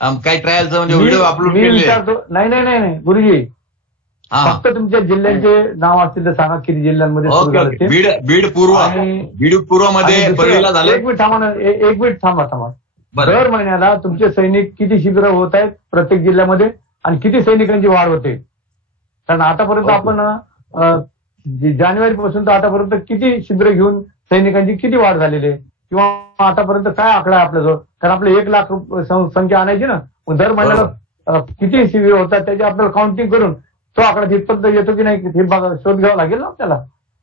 काही ट्रायलचं म्हणजे video upload मी केले? विचारतो. नाही गुरुजी, फक्त तुमच्या जिल्ह्यांचे नाव असतील तर सांगा, किती जिल्ह्यांमध्ये सुरू झालं ते. बीड पूर्व मध्ये परळीला झालं. एक मिनिट थांबा ना, एक मिनिट थांबा. दर महिन्याला तुमचे सैनिक किती शिबिरं होत आहेत प्रत्येक जिल्ह्यामध्ये आणि किती सैनिकांची वाढ होते? कारण आतापर्यंत आपण जानेवारी पासून तर आतापर्यंत किती शिबिरं घेऊन सैनिकांची किती वाढ झालेली आहे, किंवा आतापर्यंत काय आकडा आहे आपल्याजवळ? कारण आपलं 1 लाख संख्या आणायची ना, मग दर महिन्याला किती शिबिर होतात त्याची आपल्याला काउंटिंग करून तो आकडा तिथपर्यंत येतो की नाही हे शोध घ्यावा लागेल ना आपल्याला.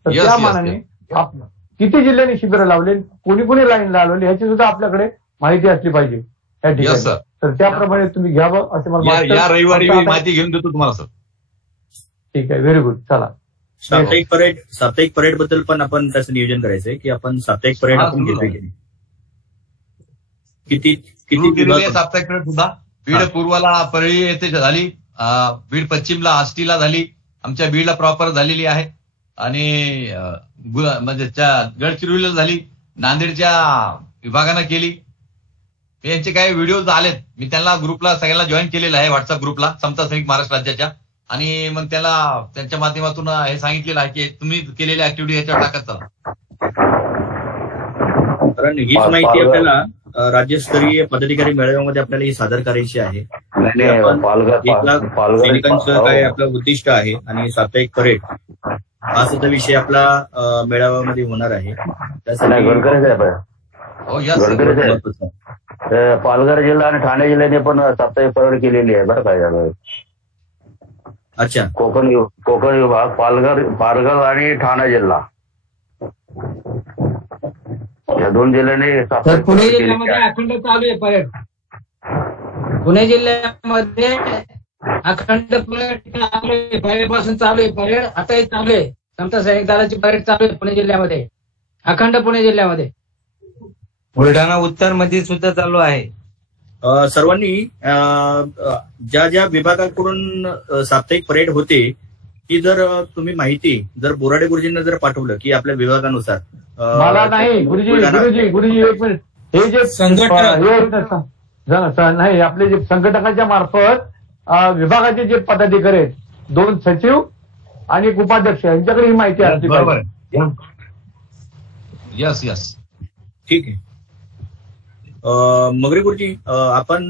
तर त्या मानाने किती जिल्ह्यांनी शिबिरं लावले, कोणी लाईन लावली ह्याची सुद्धा आपल्याकडे माहिती असली पाहिजे त्या ठिकाणी. तर त्याप्रमाणे तुम्ही घ्यावं असं मला वाटतं. या रविवारी माहिती घेऊन देतो तुम्हाला सर. ठीक आहे, व्हेरी गुड. चला, साप्ताहिक परेड बद्दल पण आपण त्याचं नियोजन करायचंय की आपण साप्ताहिक परेड आपण घेतोय की किती साप्ताहिक परेड सुद्धा. बीड पूर्वला परळी येथे झाली, बीड पश्चिमला आष्टीला झाली, आमच्या बीडला प्रॉपर झालेली आहे, आणि म्हणजे गडचिरोलीला झाली, नांदेडच्या विभागानं केली. यांचे काही व्हिडिओज आलेत, मी त्यांना ग्रुपला सगळ्यांना जॉईन केलेलं आहे, व्हॉट्सअप ग्रुपला समता सैनिक महाराष्ट्र राज्याच्या. आणि मग त्याला त्यांच्या माध्यमातून हे सांगितलेलं आहे की तुम्ही केलेल्या ऍक्टिव्हिटी याच्यावर टाकत चला. कारण हीच माहिती आपल्याला राज्यस्तरीय पदाधिकारी मेळाव्यामध्ये आपल्याला ही सादर करायची आहे. सैनिकांचं काय आपलं उद्दिष्ट आहे आणि साप्ताहिक परेड हा सुद्धा विषय आपला मेळाव्यामध्ये होणार आहे. पालघर जिल्हा आणि ठाणे जिल्ह्याने पण साप्ताहिक परेड केलेली आहे बरं काय. अच्छा, कोकण विभाग, पालघर आणि ठाणे जिल्हा या 2 जिल्ह्याने. पुणे जिल्ह्यामध्ये अखंड चालू आहे परेड. पुणे जिल्ह्यामध्ये अखंड परेड चालू आहे, पहिल्यापासून चालू आहे परेड, आताही चालू आहे. समता सैनिक दलाची परेड चालू आहे पुणे जिल्ह्यामध्ये, अखंड पुणे जिल्ह्यामध्ये. बुलढाणा उत्तर मध्ये सुद्धा चालू आहे. सर्वांनी ज्या ज्या विभागाकडून साप्ताहिक परेड होते ती जर तुम्ही माहिती जर बोराडे गुरुजींना जर पाठवलं की आपल्या विभागानुसार. मला नाही गुरुजी एक मिनिट, हे जे नाही आपले जे संघटकाच्या मार्फत विभागाचे जे पदाधिकारी आहेत, 2 सचिव आणि एक उपाध्यक्ष, यांच्याकडे ही माहिती असते. बरोबर. यस ठीक आहे. मगरी गुरुजी, आपण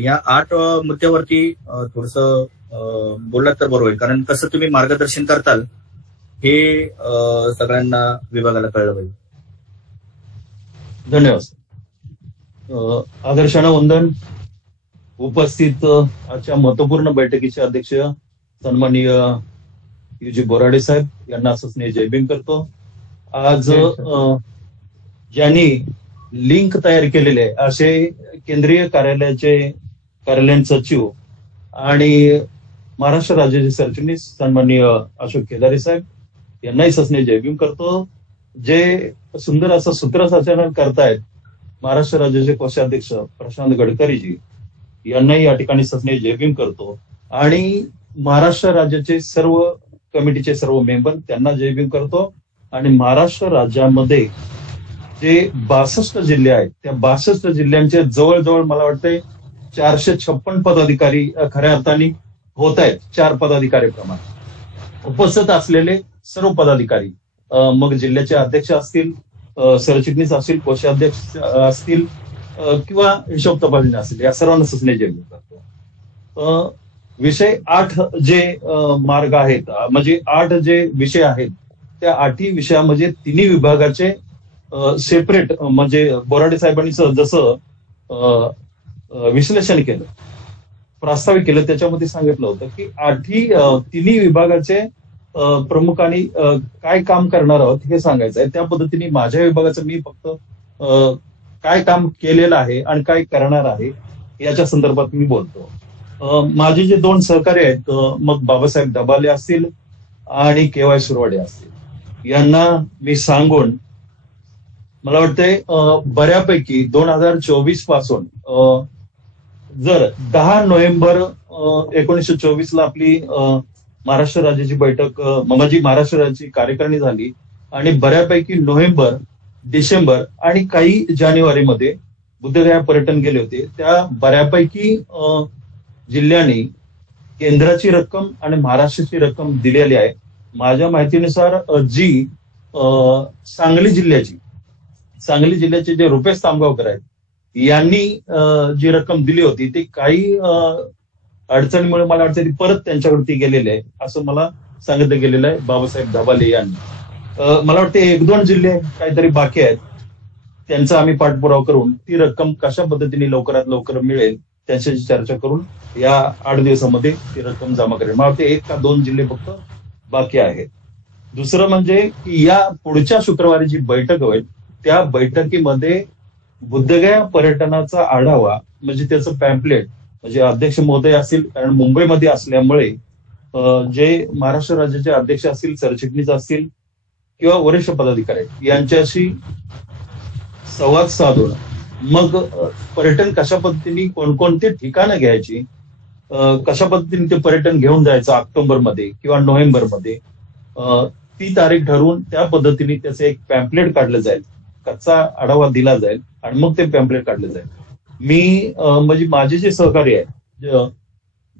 या 8 मुद्द्यावरती थोडस बोललात तर बरोबर, कारण कसं तुम्ही मार्गदर्शन करताल हे सगळ्यांना विभागाला कळलं पाहिजे. धन्यवाद. आदर्शांना वंदन. उपस्थित आजच्या महत्वपूर्ण बैठकीचे अध्यक्ष सन्माननीय युजी बोराडे साहेब यांना असंच जय भीम करतो. आज ज्यांनी लिंक तयार केलेले आहे असे केंद्रीय कार्यालयीन सचिव आणि महाराष्ट्र राज्याचे सरचिटणीस सन्माननीय अशोक केदारे साहेब यांनाही सस्ने जय भीम करतो. जे सुंदर असं सूत्रसंचालन करतायत महाराष्ट्र राज्याचे कोषाध्यक्ष प्रशांत गडकरीजी यांनाही या ठिकाणी सस्ने जय भीम करतो. आणि महाराष्ट्र राज्याचे सर्व कमिटीचे सर्व मेंबर त्यांना जय भीम करतो. आणि महाराष्ट्र राज्यामध्ये जे 62 जिल्हे आहेत त्या 62 जिल्ह्यांचे जवळजवळ मला वाटतंय 456 पदाधिकारी खऱ्या अर्थाने होत आहेत. 4 पदाधिकारी प्रमाणे उपस्थित असलेले सर्व पदाधिकारी, मग जिल्ह्याचे अध्यक्ष असतील, सरचिटणीस असतील, कोषाध्यक्ष असतील किंवा हिशोब तपासणी असतील, या सर्वांना सस्ने जय भीम करतो. विषय 8 जे मार्ग आहेत म्हणजे 8 जे विषय आहेत त्या 8ही विषयामध्ये 3 विभागाचे सेपरेट म्हणजे बोराडे साहेबांनी जसं विश्लेषण केलं, प्रस्तावित केलं, त्याच्यामध्ये सांगितलं होतं की 3 विभागाचे प्रमुखांनी काय काम करणार आहोत हे सांगायचं आहे. त्या पद्धतीने माझ्या विभागाचं मी फक्त काय काम केलेलं आहे आणि काय करणार आहे याच्या संदर्भात मी बोलतो. माझे जे 2 सहकारी आहेत, मग बाबासाहेब दबाले असतील आणि केवाय सुरवाडे असतील, यांना मी सांगून मला वाटतंय बऱ्यापैकी 2024 पासून जर 10 नोव्हेंबर 1924 आपली महाराष्ट्र राज्याची बैठक म्हणजे महाराष्ट्र राज्याची कार्यकारिणी झाली आणि बऱ्यापैकी नोव्हेंबर, डिसेंबर आणि काही जानेवारीमध्ये बुद्धगया पर्यटन गेले होते, त्या बऱ्यापैकी जिल्ह्यांनी केंद्राची रक्कम आणि महाराष्ट्राची रक्कम दिलेली आहे. माझ्या माहितीनुसार जी सांगली जिल्ह्याचे जे रुपेश तामगावकर आहेत यांनी जी रक्कम दिली होती ती काही अडचणीमुळे मला वाटतं ती परत त्यांच्याकडे गेलेली आहे असं मला सांगितलं गेलेलं आहे बाबासाहेब धबाले यांनी. मला वाटतं 1-2 जिल्हे काहीतरी बाकी आहेत, त्यांचा आम्ही पाठपुरावा करून ती रक्कम कशा पद्धतीने लवकरात लवकर मिळेल त्यांच्याशी चर्चा करून या 8 दिवसामध्ये ती रक्कम जमा करेल. मला वाटतं 1 का 2 जिल्हे फक्त बाकी आहेत. दुसरं म्हणजे की या पुढच्या शुक्रवारी जी बैठक होईल त्या बैठकीमध्ये बुद्धगया पर्यटनाचा आढावा म्हणजे त्याचं पॅम्पलेट म्हणजे अध्यक्ष महोदय असतील, कारण मुंबईमध्ये असल्यामुळे जे महाराष्ट्र राज्याचे अध्यक्ष असतील, सरचिटणीस असतील किंवा वरिष्ठ पदाधिकारी यांच्याशी संवाद साधून मग पर्यटन कशा पद्धतीने कोणकोणती ठिकाणं घ्यायची, कशा पद्धतीने ते पर्यटन घेऊन जायचं ऑक्टोबरमध्ये किंवा नोव्हेंबरमध्ये ती तारीख ठरवून त्या पद्धतीने त्याचं एक पॅम्पलेट काढलं जाईल, कच्चा आढावा दिला जाईल आणि मग ते पॅम्पलेट काढलं जाईल. मी म्हणजे माझे जे सहकारी आहेत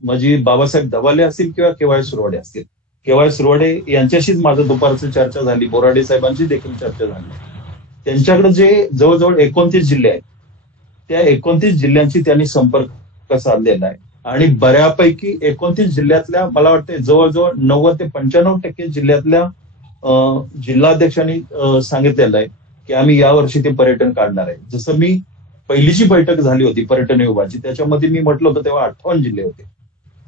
म्हणजे बाबासाहेब धबाले असतील किंवा केवाय सुरवाडे असतील, केवाय सुरवाडे यांच्याशीच माझं दुपारची चर्चा झाली, बोराडे साहेबांची देखील चर्चा झाली. त्यांच्याकडे जे जवळजवळ 29 जिल्हे आहेत त्या 29 जिल्ह्यांची त्यांनी संपर्क साधलेला आहे आणि बऱ्यापैकी 29 जिल्ह्यातल्या मला वाटतं जवळजवळ 90 ते 95% जिल्ह्यातल्या जिल्हाध्यक्षांनी सांगितलेलं आहे की आम्ही यावर्षी ते पर्यटन काढणार आहे. जसं मी पहिली जी बैठक झाली होती पर्यटन विभागाची त्याच्यामध्ये मी म्हटलं होतं तेव्हा 58 जिल्हे होते,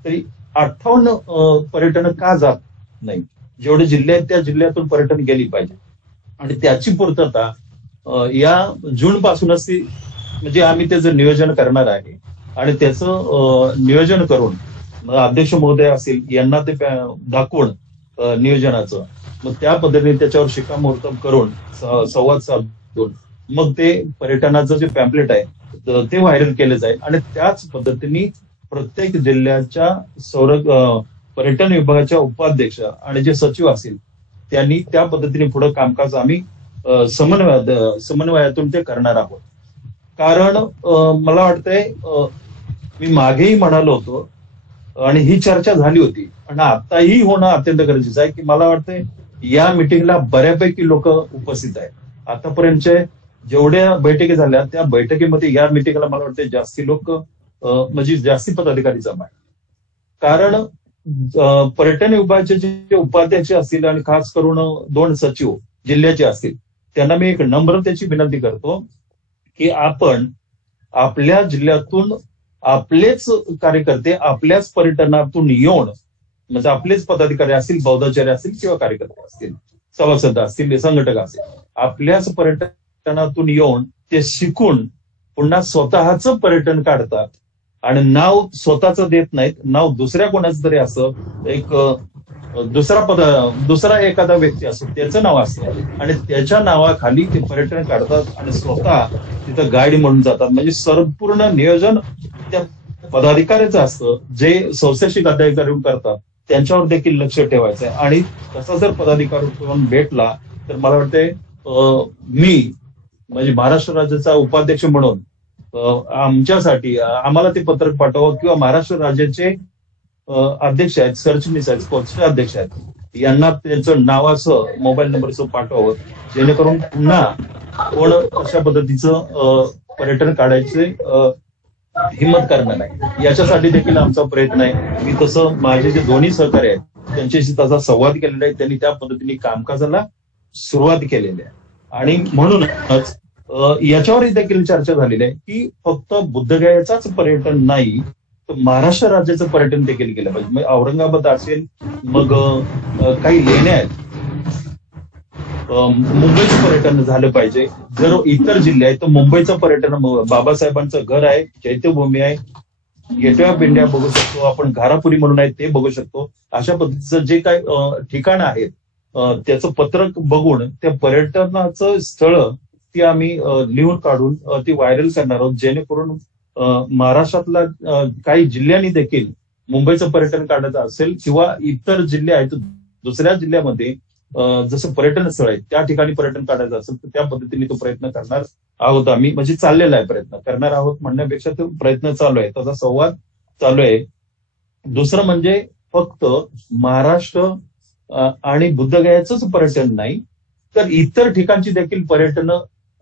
तरी 58 पर्यटन का जात नाही, जेवढे जिल्हे आहेत त्या जिल्ह्यातून पर्यटन गेली पाहिजे आणि त्याची पूर्तता या जून पासूनच ती म्हणजे आम्ही त्याचं नियोजन करणार आहे आणि त्याचं नियोजन करून अध्यक्ष महोदय असतील यांना ते दाखवून नियोजनाचं मग त्या पद्धतीने त्याच्यावर शिक्कामोर्तब करून संवाद साधून मग ते पर्यटनाचं जे पॅम्पलेट आहे ते व्हायरल केलं जाईल आणि त्याच पद्धतीने प्रत्येक जिल्ह्याच्या पर्यटन विभागाच्या उपाध्यक्ष आणि जे सचिव असतील त्यांनी त्या पद्धतीने पुढे कामकाज आम्ही समन्वयातून ते करणार आहोत. कारण मला वाटतंय मी मागेही म्हणालो होतो आणि ही चर्चा झाली होती आणि आताही होणं अत्यंत गरजेचं आहे की मला वाटतंय या मिटिंगला बऱ्यापैकी लोक उपस्थित आहेत. आतापर्यंतचे जेवढ्या बैठकी झाल्या त्या बैठकीमध्ये या मिटिंगला मला वाटतं जास्ती लोक म्हणजे जास्ती पदाधिकारी जमा आहे. कारण पर्यटन विभागाचे जे उपाध्यक्ष असतील आणि खास करून 2 सचिव जिल्ह्याचे असतील त्यांना मी एक नम्रतेची विनंती करतो की आपण आपल्या जिल्ह्यातून आपलेच कार्यकर्ते आपल्याच पर्यटनातून येऊन म्हणजे आपलेच पदाधिकारी असतील, बौद्धाचार्य असतील किंवा कार्यकर्ते असतील, सभासद असतील, संघटक असतील, आपल्याच पर्यटनातून येऊन ते शिकून पुन्हा स्वतःच पर्यटन काढतात आणि नाव स्वतःच देत नाहीत, नाव दुसऱ्या कोणाचं तरी असं एक दुसरा एखादा व्यक्ती असतो त्याचं नाव असतं आणि त्याच्या नावाखाली ते पर्यटन काढतात आणि स्वतः तिथं गाईड म्हणून जातात. म्हणजे संपूर्ण नियोजन त्या पदाधिकाऱ्याचं असतं जे संस्थेशी गद्दारी करून करतात त्यांच्यावर देखील लक्ष ठेवायचं आहे आणि तसा जर पदाधिकारी भेटला तर मला वाटतंय मी म्हणजे महाराष्ट्र राज्याचा उपाध्यक्ष म्हणून आमच्यासाठी आम्हाला ते पत्रक पाठवावं किंवा महाराष्ट्र राज्याचे अध्यक्ष आहेत, सरचिटणीस आहेत, स्पोर्ट्सचे अध्यक्ष आहेत यांना त्यांचं नावाचं मोबाईल नंबरचं पाठवावं जेणेकरून पुन्हा कोण अशा पद्धतीचं पर्यटन काढायचे हिंमत करणार नाही. याच्यासाठी देखील आमचा प्रयत्न आहे. मी तसं माझे जे दोन्ही सहकारी आहेत त्यांच्याशी तसा संवाद केलेला आहे, त्यांनी त्या पद्धतीने कामकाजाला सुरुवात केलेली आहे आणि म्हणूनच याच्यावरही देखील चर्चा झालेली आहे की फक्त बुद्धगयाचाच पर्यटन नाही तर महाराष्ट्र राज्याचं पर्यटन देखील केलं पाहिजे. मग औरंगाबाद असेल, मग काही लेण्या आहेत, मुंबईचं पर्यटन झालं पाहिजे. जर इतर जिल्हे आहेत तर मुंबईचं पर्यटन, बाबासाहेबांचं घर आहे, चैत्यभूमी आहे, गेटवे ऑफ इंडिया बघू शकतो आपण, घारापुरी म्हणून आहे ते बघू शकतो. अशा पद्धतीचं जे काही ठिकाणं आहेत त्याचं पत्रक बघून त्या पर्यटनाचं स्थळ ती आम्ही लिहून काढून ती व्हायरल करणार आहोत जेणेकरून महाराष्ट्रातल्या काही जिल्ह्यांनी देखील मुंबईचं पर्यटन काढायचं असेल किंवा इतर जिल्हे आहेत दुसऱ्या जिल्ह्यामध्ये जसं पर्यटन स्थळ आहे त्या ठिकाणी पर्यटन काढायचं असेल तर त्या पद्धतीने तो प्रयत्न करणार आहोत आम्ही. म्हणजे चाललेला आहे प्रयत्न, करणार आहोत म्हणण्यापेक्षा तो प्रयत्न चालू आहे, त्याचा संवाद चालू आहे. दुसरं म्हणजे फक्त महाराष्ट्र आणि बुद्धगयाचंच पर्यटन नाही तर इतर ठिकाणची देखील पर्यटन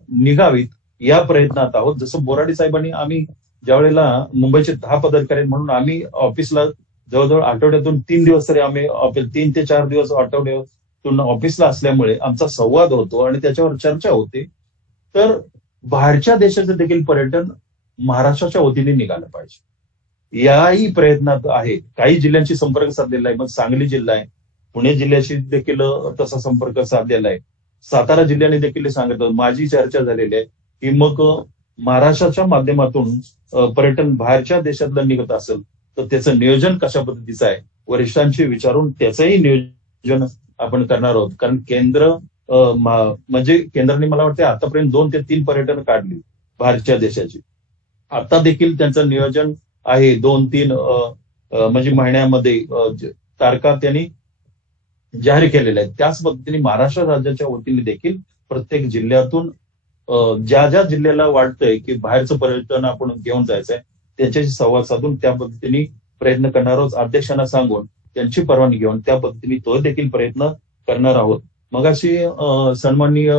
निघावीत या प्रयत्नात आहोत. जसं बोराडे साहेबांनी आम्ही ज्यावेळेला मुंबईचे 10 पदाधिकारी म्हणून आम्ही ऑफिसला जवळजवळ आठवड्यातून 3 दिवस तरी आम्ही 3 ते 4 दिवस आठवड्यातून ऑफिसला असल्यामुळे आमचा संवाद होतो आणि त्याच्यावर चर्चा होते. तर बाहेरच्या देशाचं देखील पर्यटन महाराष्ट्राच्या वतीने निघालं पाहिजे याही प्रयत्नात आहे. काही जिल्ह्यांशी संपर्क साधलेला आहे, मग सांगली जिल्हा आहे, पुणे जिल्ह्याशी देखील तसा संपर्क साधलेला आहे, सातारा जिल्ह्याने देखील सांगितलं. माझी चर्चा झालेली आहे की मग महाराष्ट्राच्या माध्यमातून पर्यटन बाहेरच्या देशातलं निघत असेल तर त्याचं नियोजन कशा पद्धतीचं आहे वरिष्ठांशी विचारून त्याचंही नियोजन आपण करणार आहोत. कारण केंद्र म्हणजे केंद्राने मला वाटतं आतापर्यंत 2 ते 3 पर्यटन काढली बाहेरच्या देशाची. आता देखील त्यांचं नियोजन आहे 2-3 म्हणजे महिन्यामध्ये तारखा त्यांनी जाहीर केलेल्या आहेत. त्याच पद्धतीने महाराष्ट्र राज्याच्या वतीने देखील प्रत्येक जिल्ह्यातून ज्या ज्या जिल्ह्याला वाटतंय की बाहेरचं पर्यटन आपण घेऊन जायचंय त्यांच्याशी संवाद साधून त्या पद्धतीने प्रयत्न करणार आहोत. अध्यक्षांना सांगून त्यांची परवानगी घेऊन त्या पद्धतीने तो देखील प्रयत्न करणार आहोत. मगाशी सन्माननीय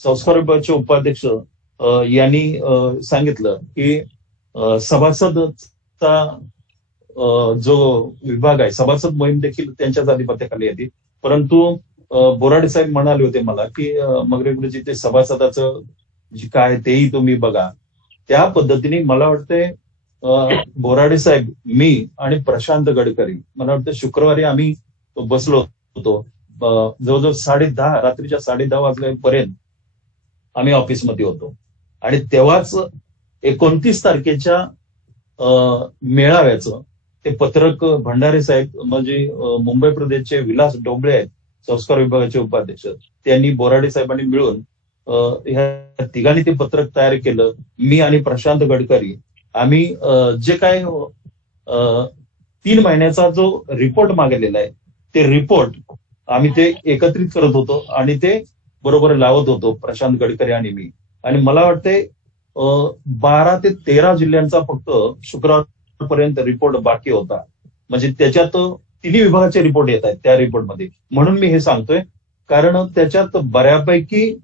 संस्कार विभागाचे उपाध्यक्ष यांनी सांगितलं की सभासदचा जो विभाग आहे सभासद मोहीम देखील त्यांच्याच आधिपत्याखाली येते. परंतु बोराडे साहेब म्हणाले होते मला की मगरेगुरुजी ते सभासदाचं जे काय तेही तुम्ही बघा. त्या पद्धतीने मला वाटतंय बोराडे साहेब, मी आणि प्रशांत गडकरी मला वाटतं शुक्रवारी आम्ही बसलो होतो. जवळजवळ 10:30 रात्रीच्या 10:30 वाजल्यापर्यंत आम्ही ऑफिसमध्ये होतो आणि तेव्हाच 29 तारखेच्या मेळाव्याचं ते पत्रक भंडारे साहेब म्हणजे मुंबई प्रदेशचे विलास डोबळे आहेत संस्कार विभागाचे उपाध्यक्ष, त्यांनी बोराडे साहेबांनी मिळून ह्या तिघांनी ते पत्रक तयार केलं. मी आणि प्रशांत गडकरी आम्ही जे काय 3 महिन्याचा जो रिपोर्ट मागवलेला आहे ते रिपोर्ट आम्ही ते एकत्रित करत होतो आणि ते बरोबर लावत होतो प्रशांत गडकरी आणि मी. आणि मला वाटते 12 ते 13 जिल्ह्यांचा फक्त शुक्रवारपर्यंत रिपोर्ट बाकी होता. म्हणजे त्याच्यात 3 विभागाचे रिपोर्ट येत आहेत त्या रिपोर्टमध्ये. म्हणून मी हे सांगतोय कारण त्याच्यात बऱ्यापैकी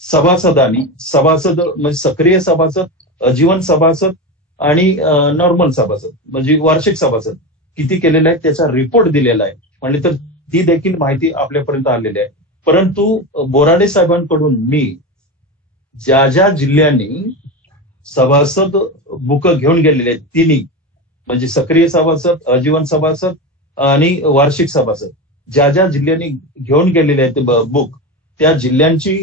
सभासद म्हणजे सक्रिय सभासद, आजीवन सभासद आणि नॉर्मल सभासद म्हणजे वार्षिक सभासद किती केलेले आहेत त्याचा रिपोर्ट दिलेला आहे. म्हणजे तर ती देखील माहिती आपल्यापर्यंत आलेली आहे. परंतु बोराडे साहेबांकडून मी ज्या ज्या जिल्ह्यांनी सभासद बुक घेऊन गेलेले आहेत तिन्ही म्हणजे सक्रिय सभासद, आजीवन सभासद आणि वार्षिक सभासद ज्या ज्या जिल्ह्यांनी घेऊन गेलेले आहेत बुक त्या जिल्ह्यांची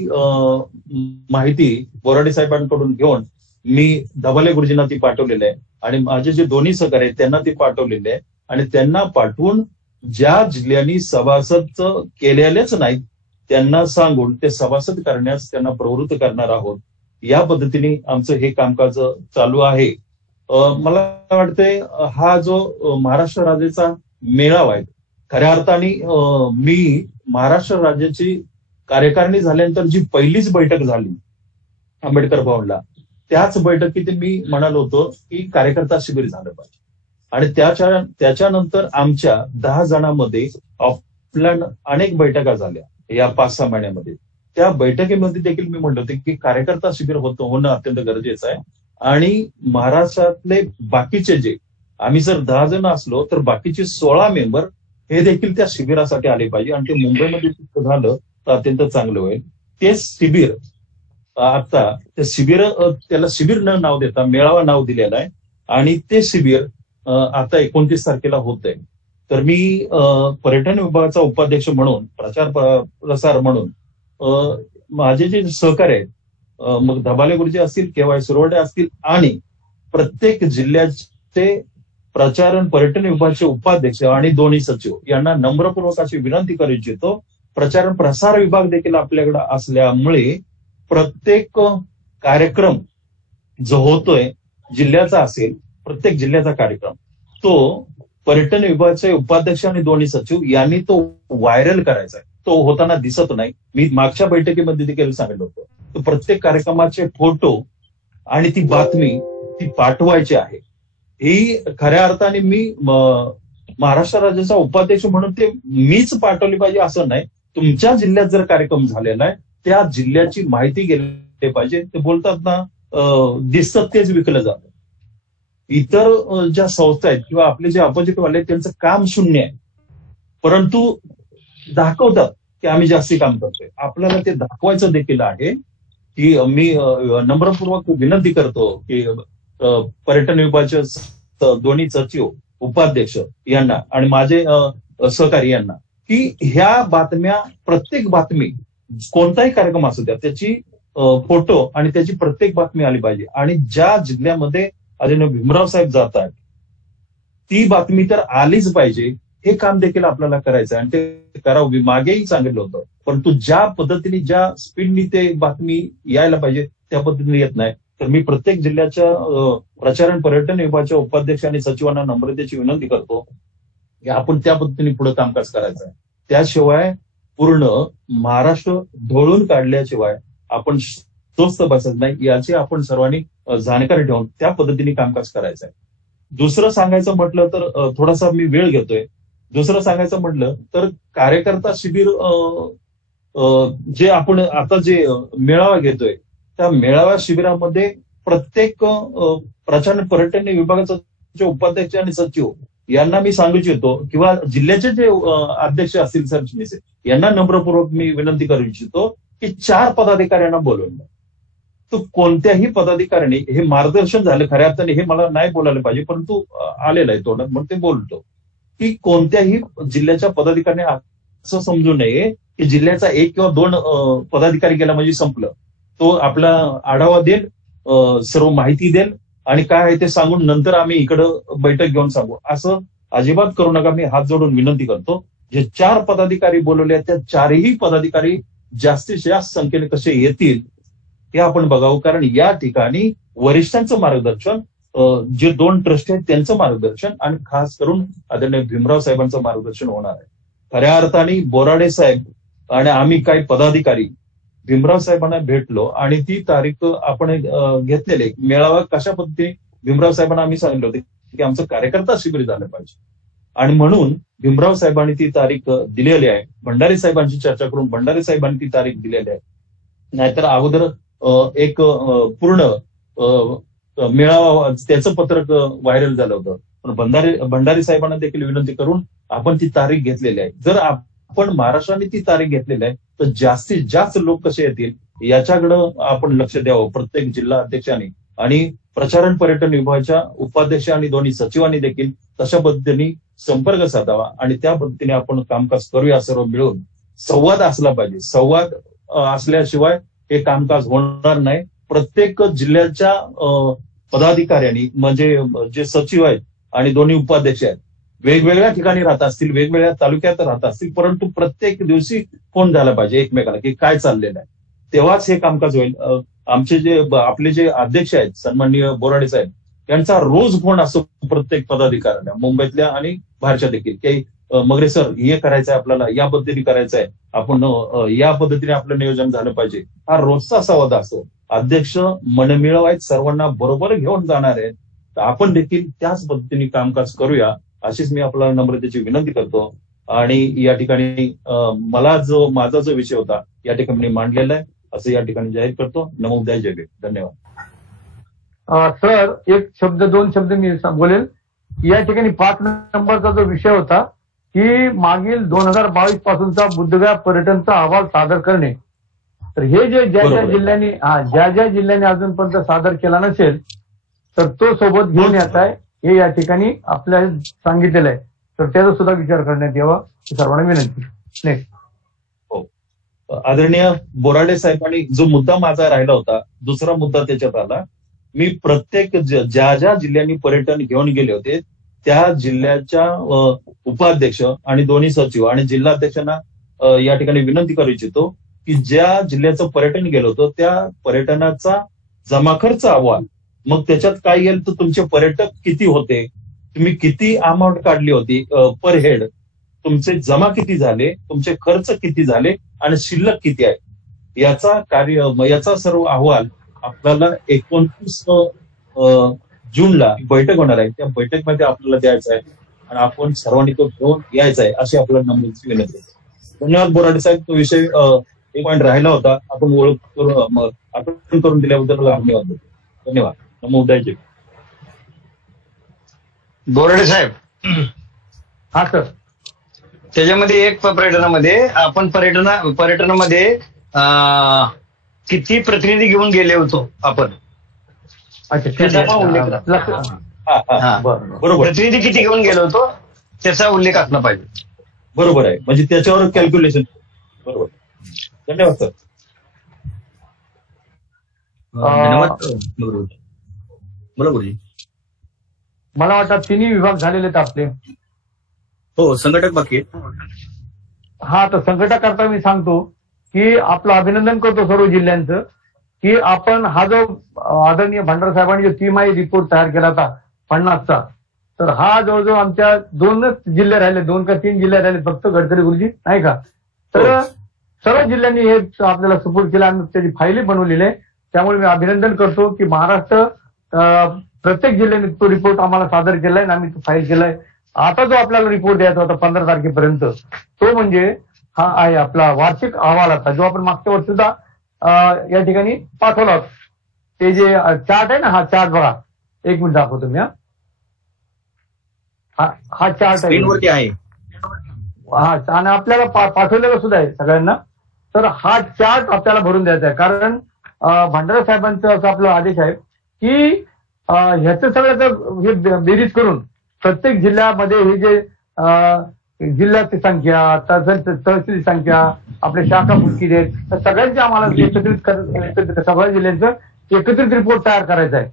माहिती बोराडे साहेबांकडून घेऊन मी धबाले गुरुजींना ती पाठवलेली आहे आणि माझे जे दोन्ही सहकारी आहेत त्यांना ती पाठवलेली आहे. आणि त्यांना पाठवून ज्या जिल्ह्यांनी सभासद केलेलेच नाहीत त्यांना सांगून ते सभासद करण्यास त्यांना प्रवृत्त करणार आहोत. या पद्धतीने आमचं हे कामकाज चालू आहे. मला वाटतंय हा जो महाराष्ट्र राज्याचा मेळावा आहे खऱ्या अर्थाने मी महाराष्ट्र राज्याची कार्यकारिणी झाल्यानंतर जी पहिलीच बैठक झाली आंबेडकर भवनला त्याच बैठकीत मी म्हणालो होतो की कार्यकर्ता शिबिर झालं पाहिजे. आणि त्याच्यानंतर आमच्या 10 जणांमध्ये ऑफलाईन अनेक बैठका झाल्या या 5-6 महिन्यामध्ये. त्या बैठकीमध्ये देखील मी म्हणलं होते की कार्यकर्ता शिबिर होणं अत्यंत गरजेचं आहे. आणि महाराष्ट्रातले बाकीचे जे आम्ही जर 10 जण असलो तर बाकीचे 16 मेंबर हे देखील त्या शिबिरासाठी आले पाहिजे आणि ते मुंबईमध्ये झालं तर अत्यंत चांगलं होईल. ते शिबिर आता ते शिबिर त्याला शिबिर न नाव देता मेळावा नाव दिलेलं आहे आणि ते शिबिर आता 29 तारखेला होत आहे. तर मी पर्यटन विभागाचा उपाध्यक्ष म्हणून प्रचार प्रसार म्हणून माझे जे सहकारी आहेत मग धबाले गुरुजी असतील, केवाय सुरवडे असतील आणि प्रत्येक जिल्ह्याचे प्रचार आणि पर्यटन विभागाचे उपाध्यक्ष आणि दोन्ही सचिव यांना नम्रपूर्वक अशी विनंती करू इच्छितो. प्रचार प्रसार विभाग देखील आपल्याकडे असल्यामुळे प्रत्येक कार्यक्रम जो होतोय जिल्ह्याचा असेल प्रत्येक जिल्ह्याचा कार्यक्रम तो पर्यटन विभागाचे उपाध्यक्ष आणि दोन्ही सचिव यांनी तो व्हायरल करायचा आहे. तो होताना दिसत नाही. मी मागच्या बैठकीमध्ये देखील सांगितलं होतं, तर प्रत्येक कार्यक्रमाचे फोटो आणि ती बातमी ती पाठवायची आहे. ही खऱ्या अर्थाने मी महाराष्ट्र राज्याचा उपाध्यक्ष म्हणून ते मीच पाठवली पाहिजे असं नाही. तुमच्या जिल्ह्यात जर कार्यक्रम झालेला आहे त्या जिल्ह्याची माहिती गेली पाहिजे. ते बोलतात ना, दिसतं तेच विकलं जातं. इतर ज्या संस्था आहेत किंवा आपले जे अपोजिटवाले आहेत त्यांचं काम शून्य आहे, परंतु दाखवतात की आम्ही जास्ती काम करतोय. आपल्याला ते दाखवायचं देखील आहे. की मी नम्रपूर्वक विनंती करतो की पर्यटन विभागाचे दोन्ही सचिव, उपाध्यक्ष यांना आणि माझे सहकारी यांना की ह्या बातम्या, प्रत्येक बातमी कोणताही कार्यक्रम असू द्या त्याची फोटो आणि त्याची प्रत्येक बातमी आली पाहिजे. आणि ज्या जिल्ह्यामध्ये आदरणीय भीमराव साहेब जातात ती बातमी तर आलीच पाहिजे. हे काम देखील आपल्याला करायचं आहे आणि ते करावं. मी मागेही सांगितलं होतं, परंतु ज्या पद्धतीने, ज्या स्पीडनी ते बातमी यायला पाहिजे त्या पद्धतीने येत नाही. तर मी प्रत्येक जिल्ह्याच्या प्रचार आणि पर्यटन विभागाच्या उपाध्यक्ष आणि सचिवांना नम्रतेची विनंती करतो की आपण त्या पद्धतीने पुढे कामकाज करायचं आहे. त्याशिवाय पूर्ण महाराष्ट्र ढवळून काढल्याशिवाय आपण स्वस्थ बसत नाही, याची आपण सर्वांनी जाणकारी ठेवून त्या पद्धतीने कामकाज करायचं आहे. दुसरं सांगायचं म्हटलं तर थोडासा मी वेळ घेतोय. दुसरं सांगायचं म्हटलं तर कार्यकर्ता शिबिर जे आपण आता जे मेळावा घेतोय त्या मेळावा शिबिरामध्ये प्रत्येक प्रचार आणि पर्यटन विभागाचा जे उपाध्यक्ष आणि सचिव यांना मी सांगू इच्छितो किंवा जिल्ह्याचे जे अध्यक्ष असतील सरचिटणीस यांना नम्रपूर्वक मी विनंती करू इच्छितो की 4 पदाधिकाऱ्यांना बोलवलं. तर कोणत्याही पदाधिकाऱ्याने हे मार्गदर्शन झालं खऱ्या अर्थाने, हे मला नाही बोलायला पाहिजे परंतु आलेलं आहे तोंडात म्हणून ते बोलतो की कोणत्याही जिल्ह्याच्या पदाधिकाऱ्याने असं समजू नये की जिल्ह्याचा 1 किंवा 2 पदाधिकारी गेला म्हणजे संपलं. तो आपला आढावा देईल, सर्व माहिती देईल आणि काय आहे ते सांगून नंतर आम्ही इकडं बैठक घेऊन सांगू, असं अजिबात करू नका. मी हात जोडून विनंती करतो. जे 4 पदाधिकारी बोलवले आहेत त्या 4ही पदाधिकारी जास्तीत जास्त संख्येने कसे येतील हे आपण बघावं. कारण या ठिकाणी वरिष्ठांचं मार्गदर्शन, जे 2 ट्रस्टी आहेत त्यांचं मार्गदर्शन आणि खास करून आदरणीय भीमराव साहेबांचं मार्गदर्शन होणार आहे. खऱ्या अर्थाने बोराडे साहेब आणि आम्ही काही पदाधिकारी भीमराव साहेबांना भेटलो आणि ती तारीख आपण घेतलेले मेळावा कशा पद्धतीने भीमराव साहेबांना आम्ही सांगितलं होतं की आमचं कार्यकर्ता शिबिर झालं पाहिजे आणि म्हणून भीमराव साहेबांनी ती तारीख दिलेली आहे. भंडारी साहेबांची चर्चा करून भंडारी साहेबांनी ती तारीख दिलेली आहे. नाहीतर अगोदर एक पूर्ण मेळावा त्याचं पत्रक व्हायरल झालं होतं. पण भंडारी साहेबांना देखील विनंती करून आपण ती तारीख घेतलेली आहे. जर आपण महाराष्ट्राने ती तारीख घेतलेली आहे तर जास्तीत जास्त लोक कसे येतील याच्याकडं आपण लक्ष द्यावं प्रत्येक जिल्हा अध्यक्षांनी आणि प्रचार आणि पर्यटन विभागाच्या उपाध्यक्ष आणि दोन्ही सचिवांनी देखील तशा पद्धतीने संपर्क साधावा आणि त्या पद्धतीने आपण कामकाज करूया. सर्व मिळून संवाद असला पाहिजे. संवाद असल्याशिवाय हे कामकाज होणार नाही. प्रत्येक जिल्ह्याच्या पदाधिकाऱ्यांनी म्हणजे जे सचिव आहेत आणि दोन्ही उपाध्यक्ष आहेत वेगवेगळ्या ठिकाणी राहत असतील, वेगवेगळ्या तालुक्यात राहत असतील, परंतु प्रत्येक दिवशी फोन झाला पाहिजे एकमेकाला की काय चाललेलं आहे, तेव्हाच हे कामकाज होईल. आमचे जे आपले जे अध्यक्ष आहेत सन्माननीय बोराडे साहेब यांचा रोज फोन असतो प्रत्येक पदाधिकाऱ्यांना, मुंबईतल्या आणि बाहेरच्या देखील, की मगरे सर हे करायचंय आपल्याला, या पद्धतीने करायचंय, आपण या पद्धतीने आपलं नियोजन झालं पाहिजे. हा रोजचा संवाद असतो. अध्यक्ष मनमिळाव आहेत, सर्वांना बरोबर घेऊन जाणार आहेत. तर आपण देखील त्याच पद्धतीने कामकाज करूया अशीच मी आपल्याला नम्रतेची विनंती करतो. आणि या ठिकाणी माझा जो विषय होता या ठिकाणी मांडलेला आहे असं या ठिकाणी जाहीर करतो. नमो बुद्धाय, जय भीम. धन्यवाद. सर, एक शब्द 2 शब्द मी बोलेल. या ठिकाणी 5 नंबरचा जो विषय होता की मागील 2022 पासूनचा बुद्धगया पर्यटनचा अहवाल सादर करणे. तर हे जे ज्या जिल्ह्यांनी अजूनपर्यंत सादर केला नसेल तर तो सोबत घेऊन यायचा आहे हे या ठिकाणी आपल्याला सांगितलेलं आहे. तर त्याचा सुद्धा विचार करण्यात यावा सर्वांना विनंती. नेक्स्ट. हो, आदरणीय बोराडे साहेबांनी जो मुद्दा माझा राहिला होता, दुसरा मुद्दा त्याच्यात आला. मी प्रत्येक ज्या जिल्ह्यांनी पर्यटन घेऊन गेले होते त्या जिल्ह्याच्या उपाध्यक्ष आणि दोन्ही सचिव आणि जिल्हाध्यक्षांना या ठिकाणी विनंती करू इच्छितो की ज्या जिल्ह्याचं पर्यटन गेलं होतं त्या पर्यटनाचा जमा खर्च अहवाल, मग त्याच्यात काय येईल तर तुमचे पर्यटक किती होते, तुम्ही किती अमाऊंट काढली होती पर हेड, तुमचे जमा किती झाले, तुमचे खर्च किती झाले आणि शिल्लक किती आहे याचा सर्व अहवाल आपल्याला 29 जूनला बैठक होणार आहे. त्या बैठकमध्ये आपल्याला द्यायचा आहे आणि आपण सर्वांनी तो घेऊन यायचा आहे अशी आपल्याला नम्रतेची विनंती आहे. धन्यवाद बोराडे साहेब. तो विषय एक पॉईंट राहिला होता, आपण ओळख आठवण करून दिल्याबद्दल मला धन्यवाद देतो. धन्यवाद. नमो उदयजी. बोराडे साहेब, हा सर. त्याच्यामध्ये एक पर्यटनामध्ये आपण पर्यटनामध्ये किती प्रतिनिधी घेऊन गेले होतो आपण, त्याचा उल्लेख बरोबर. प्रतिनिधी किती घेऊन गेलो होतो त्याचा उल्लेख असला पाहिजे. बरोबर आहे, म्हणजे त्याच्यावर कॅल्क्युलेशन. बरोबर. धन्यवाद सर. धन्यवाद. बोला गुरुजी. मला वाटतं तिन्ही विभाग झालेले आहेत आपले. हो, संघटक बाकी आहेत. हा, तर संघटक करता मी सांगतो की आपलं अभिनंदन करतो सर्व जिल्ह्यांचं की आपण हा जो आदरणीय भंडारा साहेबांनी जो तिमाही रिपोर्ट तयार केला होता 50चा, तर हा जवळजवळ आमच्या 2च जिल्हे राहिले, 2 का 3 जिल्हे राहिले फक्त, गडकरी गुरुजी नाही का. तर सर्व जिल्ह्यांनी हे आपल्याला सपोर्ट केला आणि त्याची फाईलही बनवलेली आहे. त्यामुळे मी अभिनंदन करतो की महाराष्ट्र प्रत्येक जिल्ह्याने तो रिपोर्ट आम्हाला सादर केलाय आणि आम्ही तो फाईल केलाय. आता जो आपल्याला रिपोर्ट द्यायचा होता 15 तारखेपर्यंत, तो म्हणजे हा आहे आपला वार्षिक अहवालाचा, जो आपण मागच्या वर्षीचा या ठिकाणी पाठवला होता. ते जे चार्ट आहे ना, हा चार्ट बघा, एक मिनिट दाखवतो मी. हा चार्ट स्क्रीनवरती आहे. हा, आणि आपल्याला पाठवलेला सुद्धा आहे सगळ्यांना. तर हा चार्ट आपल्याला भरून द्यायचा आहे, कारण भंडारा साहेबांचा असा आपला आदेश आहे की ह्याचं सगळ्याचं हे बेरीज करून प्रत्येक जिल्ह्यामध्ये हे जे जिल्ह्याची संख्या, तहसील संख्या, आपले शाखा किती आहेत, तर सगळ्यांचे आम्हाला एकत्रित सगळ्या जिल्ह्यांचं एकत्रित रिपोर्ट तयार करायचा आहे.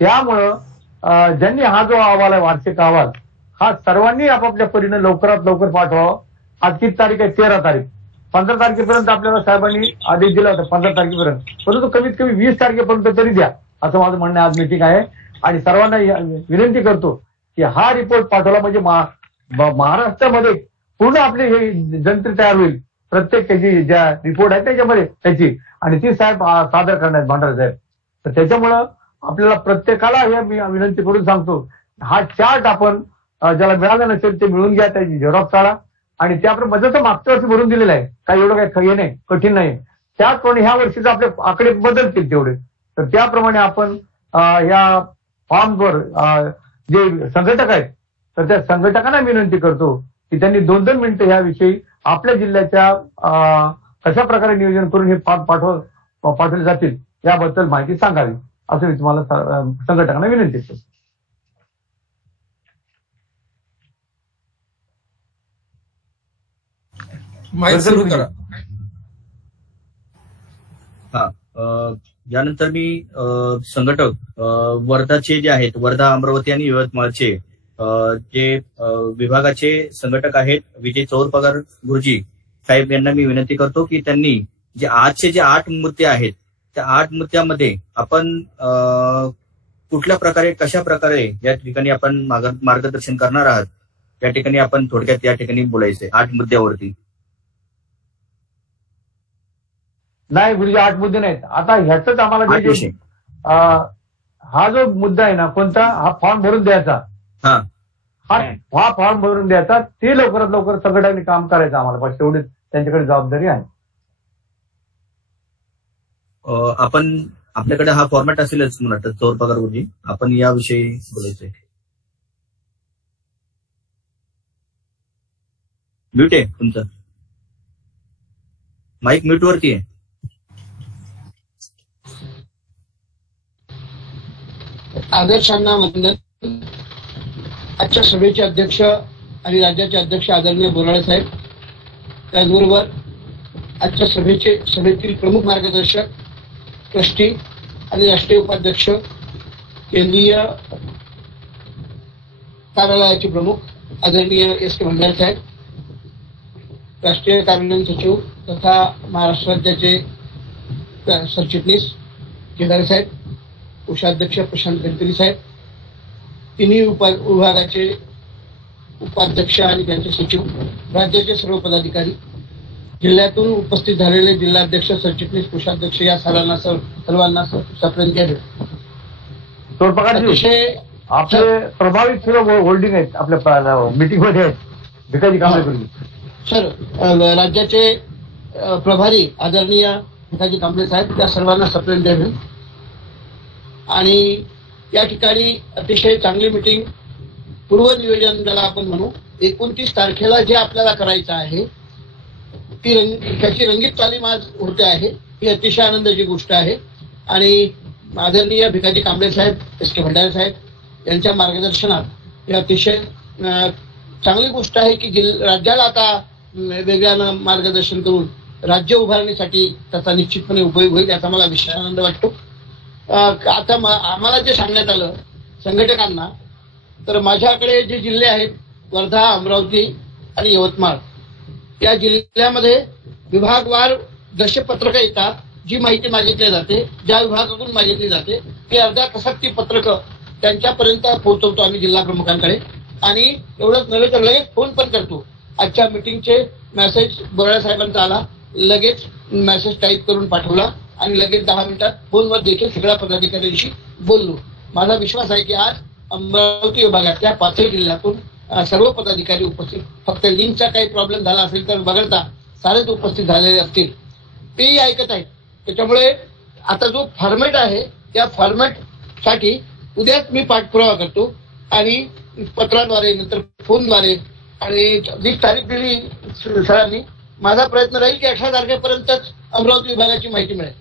त्यामुळं ज्यांनी हा जो अहवाल आहे वार्षिक अहवाल, हा सर्वांनी आपापल्या परीने लवकरात लवकर पाठवावा. आज किती तारीख आहे? 13 तारीख. 15 तारखेपर्यंत आपल्याला साहेबांनी आदेश दिला होता 15 तारखेपर्यंत, परंतु कमीत कमी 20 तारखेपर्यंत तरी द्या असं माझं म्हणणं. आज मीटिंग आहे आणि सर्वांना विनंती करतो की हा रिपोर्ट पाठवला म्हणजे महाराष्ट्रामध्ये पूर्ण आपली हे जंत्री तयार होईल, प्रत्येक त्याची ज्या रिपोर्ट आहेत त्याच्यामध्ये त्याची, आणि ती साहेब सादर करण्यात भंडारा साहेब. तर त्याच्यामुळं आपल्याला प्रत्येकाला हे मी विनंती करून सांगतो, हा चार्ट आपण ज्याला मिळालं नसेल ते मिळून घ्या, त्याची झेरॉक्स काढा आणि त्याप्रमाणे जसं मागच्या वर्षी भरून दिलेलं आहे, काही एवढं काही नाही, कठीण नाही, त्याचप्रमाणे ह्या वर्षीचे आपले आकडे बदलतील तेवढे. तर त्याप्रमाणे आपण या फॉर्मवर जे संघटक आहेत तर त्या संघटकांना विनंती करतो की त्यांनी 2-2 मिनिटं याविषयी आपल्या जिल्ह्याच्या कशा प्रकारे नियोजन करून हे फॉर्म पाठवले जातील याबद्दल माहिती सांगावी असं मी तुम्हाला संघटकांना विनंती करतो. सुरू करा. यानंतर मी संघटक वर्धाचे जे आहेत, वर्धा, अमरावती आणि यवतमाळचे जे विभागाचे संघटक आहेत विजय चौरपगार गुरुजी साहेब यांना मी विनंती करतो की त्यांनी जे आजचे जे 8 मुद्दे आहेत त्या 8 मुद्द्यामध्ये आपण कुठल्या प्रकारे कशा प्रकारे या ठिकाणी आपण मार्गदर्शन करणार आहात त्या ठिकाणी आपण थोडक्यात या ठिकाणी बोलायचंय 8 मुद्द्यावरती. नाही गुरुजी, 8 मुद्दे नाहीत. आता ह्याच आम्हाला हा जो मुद्दा आहे ना कोणता, हा फॉर्म भरून द्यायचा, हा फॉर्म भरून द्यायचा, ते लवकरात लवकर संघटनाने काम करायचं आम्हाला, बस तेवढी त्यांच्याकडे जबाबदारी आहे. आपण आपल्याकडे हा फॉर्मॅट असेलच म्हणत चौरपगार गुरुजी, आपण याविषयी बोलायचंय. म्यूट आहे तुमचं, माईक म्यूट वरती आहे. आदर्शांना वंदन. आजच्या सभेचे अध्यक्ष आणि राज्याचे अध्यक्ष आदरणीय बोराडे साहेब, त्याचबरोबर आजच्या सभेतील प्रमुख मार्गदर्शक, ट्रस्टी आणि राष्ट्रीय उपाध्यक्ष, केंद्रीय कार्यालयाचे प्रमुख आदरणीय एस के भंडारे साहेब, राष्ट्रीय कार्यालयीन सचिव तथा महाराष्ट्र राज्याचे सरचिटणीस केदारे साहेब, कोषाध्यक्ष प्रशांत गडकरी साहेब, तिन्ही विभागाचे उपाध्यक्ष आणि त्यांचे सचिव, राज्याचे सर्व पदाधिकारी, जिल्ह्यातून उपस्थित झालेले जिल्हाध्यक्ष, सरचिटणीस, कोषाध्यक्ष या सर्वांना सप्रेम आपले प्रभावित सर्व होल्डिंग आहेत आपल्या मीटिंग मध्ये आहेत भिकाजी कांबळे सर. राज्याचे प्रभारी आदरणीय भिकाजी कांबळे साहेब या सर्वांना सप्रेम द्यावे. आणि या ठिकाणी अतिशय चांगली मीटिंग, पूर्व नियोजन ज्याला आपण म्हणू, 29 तारखेला जे आपल्याला करायचं आहे त्याची रंगीत तालीम आज होते आहे. ही अतिशय आनंदाची गोष्ट आहे. आणि आदरणीय भिकाजी कांबळे साहेब, एस.के. भंडारे साहेब यांच्या मार्गदर्शनात ही अतिशय चांगली गोष्ट आहे की राज्याला आता वेगळ्यानं मार्गदर्शन करून राज्य उभारणीसाठी त्याचा निश्चितपणे उपयोग होईल, याचा मला विशेष आनंद वाटतो. आता आम्हाला जे सांगण्यात आलं संघटकांना, तर माझ्याकडे जे जिल्हे आहेत वर्धा, अमरावती आणि यवतमाळ, या जिल्ह्यामध्ये विभागवार दशपत्रकं येतात. जी माहिती मागितली जाते, ज्या विभागाकडून मागितली जाते, ती अर्ध्या तासात ती पत्रकं त्यांच्यापर्यंत पोहोचवतो आम्ही जिल्हा प्रमुखांकडे. आणि एवढंच नव्हे तर लगेच फोन पण करतो. आजच्या मीटिंगचे मेसेज बोराडे साहेबांचा आला, लगेच मेसेज टाईप करून पाठवला आणि लगेच 10 मिनिटात फोनवर देखील सगळ्या पदाधिकाऱ्यांशी बोललो. माझा विश्वास आहे की आज अमरावती विभागातल्या 5 जिल्ह्यातून सर्व पदाधिकारी उपस्थित, फक्त लिंकचा काही प्रॉब्लेम झाला असेल तर वगळता सारेच उपस्थित झालेले असतील, तेही ऐकत आहेत. त्याच्यामुळे आता जो फॉर्मॅट आहे त्या फॉर्मॅटसाठी उद्याच मी पाठपुरावा करतो आणि पत्राद्वारे, नंतर फोनद्वारे, आणि 20 तारीख दिली सरांनी. माझा प्रयत्न राहील की 18 तारखेपर्यंतच अमरावती विभागाची माहिती मिळेल.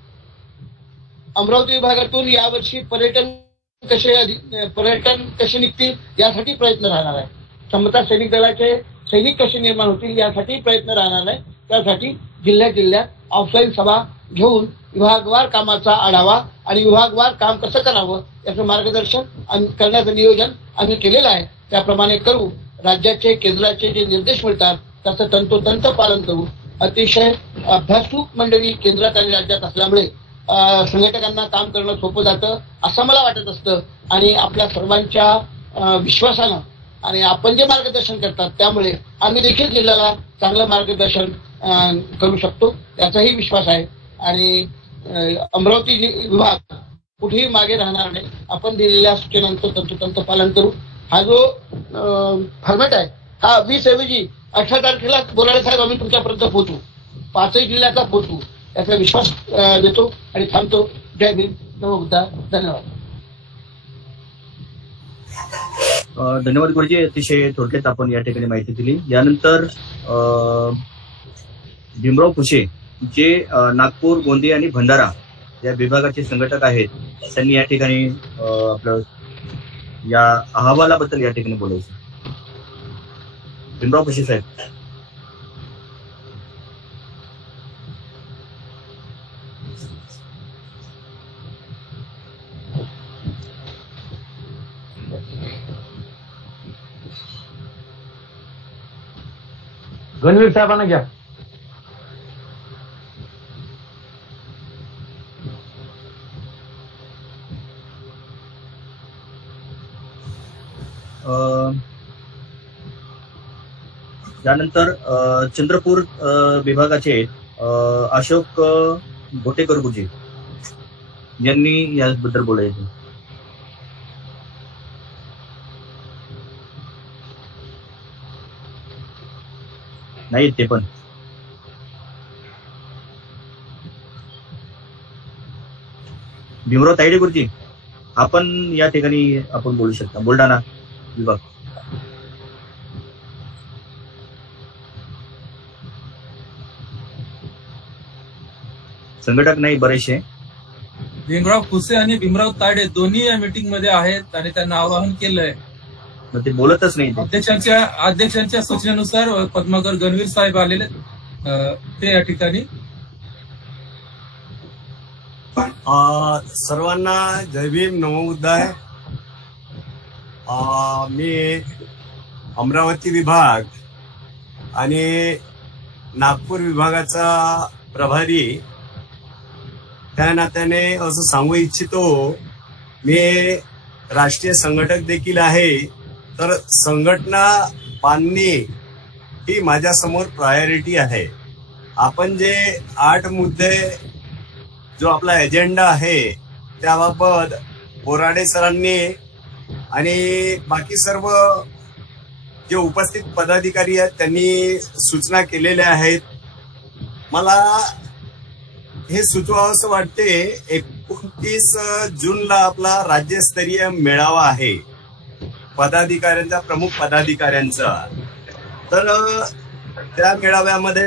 अमरावती विभागातून यावर्षी पर्यटन कसे निघतील यासाठी प्रयत्न राहणार आहे. समता सैनिक दलाचे सैनिक कसे निर्माण होतील यासाठी प्रयत्न राहणार आहे. त्यासाठी जिल्ह्यात ऑफलाईन सभा घेऊन विभागवार कामाचा आढावा आणि विभागवार काम कसं करावं याचं मार्गदर्शन करण्याचं नियोजन आम्ही केलेलं आहे. त्याप्रमाणे करू. राज्याचे, केंद्राचे जे निर्देश मिळतात त्याचं तंतोतंत पालन करू. अतिशय अभ्यासू मंडळी केंद्रात आणि राज्यात असल्यामुळे संघटकांना काम करणं सोपं जातं असं मला वाटत असतं. आणि आपल्या सर्वांच्या विश्वासानं आणि आपण जे मार्गदर्शन करतात त्यामुळे आम्ही देखील जिल्ह्याला चांगलं मार्गदर्शन करू शकतो याचाही विश्वास आहे. आणि अमरावती विभाग कुठेही मागे राहणार नाही. आपण दिलेल्या सूचनांचं तंतोतंत पालन करू. हा जो फॉर्मॅट आहे हा 20 ऐवजी 18 तारखेला बोराडे साहेब आम्ही तुमच्यापर्यंत पोहोचू, 5 जिल्ह्याचा पोहोचू याचा विश्वास देतो आणि थांबतो. जय भीम, नमो बुद्धाय. धन्यवाद. धन्यवाद गुरुजी. अतिशय थोडक्यात आपण या ठिकाणी माहिती दिली. यानंतर भीमराव फुशे जे नागपूर, गोंदिया आणि भंडारा या विभागाचे संघटक आहेत, त्यांनी या ठिकाणी आपलं या अहवालाबद्दल या ठिकाणी बोलायचं. भीमराव फुशे साहेब. गणवीर साहेबांना घ्या. त्यानंतर चंद्रपूर विभागाचे अशोक गोटेकर गुरुजी यांनी याबद्दल बोलायचं. नाही ते पण भीमराव तायडे गुरुजी आपण या ठिकाणी आपण बोलू शकता. बुलढाणा विभाग. संघटक नाही बरेचसे. भीमराव फुसे आणि भीमराव तायडे दोन्ही या मीटिंग मध्ये आहेत आणि त्यांना आवाहन केलंय. ते बोलतच नाही. अध्यक्षांच्या सूचनेनुसार पद्माकर गणवीर साहेब आलेले ते या ठिकाणी. सर्वांना जय भीम, नमो बुद्धाय. मी अमरावती विभाग आणि नागपूर विभागाचा प्रभारी त्या नात्याने असं सांगू इच्छितो, मी राष्ट्रीय संघटक देखील आहे. तर संघटना बांधणी ही माझ्या समोर प्रायोरिटी आहे. आपण जे 8 मुद्दे जो आपला एजेंडा आहे त्याबाबत बोराडे सरांनी आणि बाकी सर्व जे उपस्थित पदाधिकारी आहेत त्यांनी सूचना केलेल्या आहेत. मला हे सुचवावंसं वाटते, 29 जूनला आपला राज्यस्तरीय मेळावा आहे पदाधिकाऱ्यांचा, प्रमुख पदाधिकाऱ्यांचा. तर त्या मेळाव्यामध्ये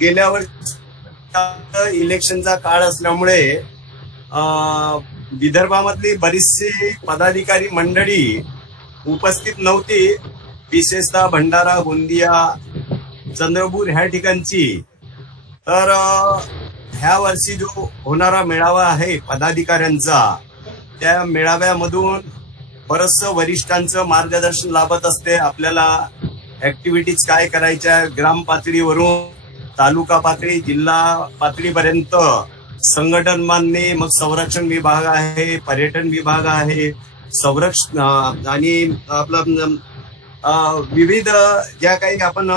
गेल्यावर इलेक्शनचा काळ असल्यामुळे विदर्भामधली बरीचशी पदाधिकारी मंडळी उपस्थित नव्हती, विशेषतः भंडारा, गोंदिया, चंद्रपूर ह्या ठिकाणची. तर ह्या वर्षी जो होणारा मेळावा आहे पदाधिकाऱ्यांचा, त्या मेळाव्यामधून बरचसं वरिष्ठांचं मार्गदर्शन लाभत असते. आपल्याला ऍक्टिव्हिटीज काय करायच्या, ग्राम पातळीवरून तालुका पातळी, जिल्हा पातळीपर्यंत संघटन बांधणे, मग संरक्षण विभाग आहे, पर्यटन विभाग आहे, संरक्षण आणि आपलं विविध ज्या काही आपण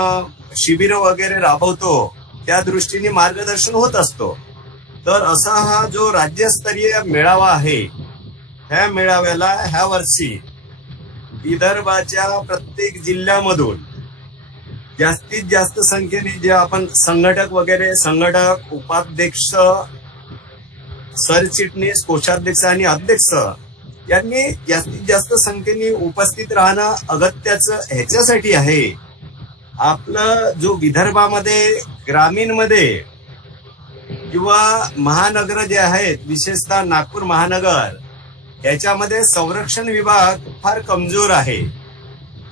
शिबिरं वगैरे राबवतो त्या दृष्टीने मार्गदर्शन होत असतो. तर असा हा जो राज्यस्तरीय मेळावा आहे, ह्या मेळाव्याला ह्या वर्षी विदर्भाच्या प्रत्येक जिल्ह्यामधून जास्तीत जास्त संख्येने जे आपण संघटक वगैरे, संघटक, उपाध्यक्ष, सरचिटणीस, कोषाध्यक्ष आणि अध्यक्ष यांनी जास्तीत जास्त संख्येने उपस्थित राहणं अगत्याचं ह्याच्यासाठी आहे. आपलं जो विदर्भामध्ये ग्रामीणमध्ये किंवा महानगर जे आहेत, विशेषतः नागपूर महानगर, याच्यामध्ये संरक्षण विभाग फार कमजोर आहे.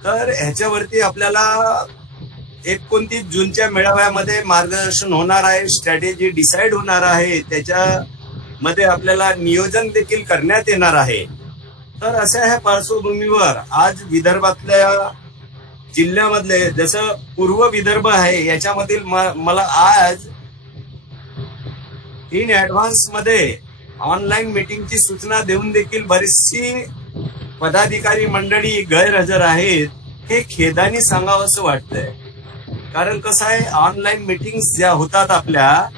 तर ह्याच्यावरती आपल्याला 29 जूनच्या मेळाव्यामध्ये मार्गदर्शन होणार आहे, स्ट्रॅटेजी डिसाईड होणार आहे, त्याच्यामध्ये आपल्याला नियोजन देखील करण्यात येणार आहे. तर अशा ह्या पार्श्वभूमीवर आज विदर्भातल्या जिल्ह्यामधले, जसं पूर्व विदर्भ आहे याच्यामधील मला आज इन ऍडव्हान्स मध्ये ऑनलाईन मीटिंगची सूचना देऊन देखील बरीचशी पदाधिकारी मंडळी गैरहजर आहेत. हे खेदाने सांगावंसं वाटतंय. कारण कसं आहे, ऑनलाईन मीटिंग्स ज्या होतात आपल्या,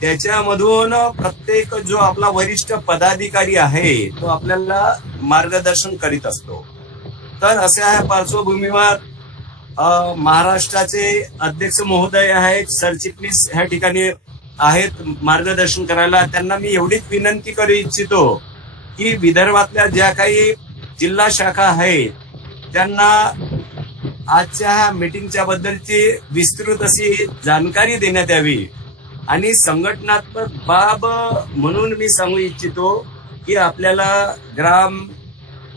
त्याच्यामधून प्रत्येक जो आपला वरिष्ठ पदाधिकारी आहे तो आपल्याला मार्गदर्शन करीत असतो. तर अशा ह्या पार्श्वभूमीवर महाराष्ट्राचे अध्यक्ष महोदय आहेत, सरचिटणीस ह्या ठिकाणी आहेत मार्गदर्शन करायला. त्यांना मी एवढीच विनंती करू इच्छितो की विदर्भातल्या ज्या काही जिल्हा शाखा आहेत त्यांना आजच्या ह्या मीटिंगच्या बद्दलची विस्तृत अशी जानकारी देण्यात यावी. आणि संघटनात्मक बाब म्हणून मी सांगू इच्छितो की आपल्याला ग्राम,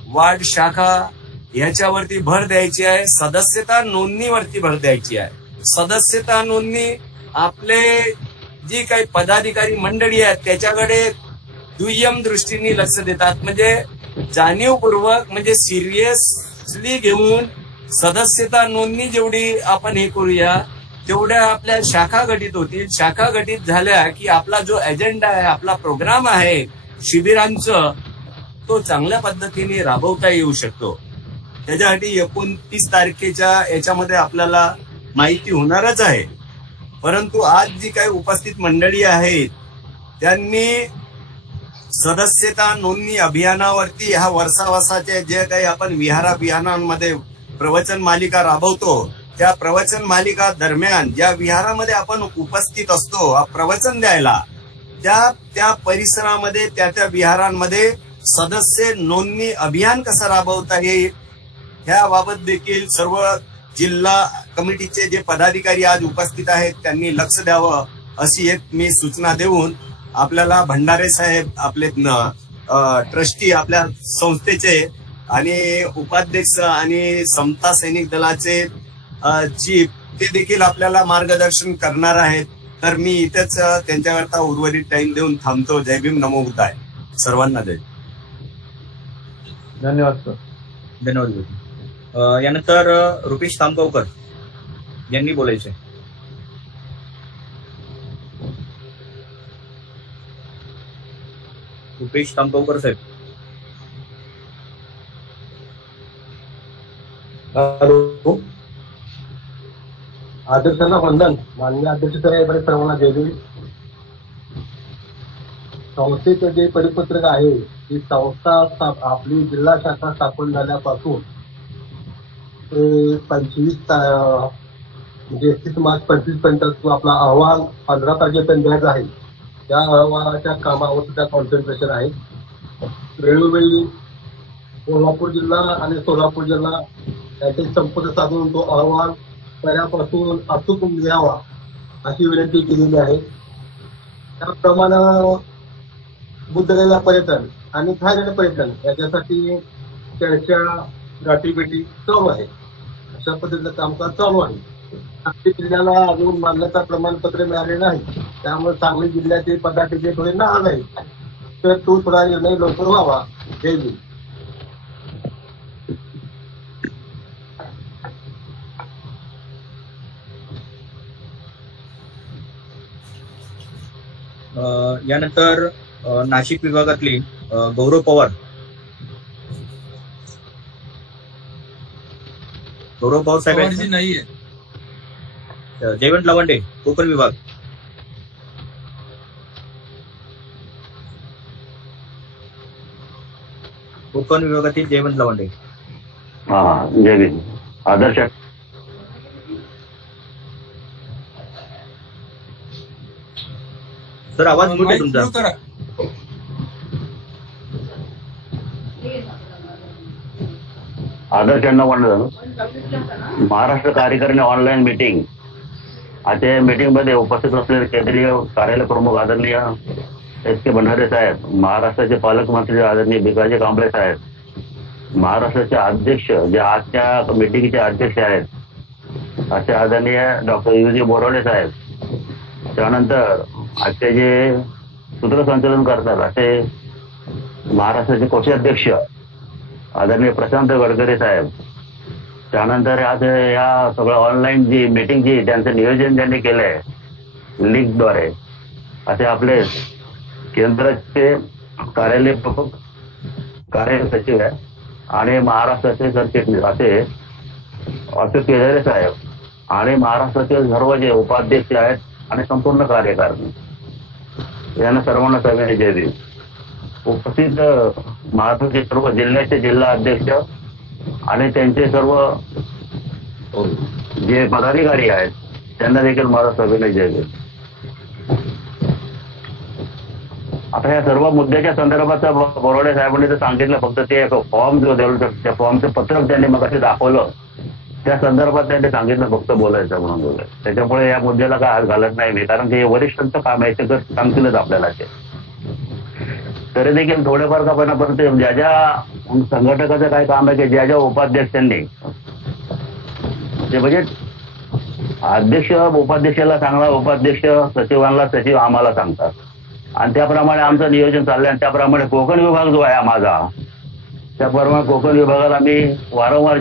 वार्ड शाखा याच्यावरती भर द्यायची आहे, सदस्यता नोंदणीवरती भर द्यायची आहे. सदस्यता नोंदणी आपले जी काही पदाधिकारी मंडळी आहेत त्याच्याकडे दुय्यम दृष्टीने लक्ष देतात. म्हणजे जाणीवपूर्वक, म्हणजे सिरियसली घेऊन सदस्यता नोंदणी जेवढी आपण हे करूया तेवढ्या आपल्या शाखा गठीत होतील. शाखा गठीत झाल्या की आपला जो एजेंडा आहे, आपला प्रोग्राम आहे शिबिरांचं, तो चांगल्या पद्धतीने राबवता येऊ शकतो. त्याच्यासाठी 29 तारखेच्या याच्यामध्ये आपल्याला माहिती होणारच आहे. परंतु आज जी काही उपस्थित मंडळी आहेत त्यांनी सदस्यता नोंदणी अभियानावरती ह्या वर्षावर्षाचे जे काही आपण विहारामध्ये प्रवचन मालिका राबवतो, त्या प्रवचन मालिका दरम्यान ज्या विहारामध्ये आपण उपस्थित असतो प्रवचन द्यायला, त्या परिसरामध्ये, त्या विहारांमध्ये सदस्य नोंदणी अभियान कसं राबवता येईल ह्याबाबत देखील सर्व जिल्हा कमिटीचे जे पदाधिकारी आज उपस्थित आहेत त्यांनी लक्ष द्यावं, अशी एक मी सूचना देऊन आपल्याला भंडारे साहेब, आपले ट्रस्टी आपल्या संस्थेचे आणि उपाध्यक्ष आणि समता सैनिक दलाचे चीफ, ते देखील आपल्याला मार्गदर्शन करणार आहेत. तर मी इथेच त्यांच्याकरता उर्वरित टाइम देऊन थांबतो. जय भीम, नमो बुद्धाय. सर्वांना जय. धन्यवाद सर. धन्यवाद. यानंतर रुपेश तामगावकर यांनी बोलायचे. रुपेश तामगावकर साहेब. हॅलो, अध्यक्षांना वंदन. माननीय अध्यक्ष सर्वांना जय भीम. संस्थेचं जे परिपत्रक आहे, ही संस्था आपली जिल्हा शाखा स्थापन झाल्यापासून ते 31 मार्च 25 आपला अहवाल 15 तारखेपर्यंत द्यायचा आहे. त्या अहवालाच्या कामावर सुद्धा कॉन्सन्ट्रेशन आहे. वेळोवेळी कोल्हापूर जिल्हा आणि सोलापूर जिल्हा याचे संपर्क साधून तो अहवाल पहिल्यापासून अचूक मिळावा अशी विनंती केलेली आहे. त्याप्रमाणे बुद्धगया पर्यटन आणि थायलंड पर्यटन याच्यासाठी चर्चा गाठीभेटी चालू आहे. अशा पद्धतीचं कामकाज चालू आहे. सांगली जिल्ह्याला अजून मान्यता प्रमाणपत्र मिळाले नाही, त्यामुळे सांगली जिल्ह्याचे पदाधिकारी थोडे नाराज आहेत. तर तो थोडा निर्णय लवकर व्हावा. जय भीम. यानंतर नाशिक विभागातली गौरव पवार. गौरव पवार साहेब नाहीये. जयवंत लवंडे, कोकण विभाग. कोकण विभागातील जयवंत लवंडे. हा, जय भीम. आदर्श सर, आवाज कुठे तुमचा? आदर्श यांना म्हणलं महाराष्ट्र कार्यकारिणी ऑनलाईन मीटिंग. आता या मीटिंगमध्ये उपस्थित असलेले केंद्रीय कार्यालय प्रमुख आदरणीय एस के भंडारे साहेब, महाराष्ट्राचे पालकमंत्री आदरणीय भिकाजी कांबळे साहेब, महाराष्ट्राचे अध्यक्ष जे आजच्या मीटिंगचे अध्यक्ष आहेत असे आदरणीय डॉक्टर युजी बोराडे साहेब, त्यानंतर आजचे जे सूत्रसंचालन करतात असे महाराष्ट्राचे कोषाध्यक्ष आदरणीय प्रशांत गडकरी साहेब, त्यानंतर आज या सगळं ऑनलाईन जी मीटिंग जी त्यांचं नियोजन ज्यांनी केलंय लिंकद्वारे असे आपले केंद्राचे कार्यालय प्रमुख कार्य सचिव आहे आणि महाराष्ट्राचे सरचिटणीस असे अशोक केदारे साहेब आणि महाराष्ट्राचे सर्व जे उपाध्यक्ष आहेत आणि संपूर्ण कार्यकारिणी यांना सर्वांना सगळ्यांनी जय भीम. उपस्थित महाराष्ट्राचे सर्व जिल्ह्याचे जिल्हा अध्यक्ष आणि त्यांचे सर्व जे पदाधिकारी आहेत त्यांना देखील माझा सगळ्यांना जय भीम. आता या सर्व मुद्द्याच्या संदर्भात बोराडे साहेबांनी तर सांगितलं, फक्त ते फॉर्म जो दिलं त्या फॉर्मचं पत्रक त्यांनी मग असे दाखवलं, त्या संदर्भात त्यांनी सांगितलं फक्त बोलायचं म्हणून बोलायचं. त्याच्यामुळे या मुद्द्याला काय हात घालत नाही मी, कारण ते वरिष्ठांचं काम आहे, ते सांगतीलच आपल्याला ते. तरी देखील थोडेफार का पण ज्या ज्या संघटकाचं काय काम आहे की ज्या ज्या उपाध्यक्षांनी ते म्हणजे अध्यक्ष उपाध्यक्षाला सांगणार, उपाध्यक्ष सचिवांना, सचिव आम्हाला सांगतात आणि त्याप्रमाणे आमचं नियोजन चाललंय. आणि त्याप्रमाणे कोकण विभाग जो आहे माझा, त्याप्रमाणे कोकण विभागाला मी वारंवार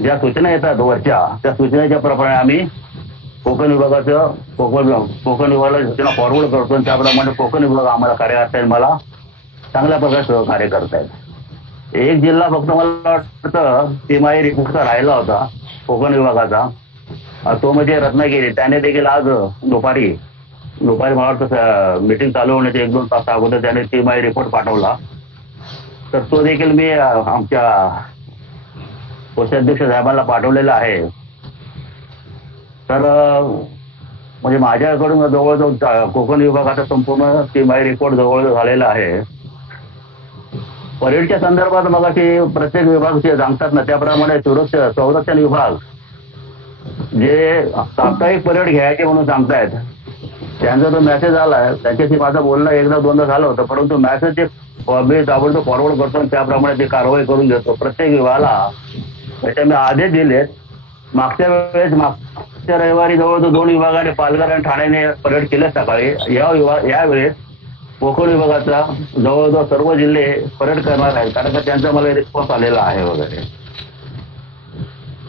ज्या सूचना येतात वरच्या त्या सूचनेच्या प्रमाणे आम्ही कोकण विभागाचं कोकण विभागाला सूचना फॉरवर्ड करतो आणि त्याप्रमाणे कोकण विभाग आम्हाला कार्यकर्त्यांनी मला चांगल्या प्रकारे सहकार्य करतायत. एक जिल्हा फक्त मला वाटतं तिमाही रिपोर्टचा राहिला होता कोकण विभागाचा, तो म्हणजे रत्नागिरी. त्याने देखील आज दुपारी मला वाटतं मीटिंग चालू होण्याचे 1-2 तास अगोदर त्याने तिमाही रिपोर्ट पाठवला. तर तो देखील मी आमच्या कोषाध्यक्ष साहेबांना पाठवलेला आहे. तर म्हणजे माझ्याकडून जवळजवळ कोकण विभागाचा संपूर्ण तिमाही रिपोर्ट जवळ झालेला आहे. परेडच्या संदर्भात मग अशी प्रत्येक विभाग जे सांगतात ना त्याप्रमाणे संरक्षण विभाग जे साप्ताहिक परेड घ्यायचे म्हणून सांगतायत, त्यांचा जो मेसेज आलाय त्याच्याशी माझं बोलणं 1-2दा झालं होतं, परंतु मेसेज मी ताबडतोब फॉरवर्ड करतो आणि त्याप्रमाणे ते कारवाई करून घेतो. प्रत्येक विभागाला त्याचे मी आदेश दिलेत. मागच्या रविवारी जवळजवळ 2 विभागाने पालघर आणि ठाण्याने परेड केले सकाळी. यावेळेस कोकण विभागाचा जवळजवळ सर्व जिल्हे परेड करणार आहेत, कारण का त्यांचा मला रिस्पॉन्स आलेला आहे वगैरे.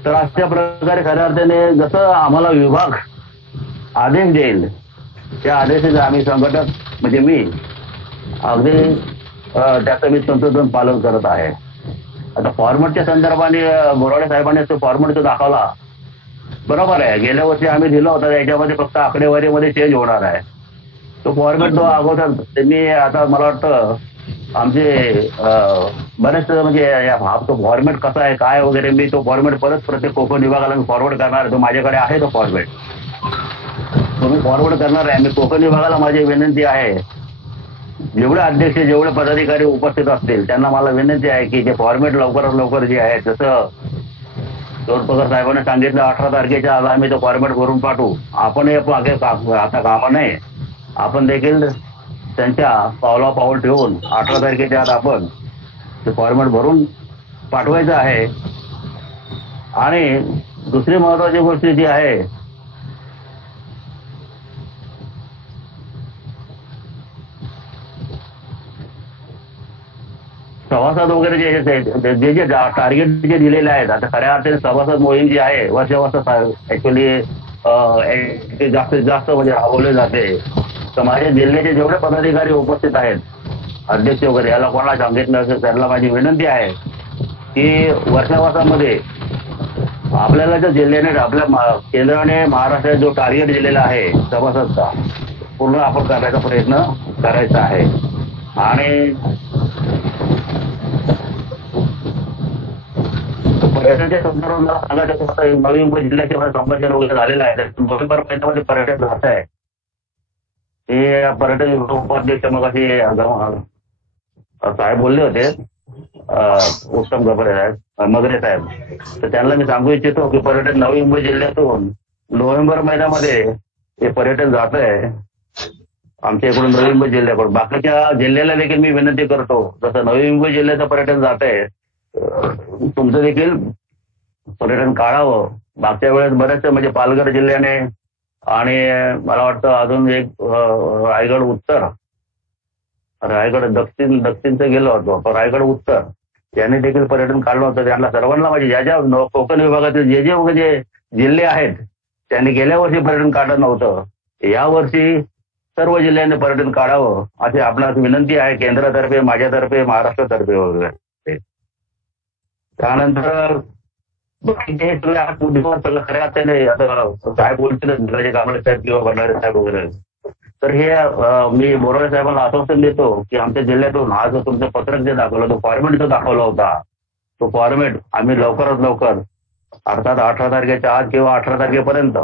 तर अशा प्रकारे खऱ्या अर्थाने जसं आम्हाला विभाग आदेश देईल त्या आदेशाचे आम्ही संघटक म्हणजे मी अगदी त्याचं मी तंतोतंत पालन करत आहे. आता फॉर्मॅटच्या संदर्भाने बोराडे साहेबांनी तो फॉर्मॅट जो दाखवला बरोबर आहे. गेल्या वर्षी आम्ही दिला होता त्याच्यामध्ये फक्त आकडेवारीमध्ये चेंज होणार आहे. तो फॉर्मॅट जो अगोदर त्यांनी आता मला वाटतं आमचे बरेच म्हणजे तो फॉर्मॅट कसा आहे काय वगैरे मी तो फॉर्मॅट परत प्रत्येक कोकण विभागाला मी फॉरवर्ड करणार आहे. तो माझ्याकडे आहे तो फॉर्मॅट तुम्ही फॉरवर्ड करणार आहे. मी कोकण विभागाला माझी विनंती आहे जेवढे अध्यक्ष जेवढे पदाधिकारी उपस्थित असतील त्यांना मला विनंती आहे की जे फॉर्मॅट लवकरात लवकर जे आहे जसं तोडपकर साहेबांनी सांगितलं 18 तारखेच्या आज आम्ही तो फॉर्मॅट भरून पाठवू. आपण आता कामा नाही आपण देखील त्यांच्या पावला पाऊल ठेवून 18 तारखेच्या आत आपण ते फॉर्मॅट भरून पाठवायचं आहे. आणि दुसरी महत्वाची गोष्ट जी आहे सभासद वगैरे जे जे टार्गेट जे दिलेले आहेत आता खऱ्या अर्थाने सभासद मोहीम जी आहे वर्षावर्ष ऍक्च्युली जास्तीत जास्त म्हणजे राबवले जाते. तर माझ्या जिल्ह्याचे जेवढे पदाधिकारी उपस्थित आहेत अध्यक्ष वगैरे याला कोणाला सांगितलं असेल त्यांना माझी विनंती आहे की वर्षावासामध्ये आपल्याला ज्या जिल्ह्याने आपल्या केंद्राने महाराष्ट्रात जो टार्गेट दिलेला आहे सभासदचा पूर्ण आपण करण्याचा प्रयत्न करायचा आहे. आणि पर्यटनाच्या संदर्भात मला सांगायचं होतं नवी मुंबई जिल्ह्याचे संभाषण वगैरे झालेलं आहे. नोव्हेंबर महिन्यामध्ये पर्यटन जात आहे ते पर्यटन उपाध्यक्ष मग असे साहेब बोलले होते उत्तम मगरे साहेब. तर त्यांना मी सांगू इच्छितो की पर्यटन नवी मुंबई जिल्ह्यातून नोव्हेंबर महिन्यामध्ये हे पर्यटन जात आहे आमच्या इकडून नवी मुंबई जिल्ह्याकडून. बाकीच्या जिल्ह्याला देखील मी विनंती करतो जसं नवी मुंबई जिल्ह्याचं पर्यटन जात आहे तुमचं देखील पर्यटन काढावं. मागच्या वेळेस बरेचसे म्हणजे पालघर जिल्ह्याने आणि मला वाटतं अजून एक रायगड उत्तर रायगड दक्षिणचं गेलो होतो रायगड उत्तर यांनी देखील पर्यटन काढलं होतं. त्यांना सर्वांना म्हणजे ज्या ज्या कोकण विभागातील जे जे जिल्हे आहेत त्यांनी गेल्या वर्षी पर्यटन काढलं नव्हतं यावर्षी सर्व जिल्ह्यांनी पर्यटन काढावं अशी आपणास विनंती आहे केंद्रातर्फे माझ्यातर्फे महाराष्ट्रातर्फे वगैरे. त्यानंतर सगळं खऱ्या अर्थाने आता काय बोलतील धीराजे कांबळे साहेब किंवा भंडारे साहेब वगैरे. तर हे मी बोराडे साहेबांना आश्वासन देतो की आमच्या जिल्ह्यातून हा जो तुमचं पत्रक जे दाखवलं तो फॉर्मॅट जो दाखवला होता तो फॉर्मॅट आम्ही लवकरात लवकर अर्थात 18 तारखेच्या आज किंवा 18 तारखेपर्यंत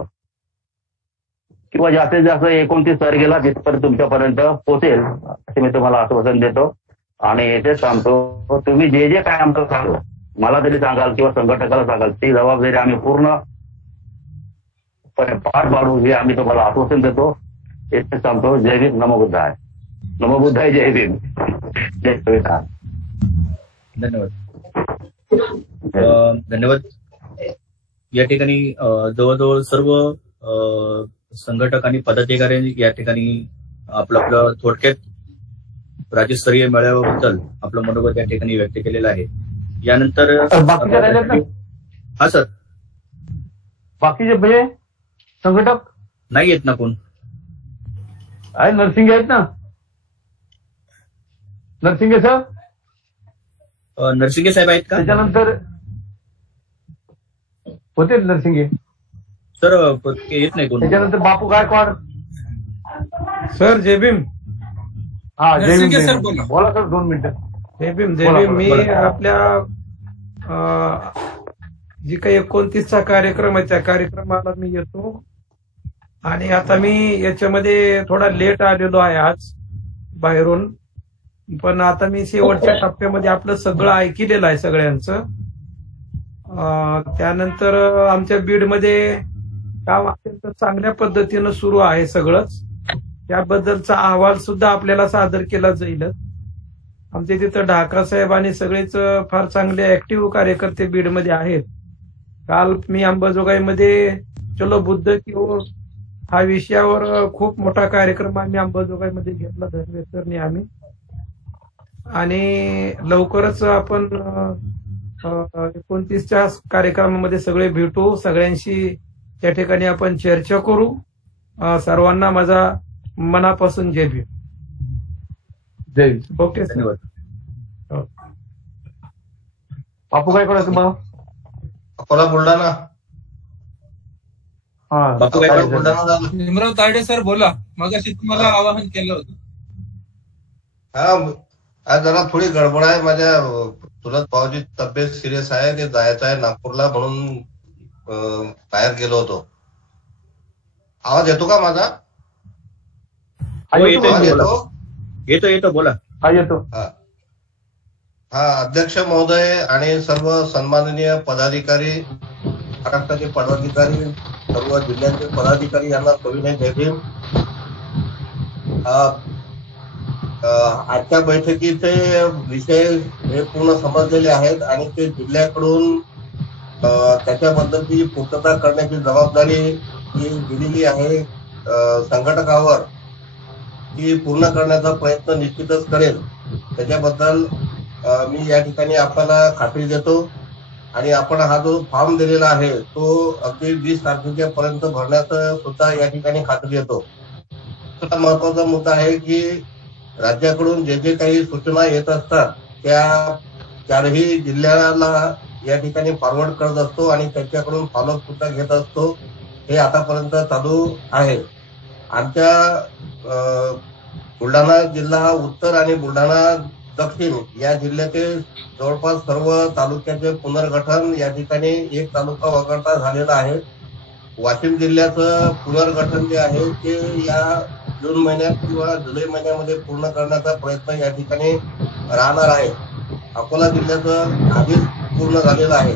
किंवा जास्तीत जास्त 29 तारखेला तिथपर्यंत तुमच्यापर्यंत पोहोचेल असे मी तुम्हाला आश्वासन देतो. आणि येथेच सांगतो तुम्ही जे जे काय आमचं सांगू मला तरी सांगाल किंवा संघटकाला सांगाल ती जबाबदारी आम्ही पूर्ण पार पाडू हे आम्ही तुम्हाला आश्वासन देतो. येथेच सांगतो जय भीम नमो बुद्धाय. नमो बुद्धाय जय भीम जय संविधान. धन्यवाद. या ठिकाणी जवळजवळ सर्व संघटक आणि पदाधिकारी या ठिकाणी आपलं थोडक्यात राज्यस्तरीय मेळाव्याबद्दल आपलं मनोगत या ठिकाणी व्यक्त केलेलं आहे. यानंतर हा सर बाकीचे म्हणजे संघटक नाही येत ना कोण आहे नरसिंगे आहेत ना नरसिंगे सर नरसिंगे साहेब आहेत का त्याच्यानंतर होते नरसिंगे सर येत नाही कोण. त्याच्यानंतर बापू गायकवाड सर जय भीम. हा जय भीम सर बोला सर 2 मिनिटं. जय भीम जय भीम. मी आपल्या जी काही 29चा कार्यक्रम आहे त्या कार्यक्रमाला मी येतो आणि आता मी याच्यामध्ये थोडा लेट आलेलो आहे आज बाहेरून पण आता मी शेवटच्या टप्प्यामध्ये आपलं सगळं ऐकलेलं आहे सगळ्यांचं. त्यानंतर आमच्या बीडमध्ये काम अत्यंत चांगल्या पद्धतीनं सुरू आहे सगळंच. त्याबद्दलचा अहवाल सुद्धा आपल्याला सादर केला जाईलच. आमच्या तिथं ढाका साहेब आणि सगळेच फार चांगले ऍक्टिव्ह कार्यकर्ते बीडमध्ये आहेत. काल मी अंबाजोगाईमध्ये चलो बुद्ध किंवा हा विषयावर खूप मोठा कार्यक्रम आम्ही अंबाजोगाईमध्ये घेतला धर्मेश्वरने आम्ही आणि लवकरच आपण 29च्या कार्यक्रमामध्ये सगळे भेटू सगळ्यांशी त्या ठिकाणी आपण चर्चा करू. सर्वांना माझा मनापासून जय भीम. जय ओके धन्यवाद. बापू काय करा तुम्हाला अकोला बुलढाणा. बापू काय करा बुलढाणा. भीमराव तायडे सर बोला, मगाशी तुम्हाला आवाहन केलं होतं. आज जरा थोडी गडबड आहे. माझ्या चुलत भाऊची तब्येत सिरियस आहे, ते जायचं आहे नागपूरला म्हणून बाहेर गेलो होतो. आवाज येतो का माझा? येतो बोला. येतो. हा अध्यक्ष महोदय आणि सर्व सन्माननीय पदाधिकारी, महाराष्ट्राचे पदाधिकारी, सर्व जिल्ह्यांचे पदाधिकारी यांना सविनय जय भीम. आजच्या बैठकीचे विषय हे पूर्ण समजलेले आहेत आणि ते जिल्ह्याकडून त्याच्याबद्दलची पूर्तता करण्याची जबाबदारी ही दिलेली आहे संघटकावर. ती पूर्ण करण्याचा प्रयत्न निश्चितच करेल. त्याच्याबद्दल मी या ठिकाणी आपल्याला खात्री देतो. आणि आपण हा जो फॉर्म दिलेला आहे तो अगदी 20 तारखेच्या पर्यंत भरण्याचं सुद्धा या ठिकाणी खात्री देतो. महत्वाचा मुद्दा आहे की राज्याकडून जे जे काही सूचना येत असतात त्या चारही जिल्ह्याला या ठिकाणी फॉरवर्ड करत असतो आणि त्याच्याकडून फॉलोअप सुद्धा घेत असतो. हे आतापर्यंत चालू आहे. आमच्या बुलढाणा जिल्हा उत्तर आणि बुलढाणा दक्षिण या जिल्ह्यातील जवळपास सर्व तालुक्याचे पुनर्गठन या ठिकाणी एक तालुका वगळता झालेला आहे. वाशिम जिल्ह्याचं पुनर्गठन जे आहे ते या जून महिन्यात किंवा जुलै महिन्यामध्ये पूर्ण करण्याचा प्रयत्न या ठिकाणी राहणार आहे. अकोला जिल्ह्याचं आधीच पूर्ण झालेलं आहे.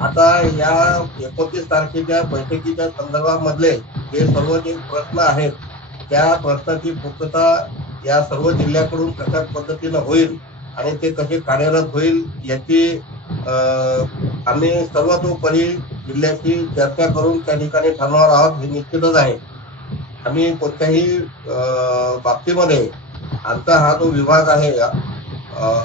आता या 29 तारखेच्या बैठकीच्या संदर्भामधले जे सर्व जे प्रश्न आहेत त्या प्रश्नाची पूर्तता या सर्व जिल्ह्याकडून कशा पद्धतीनं होईल आणि ते कसे कार्यरत होईल याची आम्ही सर्वतोपरी जिल्ह्याची चर्चा करून त्या ठिकाणी ठरवणार आहोत. हे निश्चितच आहे. आम्ही कोणत्याही बाबतीमध्ये आमचा हा जो विभाग आहे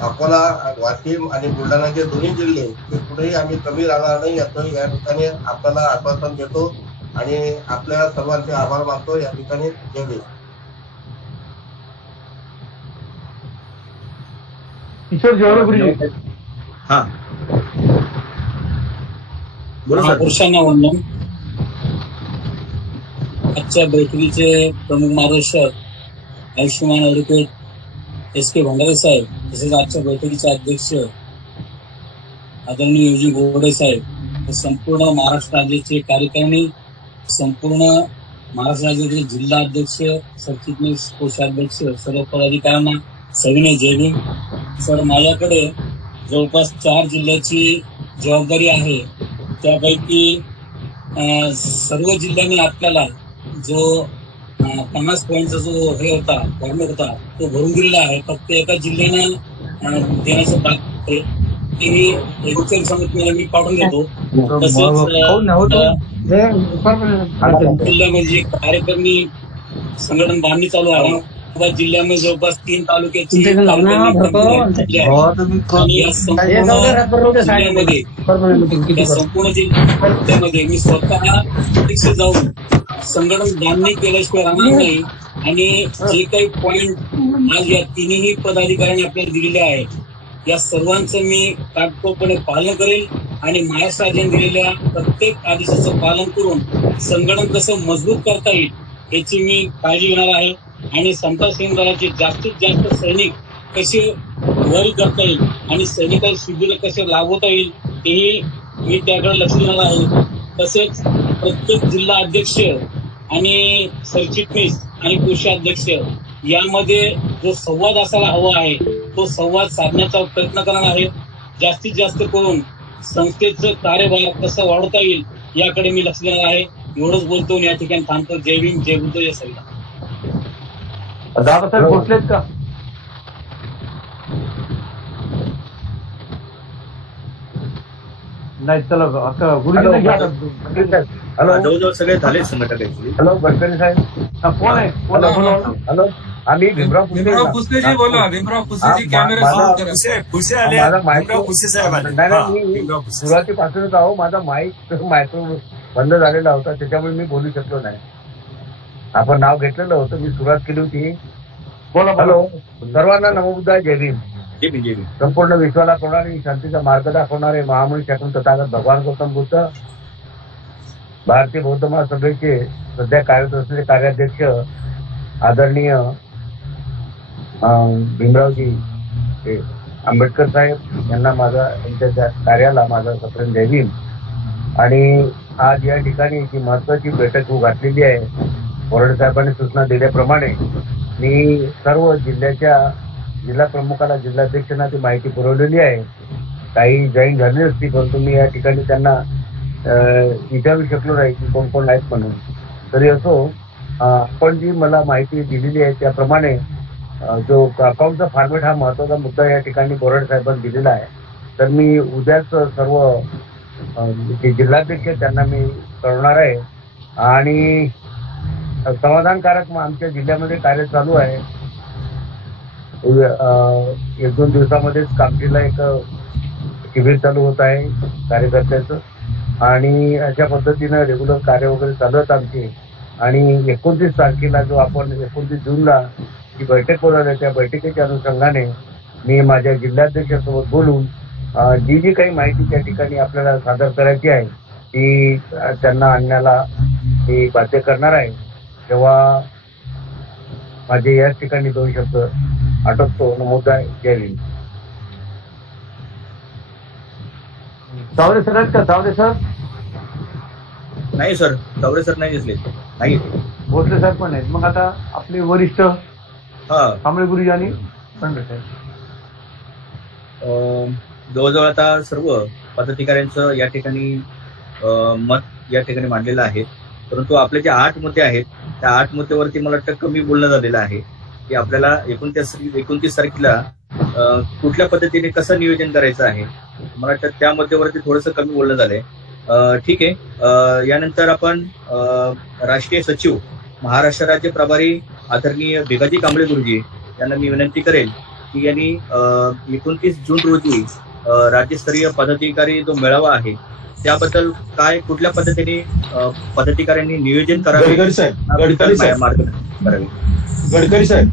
अकोला, वाशिम आणि बुलढाणाचे दोन्ही जिल्हे ते कुठेही आम्ही कमी राहणार नाही याचं या ठिकाणी आपल्याला आश्वासन देतो आणि आपल्या सर्वांचे आभार मानतो. या ठिकाणी जय भीम. किशोर जेवढे हा पुरुषांना वंदन. आजच्या बैठकीचे प्रमुख मार्गदर्शक आयुष्यमान ॲडव्होकेट SK भंडारे साहेब, तसेच आजच्या बैठकीचे अध्यक्ष आदरणीय UG बोर्डे साहेब, संपूर्ण महाराष्ट्र राज्याचे कार्यकारिणी, संपूर्ण महाराष्ट्र राज्याचे जिल्हा अध्यक्ष, सरचिटणीस, कोषाध्यक्ष, सर्व पदाधिकाऱ्यांना सविनय जय भीम. सर, माझ्याकडे जवळपास 4 जिल्ह्याची जबाबदारी आहे. त्यापैकी सर्व जिल्ह्यांनी आपल्याला जो 50 पॉईंटचा जो हे होता फॉर्मेट होता तो भरून दिलेला आहे. फक्त एका जिल्ह्यानं देण्याचं बाकी तेही एकोणचाळीस समितीला मी पाठवून देतो. तसंच जिल्ह्यामध्ये जे कार्यकारिणी संघटन बांधणी चालू आहे जिल्ह्यामध्ये जवळपास 3 तालुक्याची संपूर्ण जिल्ह्यामध्ये मी स्वतः प्रत्यक्ष जाऊन संघटन बांधणी केल्याशिवाय राहणार नाही. आणि जे काही पॉईंट आज या तिन्ही पदाधिकाऱ्यांनी आपल्याला दिलेले आहेत या सर्वांचं मी काटकोरपणे पालन करेल आणि महाराष्ट्र राज्याने दिलेल्या प्रत्येक आदेशाचं पालन करून संघटन कसं मजबूत करता येईल याची मी काळजी घेणार आहे. आणि समता सैनिक दलाचे जास्तीत जास्त सैनिक कसे वर करता येईल आणि सैनिकांना शिबिर कसे राबवता येईल तेही मी त्याकडे लक्ष देणार आहे. तसेच प्रत्येक जिल्हा अध्यक्ष आणि सरचिटणीस आणि कोषाध्यक्ष यामध्ये जो संवाद असायला हवा आहे तो संवाद साधण्याचा प्रयत्न करणार आहे. जास्तीत जास्त करून संस्थेचं कार्यभार कसं वाढवता येईल याकडे मी लक्ष देणार आहे. एवढंच बोलतो या ठिकाणी थांबतो. जय भीम, जय बुद्ध, जय संविधान. दादासाहेब पोहोचलेत का? नाही, चला आता गुरुजी घ्या. हॅलो, जवळजवळ सगळे झाले संघटक. हॅलो, गडकरी साहेब कोण आहे? हॅलो, आम्ही भीमराव पुसेजी बोला. भीमराव पुसेजी कॅमेरा सुरुवातीपासूनच आहो. माझा मायक्रो बंद झालेला होता त्याच्यामुळे मी बोलू शकलो नाही. आपण नाव घेतलेलं होतं, मी सुरुवात केली होती. बोला. हॅलो, सर्वांना नमोबुद्धाय, जय भीम. संपूर्ण विश्वाला कोणाने शांतीचा मार्ग दाखवणारे महामनी शासन तथागत भगवान गौतम बुद्ध भारतीय बौद्ध महासभेचे सध्या कार्यरत असलेले कार्याध्यक्ष आदरणीय भीमरावजी आंबेडकर साहेब यांना यांच्या कार्याला माझा सप्रेम जय भीम. आणि आज या ठिकाणी जी महत्वाची बैठक घातलेली आहे, बोराडे साहेबांनी सूचना दिल्याप्रमाणे मी सर्व जिल्हा प्रमुखाला जिल्हाध्यक्षांना ती माहिती पुरवलेली आहे. काही जॉईन झाली असती, परंतु मी या ठिकाणी त्यांना विचारू शकलो नाही की कोण कोण आहेत म्हणून. तरी असो, आपण जी मला माहिती दिलेली आहे त्याप्रमाणे जो अकाउंटचा फॉर्मेट हा महत्वाचा मुद्दा या ठिकाणी बोराडे साहेबांनी दिलेला आहे. तर मी उद्याच सर्व जे जिल्हाध्यक्ष त्यांना मी कळवणार आहे. आणि समाधानकारक आमच्या जिल्ह्यामध्ये कार्य चालू आहे. 1-2 दिवसामध्येच कामठीला एक शिबिर चालू होत आहे कार्यकर्त्याचं, आणि अशा पद्धतीनं रेग्युलर कार्य वगैरे चालू आहेत आमचे. आणि 29 तारखेला जो आपण 29 जूनला जी बैठक बोलावली त्या बैठकीच्या अनुषंगाने मी माझ्या जिल्हाध्यक्षासोबत बोलून जी काही माहिती त्या ठिकाणी आपल्याला सादर करायची आहे ती त्यांना आणण्याला मी बाध्य करणार आहे. तेव्हा माझे याच ठिकाणी 2 शब्द आटोपतो. नमोदाय. जय भीम. तावडे सर आहेत का? तावडे सर नाही सर, तावडे सर नाही दिसले. नाही, भोसले साहेब पण आहेत. मग आता आपले वरिष्ठ कांबळे गुरुजी आणि पंडित साहेब जवळजवळ आता सर्व पदाधिकाऱ्यांचं या ठिकाणी मत या ठिकाणी मांडलेलं आहे. परंतु आपले जे 8 मुद्दे आहेत त्या 8 मुद्द्यावरती मला वाटतं कमी बोलणं झालेलं आहे की आपल्याला 29 तारखेला कुठल्या पद्धतीने कसं नियोजन करायचं आहे. मला वाटतं त्या मुद्द्यावरती थोडंसं कमी बोलणं झालंय. ठीक आहे. यानंतर आपण राष्ट्रीय सचिव महाराष्ट्र राज्य प्रभारी आदरणीय भिकाजी कांबळे गुरुजी यांना मी विनंती करेल की यांनी 29 जून रोजी राज्यस्तरीय पदाधिकारी जो मेळावा आहे त्याबद्दल कुठल्या पद्धतीने पदाधिकाऱ्यांनी नियोजन करावे. गडकरी साहेब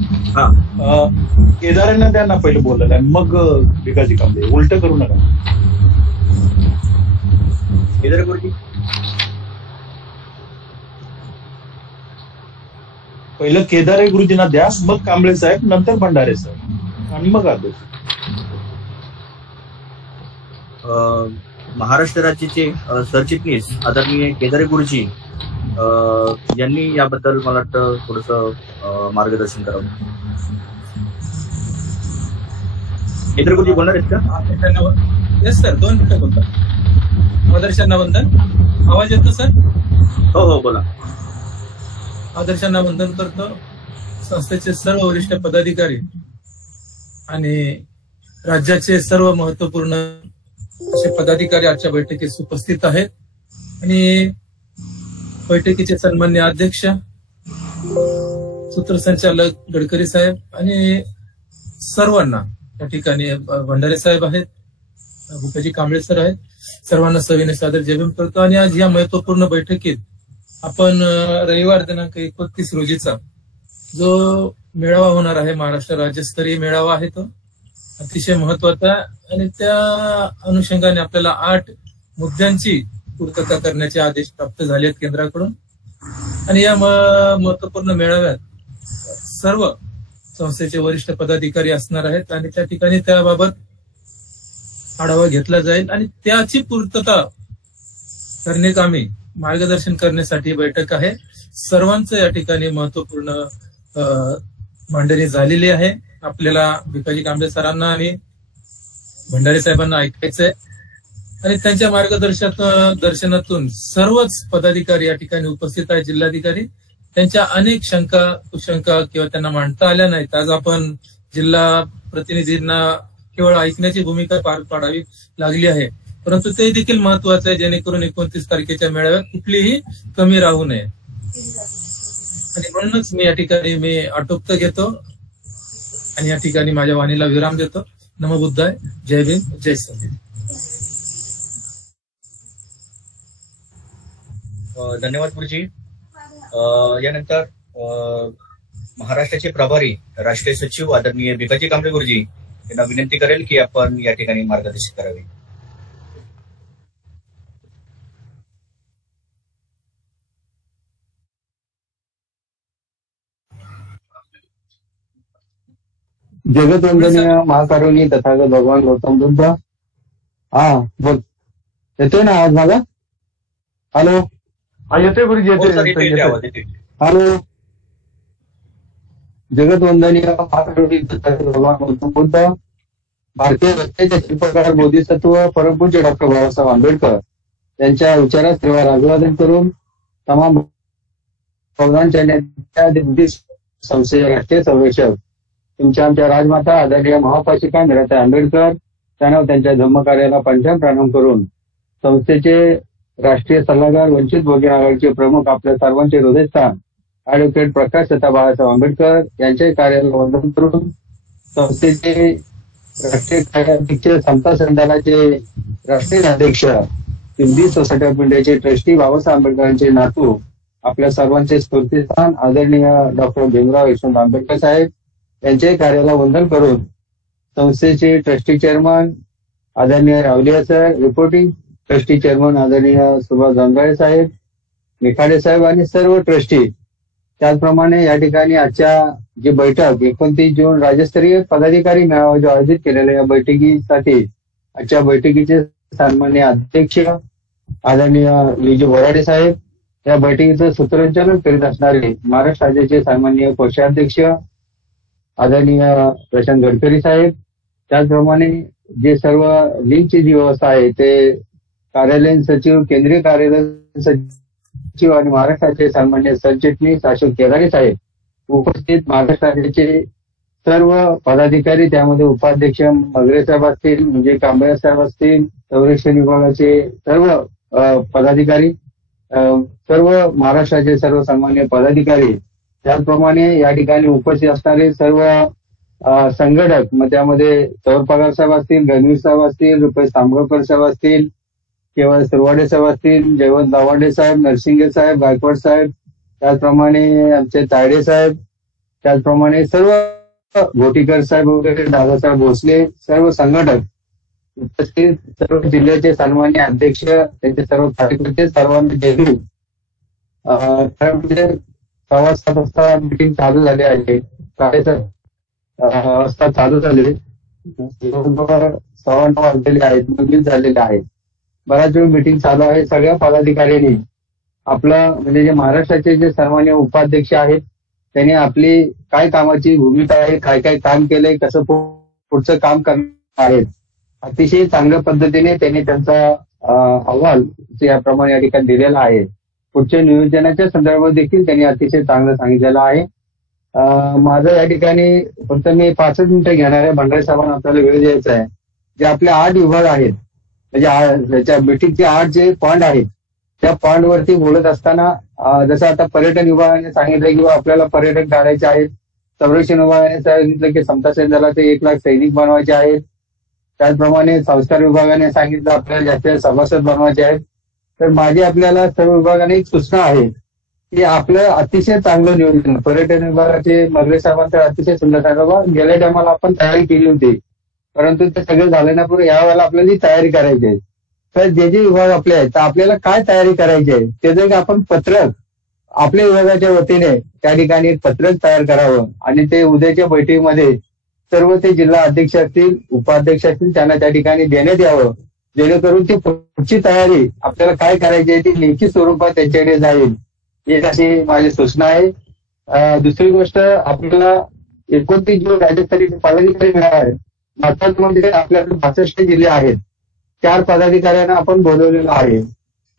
केदारांना त्यांना पहिले बोललेलं आहे, मग भिकाजी कांबळे. उलट करू नका. केदार गुरुजी पहिलं केदारे गुरुजींना द्या, मग कांबळे साहेब, नंतर भंडारे साहेब, आणि मग अध्यक्ष. महाराष्ट्र राज्याचे सरचिटणीस आदरणीय केदारे गुरुजी यांनी याबद्दल मला वाटतं थोडंसं मार्गदर्शन करावं. केदारे गुरुजी बोलणार आहेत का? येस सर, 2 मिनिटं बोलतात. आदर्शांना वंदन. आवाज येतो सर? हो बोला. आदर्शांना वंदन करतो. संस्थेचे सर्व वरिष्ठ पदाधिकारी आणि राज्याचे सर्व महत्वपूर्ण असे पदाधिकारी आजच्या बैठकीस उपस्थित आहेत. आणि बैठकीचे सन्मान्य अध्यक्ष, सूत्रसंचालक गडकरी साहेब आणि सर्वांना या ठिकाणी भंडारे साहेब आहेत, भिकाजी कांबळे सर आहेत, सर्वांना सविनय सादर जय भीम करतो. आणि आज या महत्वपूर्ण बैठकीत आपण रविवार दिनांक 29 रोजीचा जो मेळावा होणार आहे, महाराष्ट्र राज्यस्तरीय मेळावा आहे, तो अतिशय महत्वाचा. आणि त्या अनुषंगाने आपल्याला 8 मुद्द्यांची पूर्तता करण्याचे आदेश प्राप्त झाले आहेत केंद्राकडून. आणि या महत्वपूर्ण मेळाव्यात सर्व संस्थेचे वरिष्ठ पदाधिकारी असणार आहेत आणि त्या ठिकाणी त्याबाबत आढावा घेतला जाईल आणि त्याची पूर्तता करण्याकामी मार्गदर्शन करण्यासाठी बैठक आहे. सर्वांचं या ठिकाणी महत्वपूर्ण मांडणी झालेली आहे. आपल्याला भिकाजी कांबळे सरांना आणि भंडारे साहेबांना ऐकायचंय आणि त्यांच्या मार्गदर्शनातून सर्वच पदाधिकारी या ठिकाणी उपस्थित आहेत. जिल्हाधिकारी त्यांच्या अनेक शंका कुशंका किंवा त्यांना मांडता आल्या नाहीत. आज आपण जिल्हा प्रतिनिधींना केवळ ऐकण्याची भूमिका पार पाडावी लागली आहे, परंतु ते देखील महत्वाचं आहे जेणेकरून 29 तारखेच्या मेळाव्यात कुठलीही कमी राहू नये. आणि म्हणूनच मी या ठिकाणी आटोपत घेतो आणि या ठिकाणी माझ्या वाणीला विराम देतो. नमो बुद्धाय. जय भीम. जय संविधान. धन्यवाद गुरुजी. यानंतर महाराष्ट्राचे प्रभारी राष्ट्रीय सचिव आदरणीय भिकाजी कांबळे गुरुजी त्यांना विनंती करेल की आपण या ठिकाणी मार्गदर्शन करावे. जगतवंदनीय महाकारुणी तथागत भगवान गौतम बुद्ध. हा बोल, येतोय ना आवाज माझा? हॅलो. हा येतोय गुरुजी, येतोय. हॅलो. जगतवंदनीय महाकारुणी तथागत भगवान गौतम बुद्ध. भारतीय घटनेचे शिल्पकार बोधिसत्व परमपूज्य डॉक्टर बाबासाहेब आंबेडकर यांच्या विचारास तीव्र अभिवादन करून तमाम भगवानच्या नेत्या संस्थेचे राष्ट्रीय संरक्षक तुमच्या आमच्या राजमाता आदरणीय महापाशिका मीराताई आंबेडकर त्यांना त्यांच्या धम्मकार्याला पंचायत प्रणाम करून संस्थेचे राष्ट्रीय सल्लागार वंचित बहुजन आघाडीचे प्रमुख आपल्या सर्वांचे हृदयस्थान ऍडव्होकेट प्रकाश दत्ता बाळासाहेब आंबेडकर यांच्या कार्याला वंदन करून संस्थेचे राष्ट्रीय कार्याध्यक्ष समता संघाचे राष्ट्रीय अध्यक्ष हिंदी सोसायटी ऑफ इंडियाचे ट्रस्टी बाबासाहेब आंबेडकरांचे नातू आपल्या सर्वांचे स्फूर्तिस्थान आदरणीय डॉक्टर भीमराव यशवंत आंबेडकर साहेब यांच्या कार्याला वंदन करून संस्थेचे ट्रस्टी चेअरमन आदरणीय Rawalia sir, reporting trustee chairman आदरणीय सुभाष जांभळे साहेब, निखाडे साहेब आणि सर्व ट्रस्टी, त्याचप्रमाणे या ठिकाणी आजच्या जी बैठक 29 जून राज्यस्तरीय पदाधिकारी मेळावा जो आयोजित केलेल्या या बैठकीसाठी आजच्या बैठकीचे सन्माननीय अध्यक्ष आदरणीय युजी बोराडे साहेब, या बैठकीचं सूत्रसंचालन करीत असणारे महाराष्ट्र राज्याचे सन्माननीय कोषाध्यक्ष आदरणीय प्रशांत गडकरी साहेब, त्याचप्रमाणे जे सर्व लिंकची जी व्यवस्था आहे ते कार्यालयीन सचिव, केंद्रीय कार्यालयीन सचिव आणि महाराष्ट्राचे सन्माननीय सरचिटणीस अशोक केदारे साहेब, उपस्थित महाराष्ट्र राज्याचे सर्व पदाधिकारी, त्यामध्ये उपाध्यक्ष मगरे साहेब असतील, म्हणजे कांबळे साहेब असतील, संरक्षण विभागाचे सर्व पदाधिकारी, सर्व महाराष्ट्राचे सर्व सन्मान्य पदाधिकारी, त्याचप्रमाणे या ठिकाणी उपस्थित असणारे सर्व संघटक, मग त्यामध्ये सौर पगार साहेब असतील, गणवीर साहेब असतील, रुपेश तांबळकर साहेब असतील, केवळ सुरवाडे साहेब असतील, जयवंत दावाडे साहेब, नरसिंगे साहेब, गायकवाड साहेब, त्याचप्रमाणे आमचे तायडे साहेब, त्याचप्रमाणे सर्व घोटीकर साहेब वगैरे, दादासाहेब भोसले, सर्व संघटक उपस्थित, सर्व जिल्ह्याचे सन्मान्य अध्यक्ष, त्यांचे सर्व कार्यकर्ते, सर्वांना जय हिंद. 7:15 वाजता मीटिंग चालू झाली आहे, 7:30 वाजता चालू झाले, 9:15 वाजलेले आहेत, मुलीच झालेले आहेत. बराच वेळ मीटिंग चालू आहे. सगळ्या पदाधिकाऱ्यांनी आपलं म्हणजे जे महाराष्ट्राचे जे सन्मान्य उपाध्यक्ष आहेत त्यांनी आपली काय कामाची भूमिका आहे, काय काय काम केलंय, कसं पुढचं काम करणार आहेत, अतिशय चांगल्या पद्धतीने त्यांनी त्यांचा अहवाल याप्रमाणे या ठिकाणी दिलेला आहे. पुढच्या नियोजनाच्या संदर्भात देखील त्यांनी अतिशय चांगलं सांगितलेलं आहे. माझं या ठिकाणी फक्त मी 5 मिनिटं घेणार आहे. भंडारे साहेबांना आपल्याला वेळ द्यायचा आहे. जे आपले 8 विभाग आहेत, म्हणजे त्याच्या मीटिंगचे 8 जे पॉईंट आहेत, त्या पॉईंट वरती बोलत असताना जसं आता पर्यटन विभागाने सांगितलं की आपल्याला पर्यटन काढायचे आहेत, संरक्षण विभागाने सांगितलं की समता दलाचे 1 लाख सैनिक बनवायचे आहेत, त्याचप्रमाणे संस्कार विभागाने सांगितलं आपल्याला जास्त सभासद बनवायचे आहेत. तर माझी आपल्याला सर्व विभागाने एक सूचना आहे की आपलं अतिशय चांगलं नियोजन, पर्यटन विभागाचे मगरे साहेबांचं अतिशय सुंदर सांगा, गेल्या टायमाला आपण तयारी केली होती, परंतु ते सगळं झालं ना, पुढे यावेळेला आपल्याला तयारी करायची आहे. तर जे जे विभाग आपले आहेत तर आपल्याला काय तयारी करायची आहे त्याचं आपण पत्रक आपल्या विभागाच्या वतीने त्या ठिकाणी पत्रक तयार करावं आणि ते उद्याच्या बैठकीमध्ये सर्व ते जिल्हा अध्यक्ष असतील, उपाध्यक्ष असतील त्यांना त्या ठिकाणी देण्यात यावं, जेणेकरून ती पुढची तयारी आपल्याला काय करायची आहे ती लेखी स्वरूपात त्यांच्याकडे जाईल, एक अशी माझी सूचना आहे. दुसरी गोष्ट, आपल्याला 29 जून राज्यस्तरीय पदाधिकारी मिळाला आहे. महत्वाचं म्हणजे आपल्याकडे 62 जिल्हे आहेत, 4 पदाधिकाऱ्यांना आपण बोलवलेलं आहे.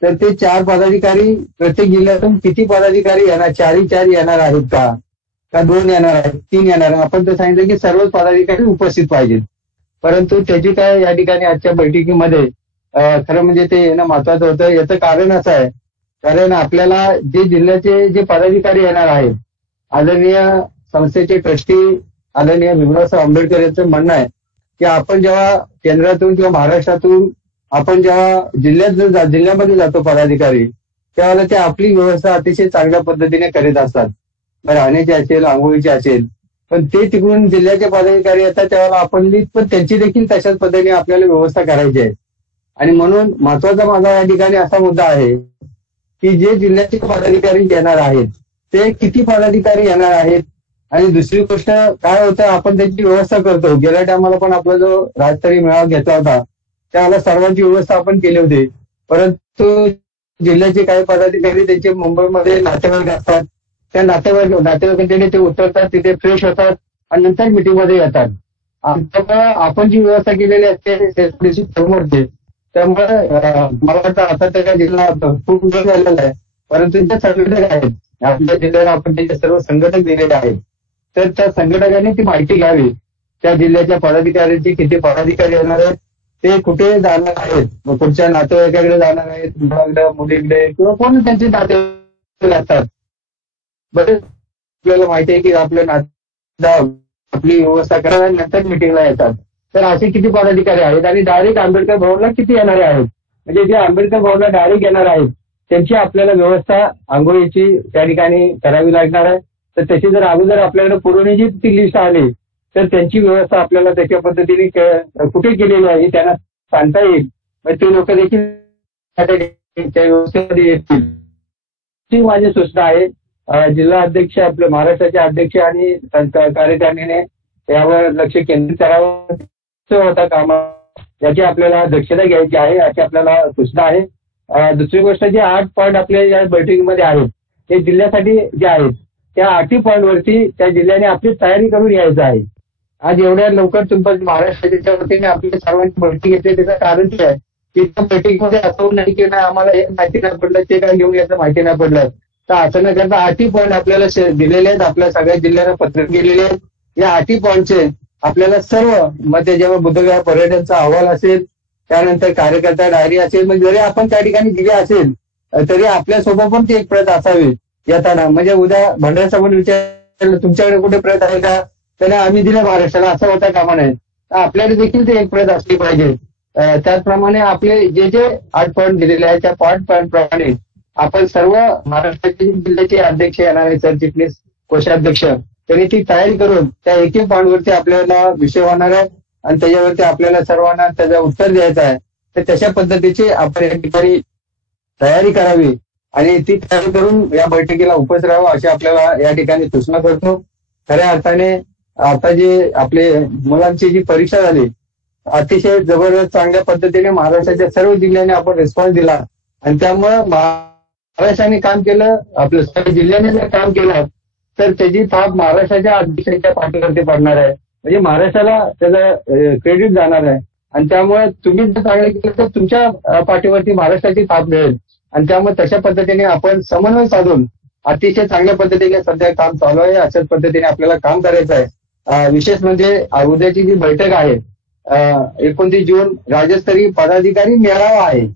तर ते 4 पदाधिकारी प्रत्येक जिल्ह्यातून किती पदाधिकारी येणार, 4 येणार आहेत का 2 येणार आहेत, 3 येणार आहे. आपण तर सांगितलं की सर्वच पदाधिकारी उपस्थित पाहिजेत, परंतु त्याची काय या ठिकाणी आजच्या बैठकीमध्ये खरं म्हणजे ते येणं महत्वाचं होतं. याचं कारण असं आहे, कारण आपल्याला जे जिल्ह्याचे जे पदाधिकारी येणार आहेत, आदरणीय संस्थेचे ट्रस्टी आदरणीय भीमराव आंबेडकर यांचं म्हणणं आहे की आपण जेव्हा केंद्रातून किंवा महाराष्ट्रातून आपण जेव्हा जिल्ह्यामध्ये जातो पदाधिकारी, त्यावेळेला ते आपली व्यवस्था अतिशय चांगल्या पद्धतीने करीत असतात. राहण्याची असेल, आंघोळीची असेल, पण ते तिकडून जिल्ह्याचे पदाधिकारी येतात त्यावेळेला आपण पण त्यांची देखील तशाच पद्धतीने आपल्याला व्यवस्था करायची आहे. आणि म्हणून महत्वाचा माझा या ठिकाणी असा मुद्दा आहे की जे जिल्ह्याचे पदाधिकारी येणार आहेत ते किती पदाधिकारी येणार आहेत. आणि दुसरी गोष्ट काय होतं, आपण त्याची व्यवस्था करतो. गेल्या टायमाला पण आपला जो राज्यस्तरीय मेळावा घेतला होता त्यावेळेला सर्वांची व्यवस्था आपण केली होती, परंतु जिल्ह्याचे काही पदाधिकारी त्यांचे मुंबईमध्ये नातेवाईक असतात, त्या नातेवाईकांकडे ते उतरतात, तिथे फ्रेश होतात आणि नंतर मिटिंगमध्ये येतात. त्यामुळे आपण जी व्यवस्था केलेली असते समोरचे, त्यामुळे मला वाटतं आता त्या जिल्हा खूप झालेला आहे, परंतु जे संघटक आहेत आपल्या जिल्ह्याला आपण त्यांचे सर्व संघटक दिलेले आहेत, तर त्या संघटकांनी ती माहिती घ्यावी. त्या जिल्ह्याच्या पदाधिकाऱ्यांची किती पदाधिकारी येणार आहेत, ते कुठे जाणार आहेत, कुठच्या नातेवाईकाकडे जाणार आहेत, मुलाकडे मुलीकडे किंवा कोण त्यांचे नातेवाईक असतात. बरेच आपल्याला माहिती आहे की आपल्या आपली व्यवस्था करा नंतर मिटिंगला येतात. तर असे किती पदाधिकारी आहेत आणि डायरेक्ट आंबेडकर भवनला किती येणारे आहेत, म्हणजे जे आंबेडकर भवनला डायरेक्ट येणार आहेत त्यांची आपल्याला व्यवस्था आंघोळीची त्या ठिकाणी करावी लागणार आहे. तर तशी जर अगोदर आपल्याकडे पुरवण्याची ती लिस्ट आली तर त्यांची व्यवस्था आपल्याला त्याच्या पद्धतीने कुठे केलेली आहे हे त्यांना सांगता येईल. म्हणजे ते लोक देखील त्या व्यवस्थेमध्ये येतील. ती माझी सूचना आहे. जिल्हा अध्यक्ष आपले महाराष्ट्राचे अध्यक्ष आणि कार्यकारिणीने यावर लक्ष केंद्रित करावं होता कामा, याची आपल्याला दक्षता घ्यायची आहे याची आपल्याला सूचना आहे. दुसरी गोष्ट जे 8 पॉईंट आपल्या या बैठकीमध्ये आहेत ते जिल्ह्यासाठी जे आहेत त्या 8 पॉईंटवरती त्या जिल्ह्याने आपली तयारी करून यायचं आहे. आज एवढ्या लवकर तुमच्या महाराष्ट्राच्या वतीने आपल्या सर्वांची बैठक घेतली त्याचं कारण ते आहे की त्या बैठकीमध्ये असं नाही की नाही आम्हाला हे माहिती नाही पडलं ते काय घेऊन याचं माहिती नाही पडलं. तर असं न करता 8 पॉईंट आपल्याला दिलेले आहेत, आपल्या सगळ्या जिल्ह्यांना पत्रक गेलेले आहेत. या 8 पॉईंटचे आपल्याला सर्व मग त्याच्यावर बुद्धगया पर्यटनचा अहवाल असेल, त्यानंतर कार्यकर्ता डायरी असेल, म्हणजे जरी आपण त्या ठिकाणी दिली असेल तरी आपल्यासोबत पण ती एक प्रत असावी येताना. म्हणजे उद्या भंडारा साहेबांनी विचारलं तुमच्याकडे कुठे प्रत आहे का, त्याने आम्ही दिलं महाराष्ट्राला असं होता कामा नये. तर आपल्याकडे देखील ते एक प्रत असली पाहिजे. त्याचप्रमाणे आपले जे 8 पॉईंट दिलेले आहेत त्या पॉईंट प्रमाणे आपण सर्व महाराष्ट्राचे जिल्ह्याचे अध्यक्ष येणार आहे, सरचिटणीस कोषाध्यक्ष, त्यांनी ती तयारी करून त्या 1 पॉईंटवरती आपल्याला विषय होणार आहे आणि त्याच्यावरती आपल्याला सर्वांना त्याचं उत्तर द्यायचं आहे. तर तशा पद्धतीची आपण या ठिकाणी तयारी करावी आणि ती तयारी करून या बैठकीला उपस्थित राहावं अशी आपल्याला या ठिकाणी सूचना करतो. खऱ्या अर्थाने आता जे आपले मुलांची जी परीक्षा झाली अतिशय जबरदस्त चांगल्या पद्धतीने महाराष्ट्राच्या सर्व जिल्ह्यांनी आपण रिस्पॉन्स दिला आणि त्यामुळं महाराष्ट्राने काम केलं, आपल्या सर्व जिल्ह्याने जर काम केलं तर त्याची थाप महाराष्ट्राच्या अध्यक्षांच्या पाठीवरती पडणार आहे. म्हणजे महाराष्ट्राला त्याचं क्रेडिट जाणार आहे आणि त्यामुळे तुम्ही जर चांगलं केलं तर तुमच्या पाठीवरती महाराष्ट्राची थाप मिळेल आणि त्यामुळे तशा पद्धतीने आपण समन्वय साधून अतिशय चांगल्या पद्धतीने सध्या काम चालू आहे. अशाच पद्धतीने आपल्याला काम करायचं आहे. विशेष म्हणजे उद्याची जी बैठक आहे 29 जून राज्यस्तरीय पदाधिकारी मेळावा आहे.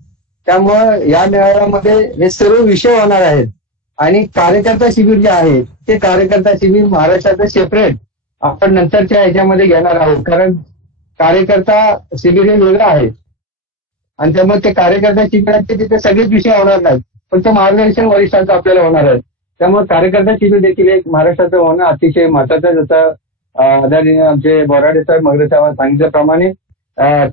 त्यामुळं या मेळाव्यामध्ये हे सर्व विषय होणार आहेत आणि कार्यकर्ता शिबिर जे आहे ते कार्यकर्ता शिबिर महाराष्ट्राचं सेपरेट आपण नंतरच्या ह्याच्यामध्ये घेणार आहोत, कारण कार्यकर्ता शिबिर हे वेगळं आहे आणि त्यामुळे ते कार्यकर्ता शिबिराचे तिथे सगळेच विषय होणार नाहीत, पण ते मार्गदर्शन वरिष्ठांचं आपल्याला होणार आहे. त्यामुळे कार्यकर्ता शिबिर देखील एक महाराष्ट्राचं होणं अतिशय महत्वाचं. जसं आदरणीय आमचे बोराडे साहेब मगरे साहेब सांगितल्याप्रमाणे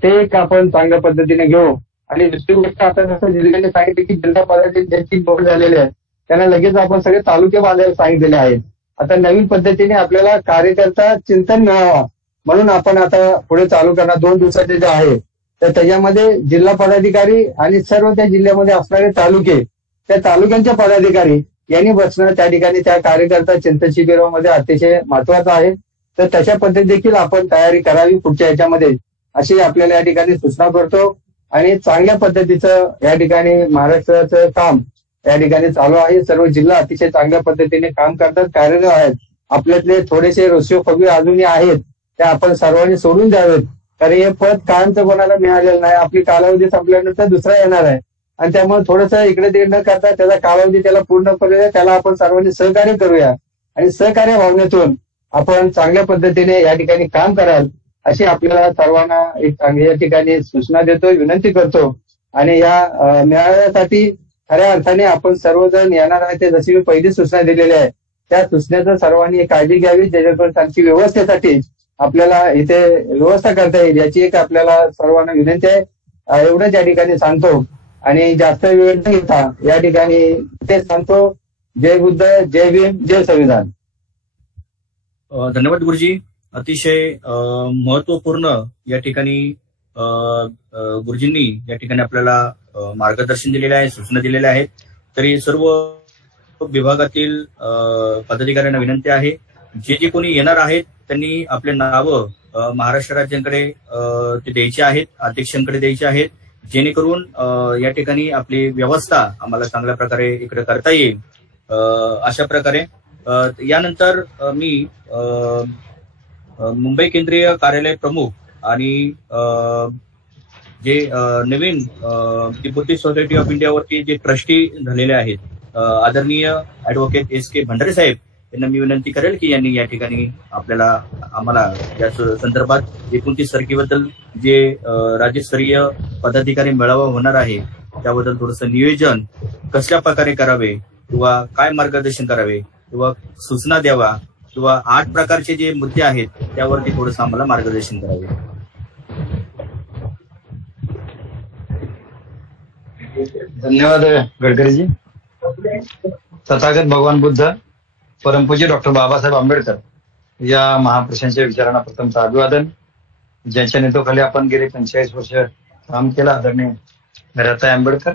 ते एक आपण चांगल्या पद्धतीने घेऊ. आणि दुसरी गोष्ट आता जसं जिल्ह्याने सांगितले की जिल्हा पदाधिकारी ज्यांची निवड झालेली आहे त्यांना लगेच आपण सगळे तालुके बांधायला सांगितलेले आहेत. आता नवीन पद्धतीने आपल्याला कार्यकर्ता चिंतन मिळावा म्हणून आपण आता पुढे चालू करणार 2 दिवसाचे जे आहे तर त्याच्यामध्ये जिल्हा पदाधिकारी आणि सर्व त्या जिल्ह्यामध्ये असणारे तालुके त्या तालुक्यांच्या पदाधिकारी यांनी बसणं त्या ठिकाणी त्या कार्यकर्ता चिंतन शिबिरामध्ये अतिशय महत्वाचं आहे. तर तशा पद्धती देखील आपण तयारी करावी पुढच्या याच्यामध्ये अशी आपल्याला या ठिकाणी सूचना करतो. आणि चांगल्या पद्धतीचं या ठिकाणी महाराष्ट्राचं काम या ठिकाणी चालू आहे. सर्व जिल्हा अतिशय चांगल्या पद्धतीने काम करतात, कार्यरत आहेत. आपल्यातले थोडेसे रोसिओफोबिय अजूनही आहेत ते आपण सर्वांनी सोडून द्यावेत, कारण हे पद कायमचं कोणाला मिळालेलं नाही. आपली कालावधी संपल्यानंतर दुसरा येणार आहे आणि त्यामुळे थोडंसं इकडे तिकडे न करता त्याचा कालावधी त्याला पूर्ण करूया, त्याला आपण सर्वांनी सहकार्य करूया आणि सहकार्य भावनेतून आपण चांगल्या पद्धतीने या ठिकाणी काम कराल अशी आपल्याला सर्वांना एक चांगली या ठिकाणी सूचना देतो, विनंती करतो. आणि या मेळाव्यासाठी खऱ्या अर्थाने आपण सर्वजण येणार आहे ते जशी मी पहिली सूचना दिलेली आहे त्या सूचनेचं सर्वांनी काळजी घ्यावी, जेणेकरून त्यांची व्यवस्थेसाठी आपल्याला इथे व्यवस्था करता येईल याची एक आपल्याला सर्वांना विनंती आहे. एवढंच या ठिकाणी सांगतो आणि जास्त वेळ न घेता या ठिकाणी ते सांगतो. जय बुद्ध, जय भीम, जय संविधान. धन्यवाद गुरुजी. अतिशय महत्वपूर्ण या ठिकाणी गुरुजींनी या ठिकाणी आपल्याला मार्गदर्शन दिलेले आहे, सूचना दिलेल्या आहेत. तरी सर्व विभागातील पदाधिकाऱ्यांना विनंती आहे, जे कोणी येणार आहेत त्यांनी आपले नावं महाराष्ट्र राज्यांकडे ते द्यायचे आहेत, अध्यक्षांकडे द्यायचे आहेत, जेणेकरून या ठिकाणी आपली व्यवस्था आम्हाला चांगल्या प्रकारे इकडे करता येईल. अशा प्रकारे यानंतर मी मुंबई केंद्रीय कार्यालय प्रमुख आणि जे नवीन बुद्धिस्ट सोसायटी ऑफ इंडियावरती जे ट्रस्टी झालेले आहेत आदरणीय ऍडव्होकेट S.K. भंडारे साहेब यांना मी विनंती करेल की यांनी या ठिकाणी आम्हाला या संदर्भात 29 तारखेबद्दल जे राज्यस्तरीय पदाधिकारी मेळावा होणार आहे त्याबद्दल थोडंसं नियोजन कसल्या प्रकारे करावे किंवा काय मार्गदर्शन करावे किंवा सूचना द्यावा किंवा 8 प्रकारचे जे मुद्दे आहेत त्यावरती थोडंसं आम्हाला मार्गदर्शन करावे. धन्यवाद गडकरीजी. तथागत भगवान बुद्ध, परमपूज्य डॉक्टर बाबासाहेब आंबेडकर या महापुरुषांच्या विचारांना प्रथमतः अभिवादन. ज्यांच्या नेतृत्वाखाली आपण गेले 45 वर्ष काम केलं, आदरणीय घराताई आंबेडकर,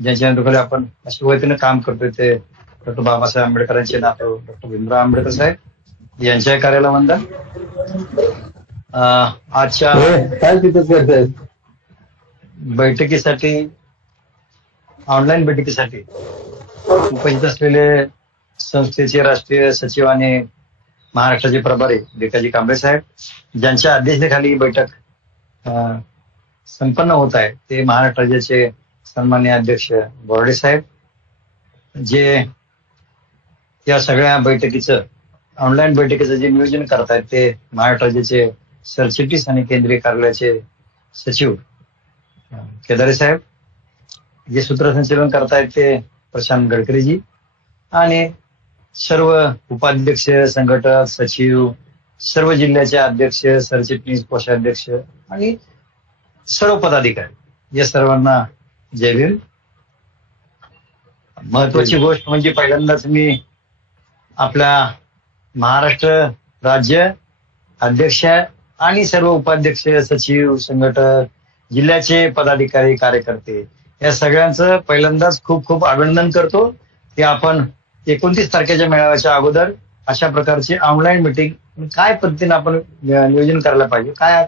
ज्यांच्या नेतृत्वाखाली आपण अशा वतीनं काम करतोय ते डॉक्टर बाबासाहेब आंबेडकरांचे नातू डॉक्टर भीमराव आंबेडकर साहेब यांच्या कार्याला वंदन. आजच्या बैठकीसाठी, ऑनलाईन बैठकीसाठी उपस्थित असलेले संस्थेचे राष्ट्रीय सचिव आणि महाराष्ट्राचे प्रभारी भिकाजी कांबळे साहेब, ज्यांच्या अध्यक्षतेखाली बैठक संपन्न होत आहे, ते महाराष्ट्र राज्याचे सन्माननीय अध्यक्ष बोराडे साहेब, जे या सगळ्या बैठकीचं, ऑनलाईन बैठकीचं जे नियोजन करतायत ते महाराष्ट्र राज्याचे सरचिटणीस आणि केंद्रीय कार्यालयाचे सचिव केदारे साहेब, जे सूत्रसंचालन करतायत ते प्रशांत गडकरीजी, आणि सर्व उपाध्यक्ष, संघटक, सचिव, सर्व जिल्ह्याचे अध्यक्ष, सरचिटणीस, कोषाध्यक्ष आणि सर्व पदाधिकारी, या सर्वांना जय भीम. महत्वाची गोष्ट म्हणजे पहिल्यांदाच मी आपल्या महाराष्ट्र राज्य अध्यक्ष आणि सर्व उपाध्यक्ष, सचिव, संघटक, जिल्ह्याचे पदाधिकारी, कार्यकर्ते या सगळ्यांचं पहिल्यांदाच खूप खूप अभिनंदन करतो की आपण 29 तारखेच्या मेळाव्याच्या अगोदर अशा प्रकारची ऑनलाईन मीटिंग काय पद्धतीने आपण नियोजन करायला पाहिजे, काय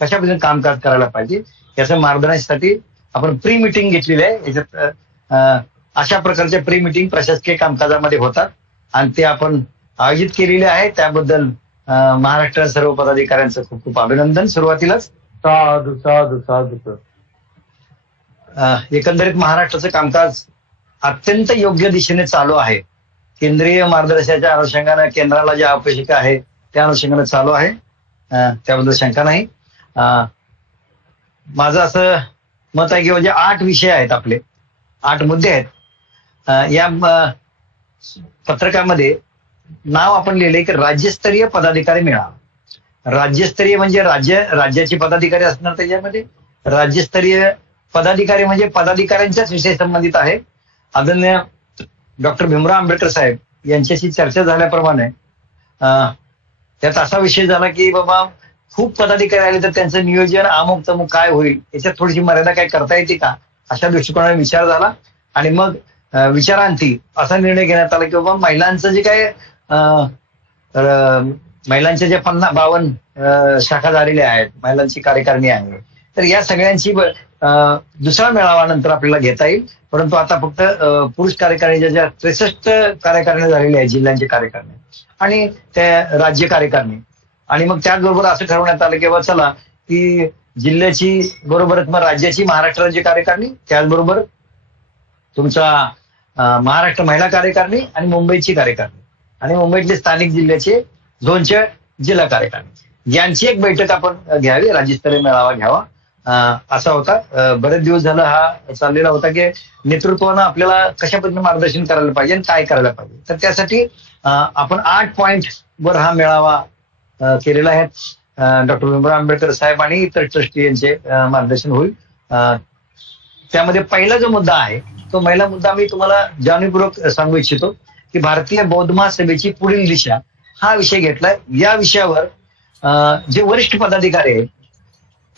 कशा पद्धतीने कामकाज करायला पाहिजे याचं मार्गदर्शनासाठी आपण प्री मिटिंग घेतलेली आहे. याच्यात अशा प्रकारच्या प्री मिटिंग प्रशासकीय कामकाजामध्ये होतात आणि ते आपण आयोजित केलेले आहे. त्याबद्दल महाराष्ट्र सर्व पदाधिकाऱ्यांचं खूप खूप अभिनंदन. सुरुवातीलाच साधू साधू साधू. एकंदरीत महाराष्ट्राचं कामकाज अत्यंत योग्य दिशेने चालू आहे. केंद्रीय मार्गदर्शनाच्या अनुषंगाने केंद्राला जे आवश्यक आहे त्या अनुषंगाने चालू आहे, त्याबद्दल शंका नाही. माझं असं मत आहे की म्हणजे 8 विषय आहेत, आपले 8 मुद्दे आहेत. या पत्रकामध्ये नाव आपण लिहिलंय की राज्यस्तरीय पदाधिकारी मेळावा. राज्यस्तरीय म्हणजे राज्याचे पदाधिकारी असणार, त्याच्यामध्ये राज्यस्तरीय पदाधिकारी म्हणजे पदाधिकाऱ्यांच्याच विषय संबंधित आहे. आदरणीय डॉक्टर भीमराव आंबेडकर साहेब यांच्याशी चर्चा झाल्याप्रमाणे त्यात असा विषय झाला की बाबा खूप पदाधिकारी आले तर त्यांचं नियोजन अमुक तमुक काय होईल, याच्यात थोडीशी मर्यादा काय करता येते का, अशा दृष्टिकोनाने विचार झाला. आणि मग विचारांती असा निर्णय घेण्यात आला की बाबा महिलांचं जे काय महिलांच्या ज्या 52 शाखा झालेल्या आहेत, महिलांची कार्यकारिणी आहे, तर या सगळ्यांची दुसरा मेळावा नंतर आपल्याला घेता येईल. परंतु आता फक्त पुरुष कार्यकारिणीच्या ज्या 63 कार्यकारिणी झालेल्या आहेत, जिल्ह्यांची कार्यकारिणी आणि त्या राज्य कार्यकारिणी, आणि मग त्याचबरोबर असं ठरवण्यात आलं की बाबा चला की जिल्ह्याची बरोबरच मग राज्याची महाराष्ट्र राज्य कार्यकारिणी, त्याचबरोबर तुमचा महाराष्ट्र महिला कार्यकारिणी आणि मुंबईची कार्यकारिणी आणि मुंबईतले स्थानिक जिल्ह्याचे झोनच्या जिल्हा कार्यकारिणी यांची एक बैठक आपण घ्यावी, राज्यस्तरीय मेळावा घ्यावा. असा होता. बरेच दिवस झाला हा चाललेला होता की नेतृत्वानं आपल्याला कशा पद्धतीने मार्गदर्शन करायला पाहिजे आणि काय करायला पाहिजे. तर त्यासाठी आपण 8 पॉइंट वर हा मेळावा केलेला आहे. डॉक्टर भीमराव आंबेडकर साहेब आणि इतर ट्रस्टी यांचे मार्गदर्शन होईल. त्यामध्ये पहिला जो मुद्दा आहे तो पहिला मुद्दा मी तुम्हाला जाणीवपूर्वक सांगू इच्छितो की भारतीय बौद्ध महासभेची पुढील दिशा हा विषय घेतलाय. या विषयावर जे वरिष्ठ पदाधिकारी आहेत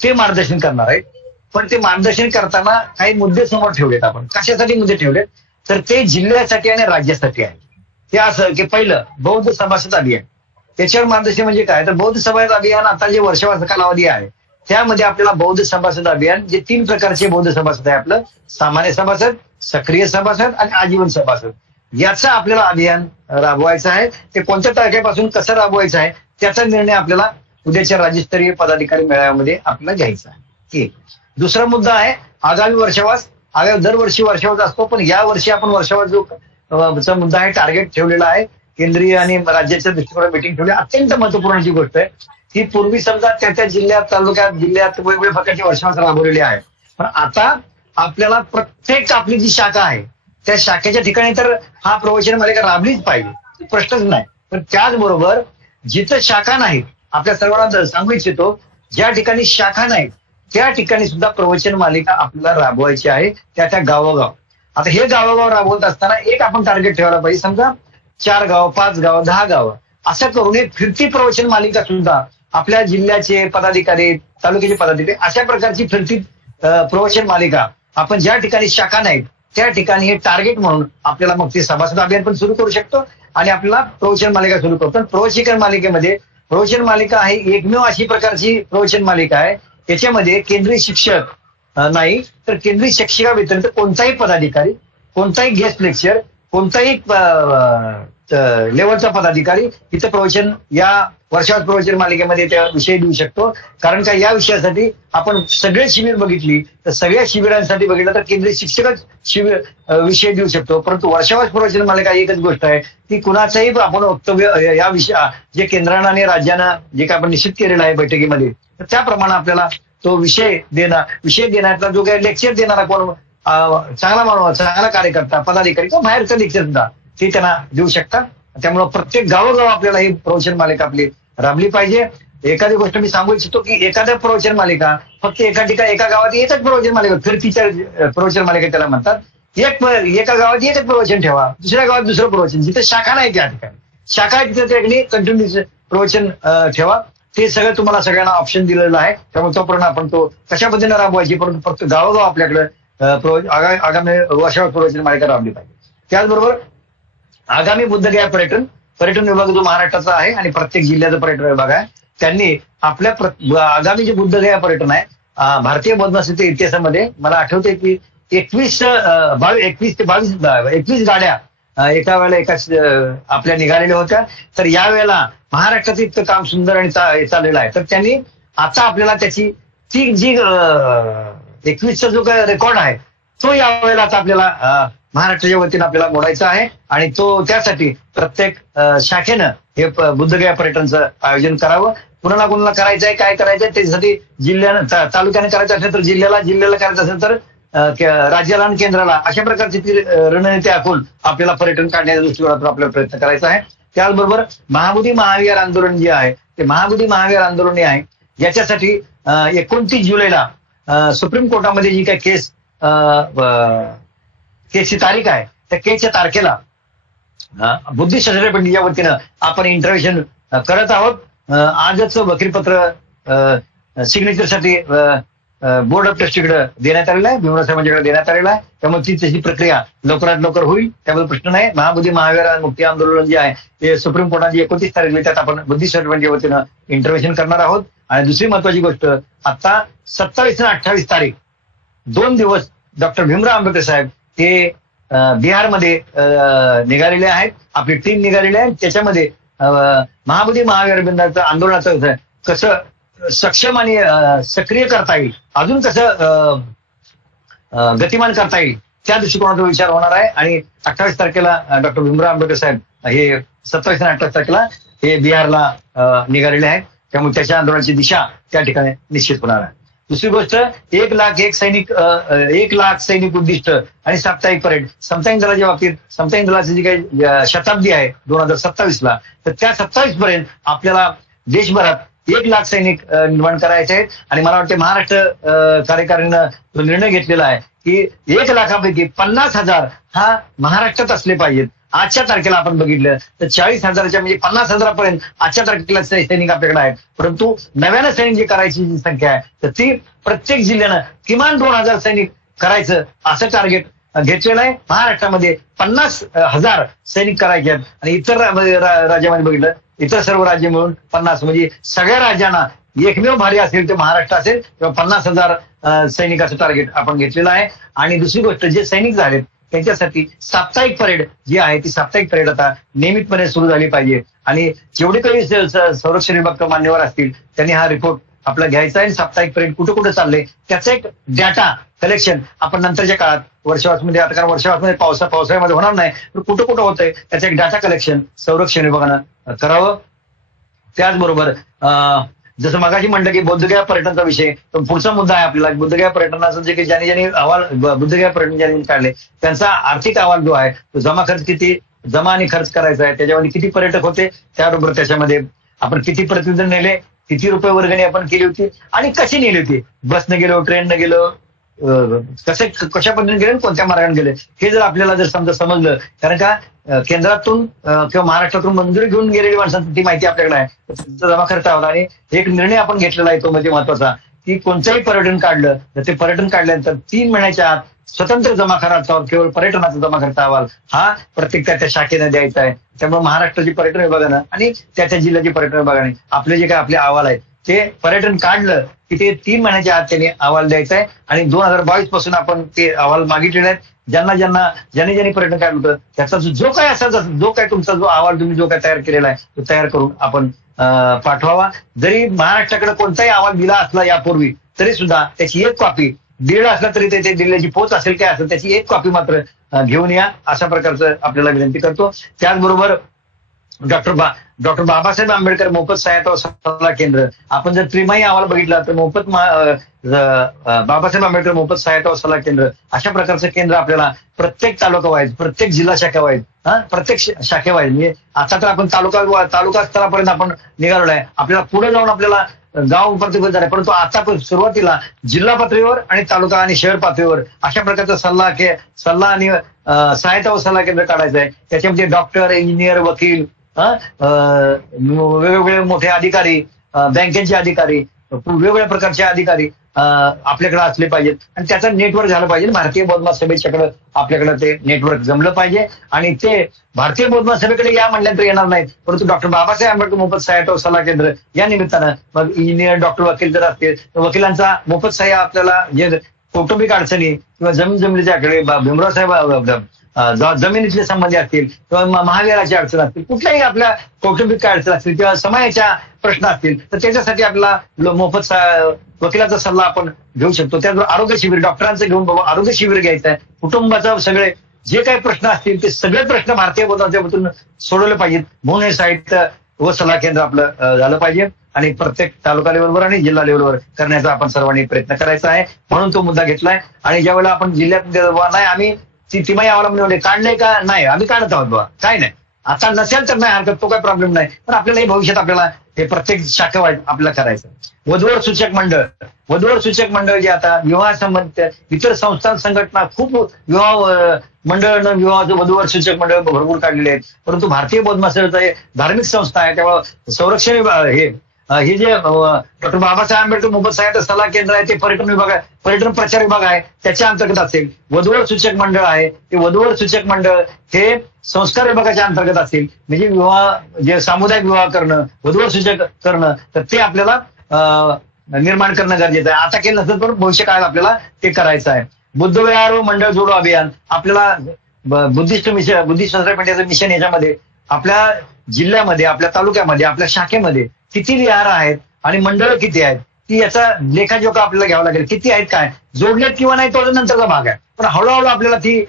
ते मार्गदर्शन करणार आहेत. पण ते मार्गदर्शन करताना काही मुद्दे समोर ठेवलेत. आपण कशासाठी मुद्दे ठेवलेत तर ते जिल्ह्यासाठी आणि राज्यासाठी आहे. ते असं की पहिलं बौद्ध सभासद अभियान, त्याच्यावर मार्गदर्शन म्हणजे काय तर बौद्ध सभासद अभियान आता जे वर्षावाचा कालावधी आहे त्यामध्ये आपल्याला बौद्ध सभासद अभियान जे 3 प्रकारचे बौद्ध सभासद आहे आपलं सामान्य सभासद, सक्रिय सभासद आणि आजीवन सभासद, याचं आपल्याला अभियान राबवायचं आहे. ते कोणत्या तारखेपासून कसं राबवायचं आहे त्याचा निर्णय आपल्याला उद्याच्या राज्यस्तरीय पदाधिकारी मेळाव्यामध्ये आपल्याला घ्यायचा आहे. ठीक. दुसरा मुद्दा आहे आगामी वर्षावास. दरवर्षी वर्षावास असतो पण या वर्षी आपण वर्षावास जो मुद्दा आहे टार्गेट ठेवलेला आहे. केंद्रीय आणि राज्याच्या दृष्टिकोनात मीटिंग ठेवली. अत्यंत महत्वपूर्ण गोष्ट आहे की पूर्वी समजा त्या जिल्ह्यात तालुक्यात जिल्ह्यात वेगवेगळ्या प्रकारची वर्षावास राबवलेली आहे. पण आता आपल्याला प्रत्येक आपली जी शाखा आहे त्या शाखेच्या ठिकाणी तर हा प्रवचन मालिका राबलीच पाहिजे, प्रश्नच नाही. पण त्याचबरोबर जिथं शाखा नाहीत आपल्या सर्वांना सांगू इच्छितो ज्या ठिकाणी शाखा नाहीत त्या ठिकाणी सुद्धा प्रवचन मालिका आपल्याला राबवायची आहे. त्या गावोगाव. आता हे गावोगाव राबवत असताना एक आपण टार्गेट ठेवायला पाहिजे. समजा 4 गाव, 5 गाव, 10 गाव असं करून एक फिरती प्रवचन मालिका सुद्धा आपल्या जिल्ह्याचे पदाधिकारी, तालुक्याचे पदाधिकारी अशा प्रकारची फिरती प्रवचन मालिका आपण ज्या ठिकाणी शाखा नाहीत त्या ठिकाणी हे टार्गेट म्हणून आपल्याला मग ते सभासद अभियान पण सुरू करू शकतो आणि आपल्याला प्रवचन मालिका सुरू करतो. प्रवचन मालिकेमध्ये प्रवचन मालिका ही एकमेव अशी प्रकारची प्रवचन मालिका आहे त्याच्यामध्ये केंद्रीय शिक्षक नाही तर केंद्रीय शिक्षका व्यतिरिक्त कोणताही पदाधिकारी, कोणताही गेस्ट लेक्चर, कोणताही लेवलचा पदाधिकारी इथं प्रवचन या वर्षात प्रवचन मालिकेमध्ये त्या विषय देऊ शकतो. कारण का या विषयासाठी आपण सगळे शिबिर बघितली तर सगळ्या शिबिरांसाठी बघितलं तर केंद्रीय शिक्षकच शिबिर विषय देऊ शकतो. परंतु वर्षावास प्रवचन मालिका एकच गोष्ट आहे की कुणाचंही आपण वक्तव्य या विषया जे केंद्रानं आणि राज्यानं जे काय आपण निश्चित केलेलं आहे बैठकीमध्ये तर त्याप्रमाणे आपल्याला तो विषय देण्याचा जो काही लेक्चर देणारा कोण चांगला माणूस, चांगला कार्यकर्ता, पदाधिकारी किंवा बाहेरचं लेक्चर सुद्धा ते त्यांना देऊ शकतात. त्यामुळे प्रत्येक गावोगाव आपल्याला ही प्रवचन मालिका आपली राबली पाहिजे. एखादी गोष्ट मी सांगू इच्छितो की एखाद्या प्रवचन मालिका फक्त एका गावात एकच प्रवचन मालिका, फिरतीच्या प्रवचन मालिका त्याला म्हणतात. एका गावात एकच प्रवचन ठेवा, दुसऱ्या गावात दुसरं प्रवचन, जिथे शाखा नाही त्या ठिकाणी शाखा आहे तिथे त्या कंटिन्यू प्रवचन ठेवा. ते सगळं तुम्हाला सगळ्यांना ऑप्शन दिलेलं आहे. त्यामुळे तोपर्यंत आपण तो कशा पद्धतीने राबवायची परंतु फक्त गावोगाव आपल्याकडे आगामी वर्षावर प्रवचन मालिका राबली पाहिजे. त्याचबरोबर आगामी बुद्धगया पर्यटन विभाग जो महाराष्ट्राचा आहे आणि प्रत्येक जिल्ह्याचा पर्यटन विभाग आहे त्यांनी आपल्या आगामी जे बुद्धगया पर्यटन आहे भारतीय बौद्धशास्त्राच्या इतिहासामध्ये मला आठवते की 21 ते 22 गाड्या एका वेळेला एकाच आपल्या निघालेल्या होत्या. तर यावेळेला महाराष्ट्राचं इतकं काम सुंदर आणि चाललेलं आहे तर त्यांनी आता आपल्याला त्याची ती जी 21चा जो काय रेकॉर्ड आहे तो यावेळेला आता आपल्याला महाराष्ट्राच्या वतीनं आपल्याला मोडायचा आहे आणि तो त्यासाठी प्रत्येक शाखेनं हे बुद्धगया पर्यटनचं आयोजन करावं. कुणाला करायचं आहे, काय करायचं आहे त्याच्यासाठी जिल्ह्यानं तालुक्याने करायचं असेल तर जिल्ह्याला करायचं असेल तर राज्याला आणि केंद्राला अशा प्रकारची ती रणनीती आखून आपल्याला पर्यटन काढण्याच्या दृष्टिकोनातून आपल्याला प्रयत्न करायचा आहे. त्याचबरोबर महाबोधी महाविहार आंदोलन जे आहे ते महाबोधी महाविहार आंदोलन आहे याच्यासाठी 29 जुलैला सुप्रीम कोर्टामध्ये जी काही केसची तारीख आहे त्या केसच्या तारखेला बुद्धिस्ट पंडितच्या वतीनं आपण इंटरव्हेन्शन करत आहोत. आजच वकीलपत्र सिग्नेचरसाठी बोर्ड ऑफ ट्रस्टीकडे देण्यात आलेलं आहे, भीमराव साहेबांच्याकडे देण्यात आलेलं आहे. त्यामुळे ती तशी प्रक्रिया लवकरात लवकर होईल त्याबद्दल प्रश्न नाही. महाबोधी महाविहार मुक्ती आंदोलन जे आहे ते सुप्रीम कोर्टाची 29 तारीख त्यात आपण बुद्धिस्ट पंडितच्या वतीनं इंटरव्हेन्शन करणार आहोत. आणि दुसरी महत्वाची गोष्ट आता 27 आणि 28 तारीख 2 दिवस डॉक्टर भीमराव आंबेडकर साहेब ते बिहारमध्ये निघालेले आहेत. आपली टीम निघालेली आहे. त्याच्यामध्ये महाबोधी महाविहार बंधाचं आंदोलनाचं कसं सक्षम आणि सक्रिय करता येईल, अजून कसं गतिमान करता येईल त्या दृष्टिकोनाचा विचार होणार आहे. आणि 28 तारखेला डॉक्टर भीमराव आंबेडकर साहेब हे 27 आणि 28 तारखेला हे बिहारला निघालेले आहेत. त्यामुळे त्याच्या आंदोलनाची दिशा त्या ठिकाणी निश्चित होणार आहे. दुसरी गोष्ट 1,00,000 सैनिक 1,00,000 सैनिक उद्दिष्ट आणि साप्ताहिक परेड. समताईन दलाच्या बाबतीत समताईन दलाची जी काही शताब्दी आहे 2027ला, तर त्या 27 पर्यंत आपल्याला देशभरात 1,00,000 सैनिक निर्माण करायचे आहेत. आणि मला वाटते महाराष्ट्र कार्यकारिणीनं तो निर्णय घेतलेला आहे की 1,00,000पैकी 50,000 हा महाराष्ट्रात असले पाहिजेत. आजच्या तारखेला आपण बघितलं तर 40,000च्या म्हणजे 50,000पर्यंत आजच्या तारखेला सैनिक आपल्याकडे आहेत. परंतु नव्यानं सैनिक जे करायची जी संख्या आहे तर ती प्रत्येक जिल्ह्यानं किमान 2,000 सैनिक करायचं असं टार्गेट घेतलेलं आहे. महाराष्ट्रामध्ये 50,000 सैनिक करायचे आहेत. आणि इतर राज्यामध्ये बघितलं, इतर सर्व राज्य मिळून 50, म्हणजे सगळ्या राज्यांना एकमेव भारी असेल ते महाराष्ट्र असेल किंवा 50,000 सैनिकाचं टार्गेट आपण घेतलेलं आहे. आणि दुसरी गोष्ट, जे सैनिक झालेत त्यांच्यासाठी साप्ताहिक परेड जी आहे ती साप्ताहिक परेड आता नियमितपणे सुरू झाली पाहिजे. आणि जेवढे काही संरक्षण विभाग मान्यवर असतील त्यांनी हा रिपोर्ट आपला घ्यायचा आहे. साप्ताहिक परेड कुठं कुठं चाललंय त्याचा एक डाटा कलेक्शन आपण नंतरच्या काळात वर्षावासमध्ये, आता कारण वर्षावासमध्ये पावसाळ्यामध्ये होणार नाही, पण कुठं कुठं होतंय त्याचं एक डाटा कलेक्शन संरक्षण विभागानं करावं. त्याचबरोबर जसं मगाशी म्हणलं की बोधगया पर्यटनाचा विषय, तर पुढचा मुद्दा आहे आपल्याला. बोधगया पर्यटनाचं जे काही ज्यांनी अहवाल बोधगया पर्यटन ज्यांनी काढले त्यांचा आर्थिक अहवाल जो आहे तो जमा खर्च किती, जमा आणि खर्च करायचा आहे, त्याच्यामध्ये किती पर्यटक होते, त्याबरोबर त्याच्यामध्ये आपण किती प्रतिनिधी नेले, किती रुपये वर्गणी आपण केली होती आणि कशी नेली होती, बसनं गेलो, ट्रेननं गेलो, कशा पद्धतीने गेले, कोणत्या मार्गाने गेले, हे जर आपल्याला जर समजलं, कारण का केंद्रातून किंवा महाराष्ट्रातून मंजुरी घेऊन गेलेली माणसांची ती माहिती आपल्याकडे आहे, त्याचा जमा खर्च हवा. आणि एक निर्णय आपण घेतलेला आहे तो म्हणजे महत्वाचा, की कोणतंही पर्यटन काढलं तर ते पर्यटन काढल्यानंतर 3 महिन्याच्या आत स्वतंत्र जमा खर्चावर केवळ पर्यटनाचा जमा खर्च अहवाल हा प्रत्येक त्या शाखेनं द्यायचा आहे. त्यामुळे महाराष्ट्राची पर्यटन विभागानं आणि त्या जिल्ह्याची पर्यटन विभागाने आपले जे काही आपले अहवाल आहेत ते पर्यटन काढलं की ते 3 महिन्याच्या आत त्यांनी अहवाल द्यायचा आहे. आणि 2022 पासून आपण ते अहवाल मागितलेले आहेत. ज्यांनी पर्यटन काढलं होतं त्याचा जो काय असायचा, जो काय तुमचा जो अहवाल तुम्ही जो काय तयार केलेला आहे तो तयार करून आपण पाठवावा. जरी महाराष्ट्राकडे कोणताही अहवाल दिला असला यापूर्वी तरी सुद्धा त्याची एक कॉपी, दिलेला असला तरी ते दिलेली पोच असेल काय असेल त्याची एक कॉपी मात्र घेऊन या, अशा प्रकारचं आपल्याला विनंती करतो. त्याचबरोबर डॉक्टर बाबासाहेब आंबेडकर मोफत सहायता व सल्ला केंद्र, आपण जर त्रिमाही अहवाल बघितला तर बाबासाहेब आंबेडकर मोफत सहायता व सल्ला केंद्र अशा प्रकारचं केंद्र आपल्याला प्रत्येक तालुका वाईज, प्रत्येक जिल्हा शाखा वाईज, प्रत्येक शाखे वाईज, म्हणजे आता तर आपण तालुका स्तरापर्यंत आपण निघालेलो आहे. आपल्याला पुढे जाऊन आपल्याला गाव पातळीवर जाणार, परंतु आता सुरुवातीला जिल्हा पातळीवर आणि तालुका आणि शहर पातळीवर अशा प्रकारचा सल्ला आणि सहायता व सल्ला केंद्र काढायचं आहे. त्याच्यामध्ये डॉक्टर, इंजिनियर, वकील, वेगवेगळे मोठे अधिकारी, बँकेचे अधिकारी, वेगवेगळ्या प्रकारचे अधिकारी आपल्याकडे असले पाहिजेत आणि त्याचं नेटवर्क झालं पाहिजे. भारतीय बौद्ध सभेच्याकडे आपल्याकडे ते नेटवर्क जमलं पाहिजे. आणि ते भारतीय बौद्ध सभेकडे या म्हणल्यानंतर येणार नाहीत, परंतु डॉक्टर बाबासाहेब आंबेडकर मोफत सहायता व सल्ला केंद्र या निमित्तानं मग इंजिनियर, डॉक्टर, वकील जर असतील तर वकिलांचा मोफत सहाय्य आपल्याला जे कौटुंबिक अडचणी किंवा जमिनीच्या आकडे, भीमराव साहेब जमिनीतले संबंधी असतील किंवा महाविराची अडचण असतील, कुठल्याही आपल्या कौटुंबिक अडचण असतील किंवा समाजाच्या प्रश्न असतील तर त्याच्यासाठी आपला मोफत वकिलाचा सल्ला आपण घेऊ शकतो. त्याचबरोबर आरोग्य शिबिर, डॉक्टरांचं घेऊन बाबा आरोग्य शिबिर घ्यायचं आहे. कुटुंबाचा सगळे जे काही प्रश्न असतील ते सगळे प्रश्न भारतीय बौद्धांच्यामधून सोडवले पाहिजेत म्हणून हे साहित्य व सल्ला केंद्र आपलं झालं पाहिजे. आणि प्रत्येक तालुका लेवलवर आणि जिल्हा लेवलवर करण्याचा आपण सर्वांनी प्रयत्न करायचा आहे, म्हणून तो मुद्दा घेतलाय. आणि ज्यावेळेला आपण जिल्ह्यात नाही आम्ही तिमाही अवलंबून काढलंय का नाही, आम्ही काढत आहोत बाबा, काय नाही, आता नसेल तर नाही हरकत, तो काही प्रॉब्लेम नाही, पण आपल्यालाही भविष्यात आपल्याला हे प्रत्येक शाखा आपल्याला करायचं. वधूवर सूचक मंडळ जे आता विवाह संबंधित इतर संस्था संघटना खूप विवाह मंडळानं विवाहाचं वधूवर सूचक मंडळ भरपूर काढलेले आहेत, परंतु भारतीय बौद्ध महासभेचं धार्मिक संस्था आहे त्यामुळे संरक्षण विभाग हे जे डॉक्टर बाबासाहेब आंबेडकर मोफत सहायता सल्ला केंद्र आहे ते पर्यटन विभाग आहे, पर्यटन प्रचार विभाग आहे त्याच्या अंतर्गत असेल. वधूवर सूचक मंडळ आहे ते वधूवर सूचक मंडळ हे संस्कार विभागाच्या अंतर्गत असेल, म्हणजे विवाह जे सामुदायिक विवाह करणं, वधूवर सूचक करणं, तर ते आपल्याला निर्माण करणं गरजेचं आहे. आता केलं नसेल तर भविष्य काळात आपल्याला ते करायचं आहे. बुद्ध विहार व मंडळ जोडो अभियान, आपल्याला बुद्धिस्ट संस्कृती मिशन याच्यामध्ये आपल्या जिल्ह्यामध्ये, आपल्या तालुक्यामध्ये, आपल्या शाखेमध्ये किती विहार आहेत आणि मंडळ किती आहेत ती याचा लेखाजोखा आपल्याला घ्यावा लागेल. किती आहेत, काय जोडलेत किंवा नाही तो नंतरचा भाग आहे, पण हळूहळू आपल्याला ती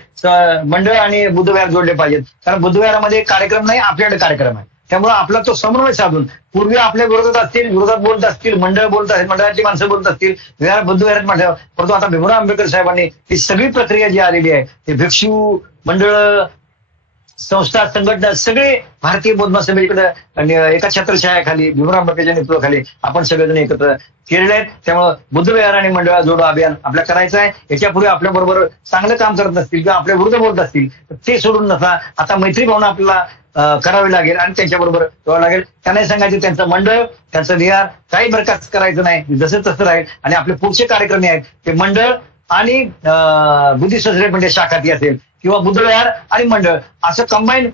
मंडळ आणि बुद्धविहार जोडले पाहिजेत. कारण बुद्धविहारामध्ये कार्यक्रम नाही, आपल्याकडे कार्यक्रम आहे. त्यामुळे आपला तो समन्वय साधून पूर्वी आपल्या विरोधात असतील, विरोधात बोलत असतील, मंडळ बोलत असतील, मंडळातली माणसं बोलत असतील, बंधू विहारात म्हटल्यावर, परंतु आता भीमराव आंबेडकर साहेबांनी ही सगळी प्रक्रिया जी आलेली आहे, ते भिक्षू मंडळ, संस्था, संघटना सगळे भारतीय बौद्ध महासभेकडे एका छत्रछायाखाली भीमराव आंबेडकरच्या नेतृत्वाखाली आपण सगळेजण एकत्र केलेले आहेत. त्यामुळे बुद्ध विहार आणि मंडळा जोडो अभियान आपल्या करायचं आहे. याच्यापूर्वी आपल्या बरोबर चांगलं काम करत नसतील किंवा आपल्या विरुद्ध बोलत असतील तर ते सोडून नका, आता मैत्री भावना आपल्याला करावी लागेल आणि त्यांच्याबरोबर ठेवावं लागेल. त्यांना सांगायचं त्यांचं मंडळ, त्यांचं विहार काही बरखास्त करायचं नाही, जसं तसं राहील. आणि आपले पुढचे कार्यक्रम आहेत ते मंडळ आणि बुद्धिस्ट सोसायटी म्हणजे शाखा ती असेल किंवा बुद्ध विहार आणि मंडळ असं कंबाईन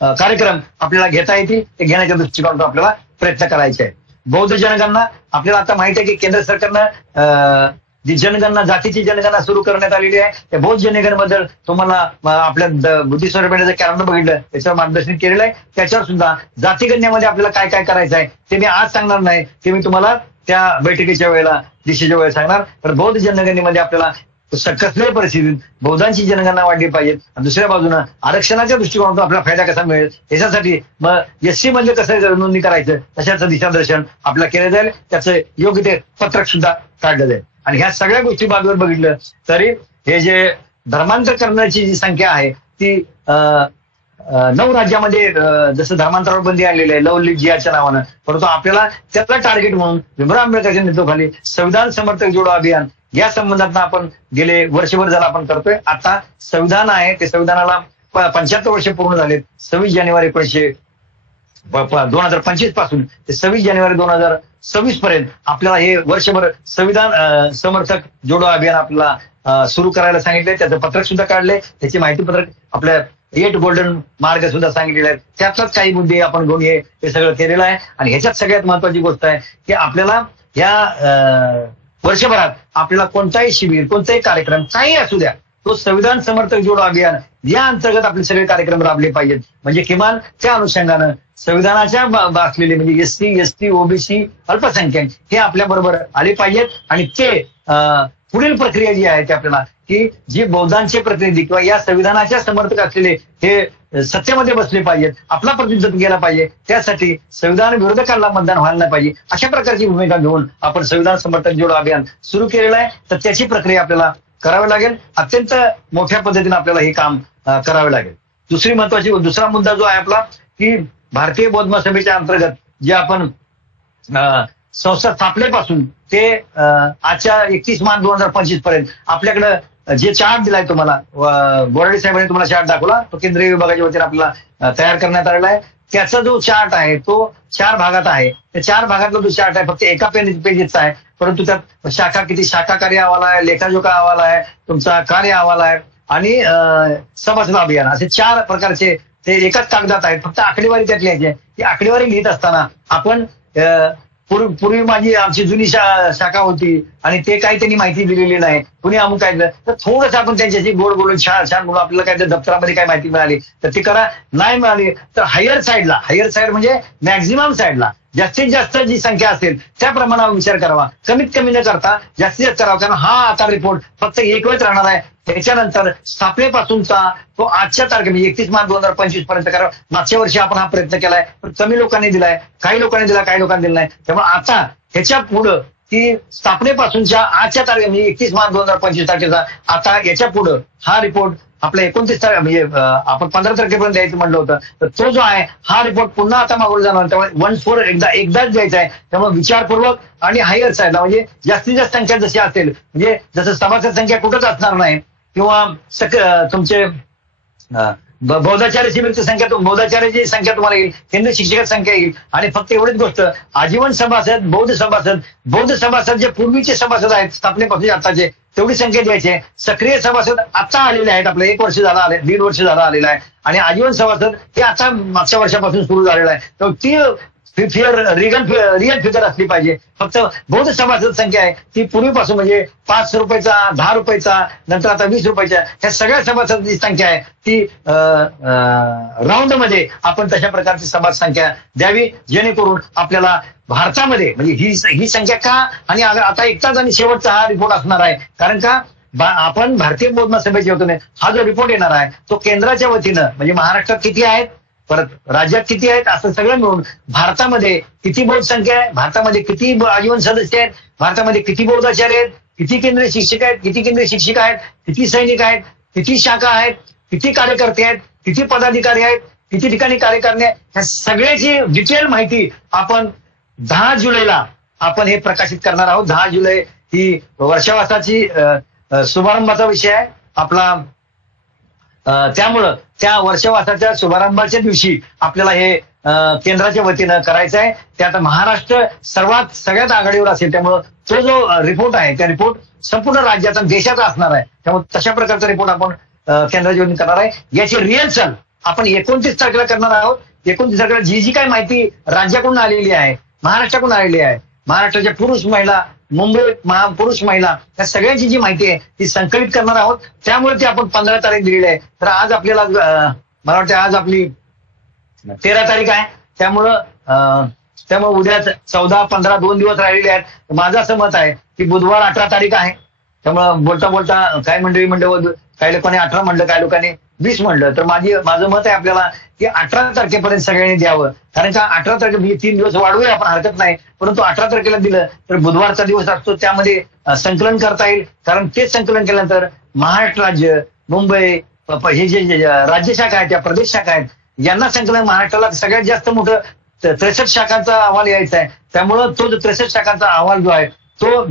कार्यक्रम आपल्याला घेता येतील. ते घेण्याच्या दृष्टिकोनातून आपल्याला प्रयत्न करायचे आहे. बौद्ध जनगणना आपल्याला आता माहिती आहे की केंद्र सरकारनं जी जनगणना, जातीची जनगणना सुरू करण्यात आलेली आहे. त्या बौद्ध जनगणनेबद्दल तुम्हाला आपल्या बुद्धिस्ट सोसायटीचं कॅलेंडर बघितलं, त्याच्यावर मार्गदर्शन केलेलं आहे. त्याच्यावर सुद्धा जातीगणनेमध्ये आपल्याला काय काय करायचं आहे ते मी आज सांगणार नाही, ते मी तुम्हाला त्या बैठकीच्या वेळेला, दिशेच्या वेळेला सांगणार. तर बौद्ध जनगणनेमध्ये आपल्याला कसल्याही परिस्थितीत बौद्धांची जनगणना वाढली पाहिजे. दुसऱ्या बाजूनं आरक्षणाच्या दृष्टिकोनातून आपल्याला फायदा कसा मिळेल याच्यासाठी मग एससी मध्ये कसं नोंदणी करायचं तशाचं दिशादर्शन आपल्याला केलं जाईल. त्याचं योग्य ते पत्रक सुद्धा काढलं जाईल. आणि ह्या सगळ्या गोष्टी बाजूवर बघितलं तरी हे जे धर्मांतर करण्याची जी संख्या आहे ती 9 राज्यामध्ये जसं धर्मांतरावर बंदी आणलेली आहे लवली जिहाच्या नावानं, परंतु आपल्याला त्याला टार्गेट म्हणून भीमराव आंबेडकरच्या नेतृत्वाखाली संविधान समर्थक जोडो अभियान या संबंधात आपण गेले वर्षभर झालं आपण करतोय. आता संविधान आहे ते संविधानाला 75 वर्ष पूर्ण झालेत. 26 जानेवारी 2025 पासून ते 26 जानेवारी 2026 पर्यंत आपल्याला हे वर्षभर संविधान समर्थक जोडो अभियान आपल्याला सुरू करायला सांगितले. त्याचं पत्रक सुद्धा काढले, त्याची माहिती पत्रक आपल्या 8 गोल्डन मार्ग सुद्धा सांगितलेले आहेत. त्यातलाच काही मुद्दे आपण घेऊन हे सगळं केलेलं आहे. आणि ह्याच्यात सगळ्यात महत्वाची गोष्ट आहे की आपल्याला या वर्षभरात आपल्याला कोणताही शिबिर, कोणताही कार्यक्रम काही असू द्या, तो संविधान समर्थक जोडो अभियान या अंतर्गत आपले सगळे कार्यक्रम राबले पाहिजेत. म्हणजे किमान त्या अनुषंगानं संविधानाच्या असलेले म्हणजे एसटी, ओबीसी, अल्पसंख्याक हे आपल्या बरोबर आले पाहिजेत. आणि ते पुढील प्रक्रिया जी आहे ती आपल्याला की जी बौद्धांचे प्रतिनिधी किंवा या संविधानाच्या समर्थक असलेले हे सत्तेमध्ये बसले पाहिजेत, आपला प्रतिनिधित्व केला पाहिजे. त्यासाठी संविधान विरोधकांना मतदान व्हायला नाही पाहिजे, अशा प्रकारची भूमिका घेऊन आपण संविधान समर्थक जोडो अभियान सुरू केलेलं आहे. तर त्याची प्रक्रिया आपल्याला करावी लागेल. अत्यंत मोठ्या पद्धतीने आपल्याला हे काम करावे लागेल. दुसरा मुद्दा जो आहे आपला की भारतीय बौद्ध महासभेच्या अंतर्गत जे आपण संस्था स्थापनेपासून ते आजच्या 31 मार्च 2025 पर्यंत आपल्याकडे जे चार्ट दिलाय तुम्हाला, बोराडे साहेबांनी तुम्हाला चार्ट दाखवला, तो केंद्रीय विभागाच्या वतीने आपल्याला तयार करण्यात आलेला आहे. त्याचा जो चार्ट आहे तो 4 भागात आहे. त्या 4 भागातला जो चार्ट आहे फक्त एका पेजचा आहे, परंतु त्यात शाखा कार्य अहवाल आहे, लेखाजोखा अहवाल आहे, तुमचा कार्य अहवाल आहे आणि सभासद अभियान असे 4 प्रकारचे ते एकाच कागदात आहेत. फक्त आकडेवारी त्यात लिहायची आहे. ती आकडेवारी लिहित असताना आपण पूर्वी आमची जुनी शाखा होती आणि ते काही त्यांनी माहिती दिलेली नाही, कुणी अमुक काय, तर थोडंसं आपण त्यांच्याशी गोड बोलून छान म्हणून आपल्याला काय दप्तरामध्ये काय माहिती मिळाली तर ती करा, नाही मिळाली तर हायर साईड म्हणजे मॅक्झिमम साईडला जास्तीत जास्त जी संख्या असेल त्या प्रमाणावर विचार करावा. कमीत कमी न करता जास्तीत जास्त करावा. कारण हा आता रिपोर्ट फक्त एक वेळच राहणार आहे. त्याच्यानंतर स्थापनेपासूनचा तो आजच्या तारखे म्हणजे 31 मार्च 2025 पर्यंत करावा. मागच्या वर्षी आपण हा प्रयत्न केलाय, पण कमी लोकांनी दिलाय, काही लोकांनी दिला, काही लोकांनी दिला नाही. त्यामुळे आता ह्याच्या पुढं की स्थापनेपासूनच्या आजच्या तारखे म्हणजे 31 मार्च 2025 तारखेचा आता याच्या पुढं हा रिपोर्ट आपल्या 29 तारखे म्हणजे आपण 15 तारखेपर्यंत द्यायचं म्हटलं होतं, तर तो जो आहे हा रिपोर्ट पुन्हा आता मागवला जाणार. त्यामुळे 1/4 एकदाच द्यायचा आहे. त्यामुळे विचारपूर्वक आणि हायर साईडला म्हणजे जास्तीत जास्त संख्या जशी असेल, म्हणजे जसं सभासद संख्या कुठंच असणार नाही किंवा तुमचे बौद्धाचार्याची संख्या बौद्धाचार्याची संख्या तुम्हाला येईल, केंद्र शिक्षकाची संख्या येईल. आणि फक्त एवढीच गोष्ट, आजीवन सभासद, बौद्ध सभासद जे पूर्वीचे सभासद आहेत स्थापनेपासून आताचे तेवढी संख्या द्यायची आहे. सक्रिय सभासद आता आलेले आहेत, आपलं 1 वर्ष झालं आले, 1.5 वर्ष झालं आलेलं आहे. आणि आजीवन सभासद हे आता मागच्या वर्षापासून सुरू झालेलं आहे. तर ती रिअल फिगर असली पाहिजे. फक्त बौद्ध सभासद संख्या आहे ती पूर्वीपासून म्हणजे 5 रुपयाचा, 10 रुपयाचा, नंतर आता 20 रुपयाच्या ह्या सगळ्या सभासदांची संख्या आहे ती राऊंड मध्ये आपण तशा प्रकारची सभासद संख्या द्यावी, जेणेकरून आपल्याला भारतामध्ये म्हणजे ही संख्या का आणि आता एकटाच आणि शेवटचा हा रिपोर्ट असणार आहे. कारण का आपण भारतीय बौद्ध महासभेच्या वतीने हा जो रिपोर्ट येणार आहे तो केंद्राच्या वतीनं म्हणजे महाराष्ट्रात किती आहेत परत राज्यात किती आहेत असं सगळं मिळून भारतामध्ये किती बहुसंख्या आहे, भारतामध्ये किती आजीवन सदस्य आहेत, भारतामध्ये किती बौद्धाचार्य आहेत, किती केंद्रीय शिक्षक आहेत, किती केंद्रीय शिक्षिका आहेत, किती सैनिक आहेत, किती शाखा आहेत, किती कार्यकर्ते आहेत, किती पदाधिकारी आहेत, किती ठिकाणी कार्यकारिणी आहेत, ह्या सगळ्याची डिटेल माहिती आपण 10 जुलैला आपण हे प्रकाशित करणार आहोत. 10 जुलै ही वर्षावासाची शुभारंभाचा विषय आहे आपला. त्यामुळं त्या वर्षवासाच्या शुभारंभाच्या दिवशी आपल्याला हे केंद्राच्या वतीनं करायचं आहे. त्यात महाराष्ट्र सगळ्यात आघाडीवर असेल. त्यामुळं तो जो रिपोर्ट आहे त्या रिपोर्ट संपूर्ण राज्याचा देशाचा असणार आहे. त्यामुळे तशा प्रकारचा रिपोर्ट आपण केंद्राच्या वतीनं करणार आहे. याची रिहर्सल आपण 29 तारखेला करणार आहोत. 29 तारखेला जी काही माहिती राज्याकडून आलेली आहे, महाराष्ट्राकडून आलेली आहे, महाराष्ट्राच्या पुरुष महिला, मुंबई पुरुष महिला या सगळ्यांची जी माहिती आहे ती संकलित करणार आहोत. त्यामुळे ती आपण 15 तारीख दिलेली आहे. तर आज आपल्याला मला वाटतं आज आपली 13 तारीख आहे. त्यामुळे उद्या 14, 15 2 दिवस राहिलेले आहेत. माझं असं मत आहे की बुधवार 18 तारीख आहे. त्यामुळं बोलता बोलता काही मंडळी म्हणलं, काही लोकांनी 18 म्हणलं, काही लोकांनी 20 म्हणलं. तर माझं मत आहे आपल्याला की 18 तारखेपर्यंत सगळ्यांनी द्यावं. कारण का 18 तारखे 3 दिवस वाढवूया आपण, हरकत नाही. परंतु 18 तारखेला दिलं तर बुधवारचा दिवस असतो, त्यामध्ये संकलन करता येईल. कारण तेच संकलन केल्यानंतर महाराष्ट्र राज्य, मुंबई हे जे राज्य शाखा आहेत, त्या प्रदेश शाखा आहेत, यांना संकलन महाराष्ट्राला सगळ्यात जास्त मोठं 63 शाखांचा अहवाल यायचा आहे. त्यामुळं तो जो 63 शाखांचा अहवाल जो आहे तो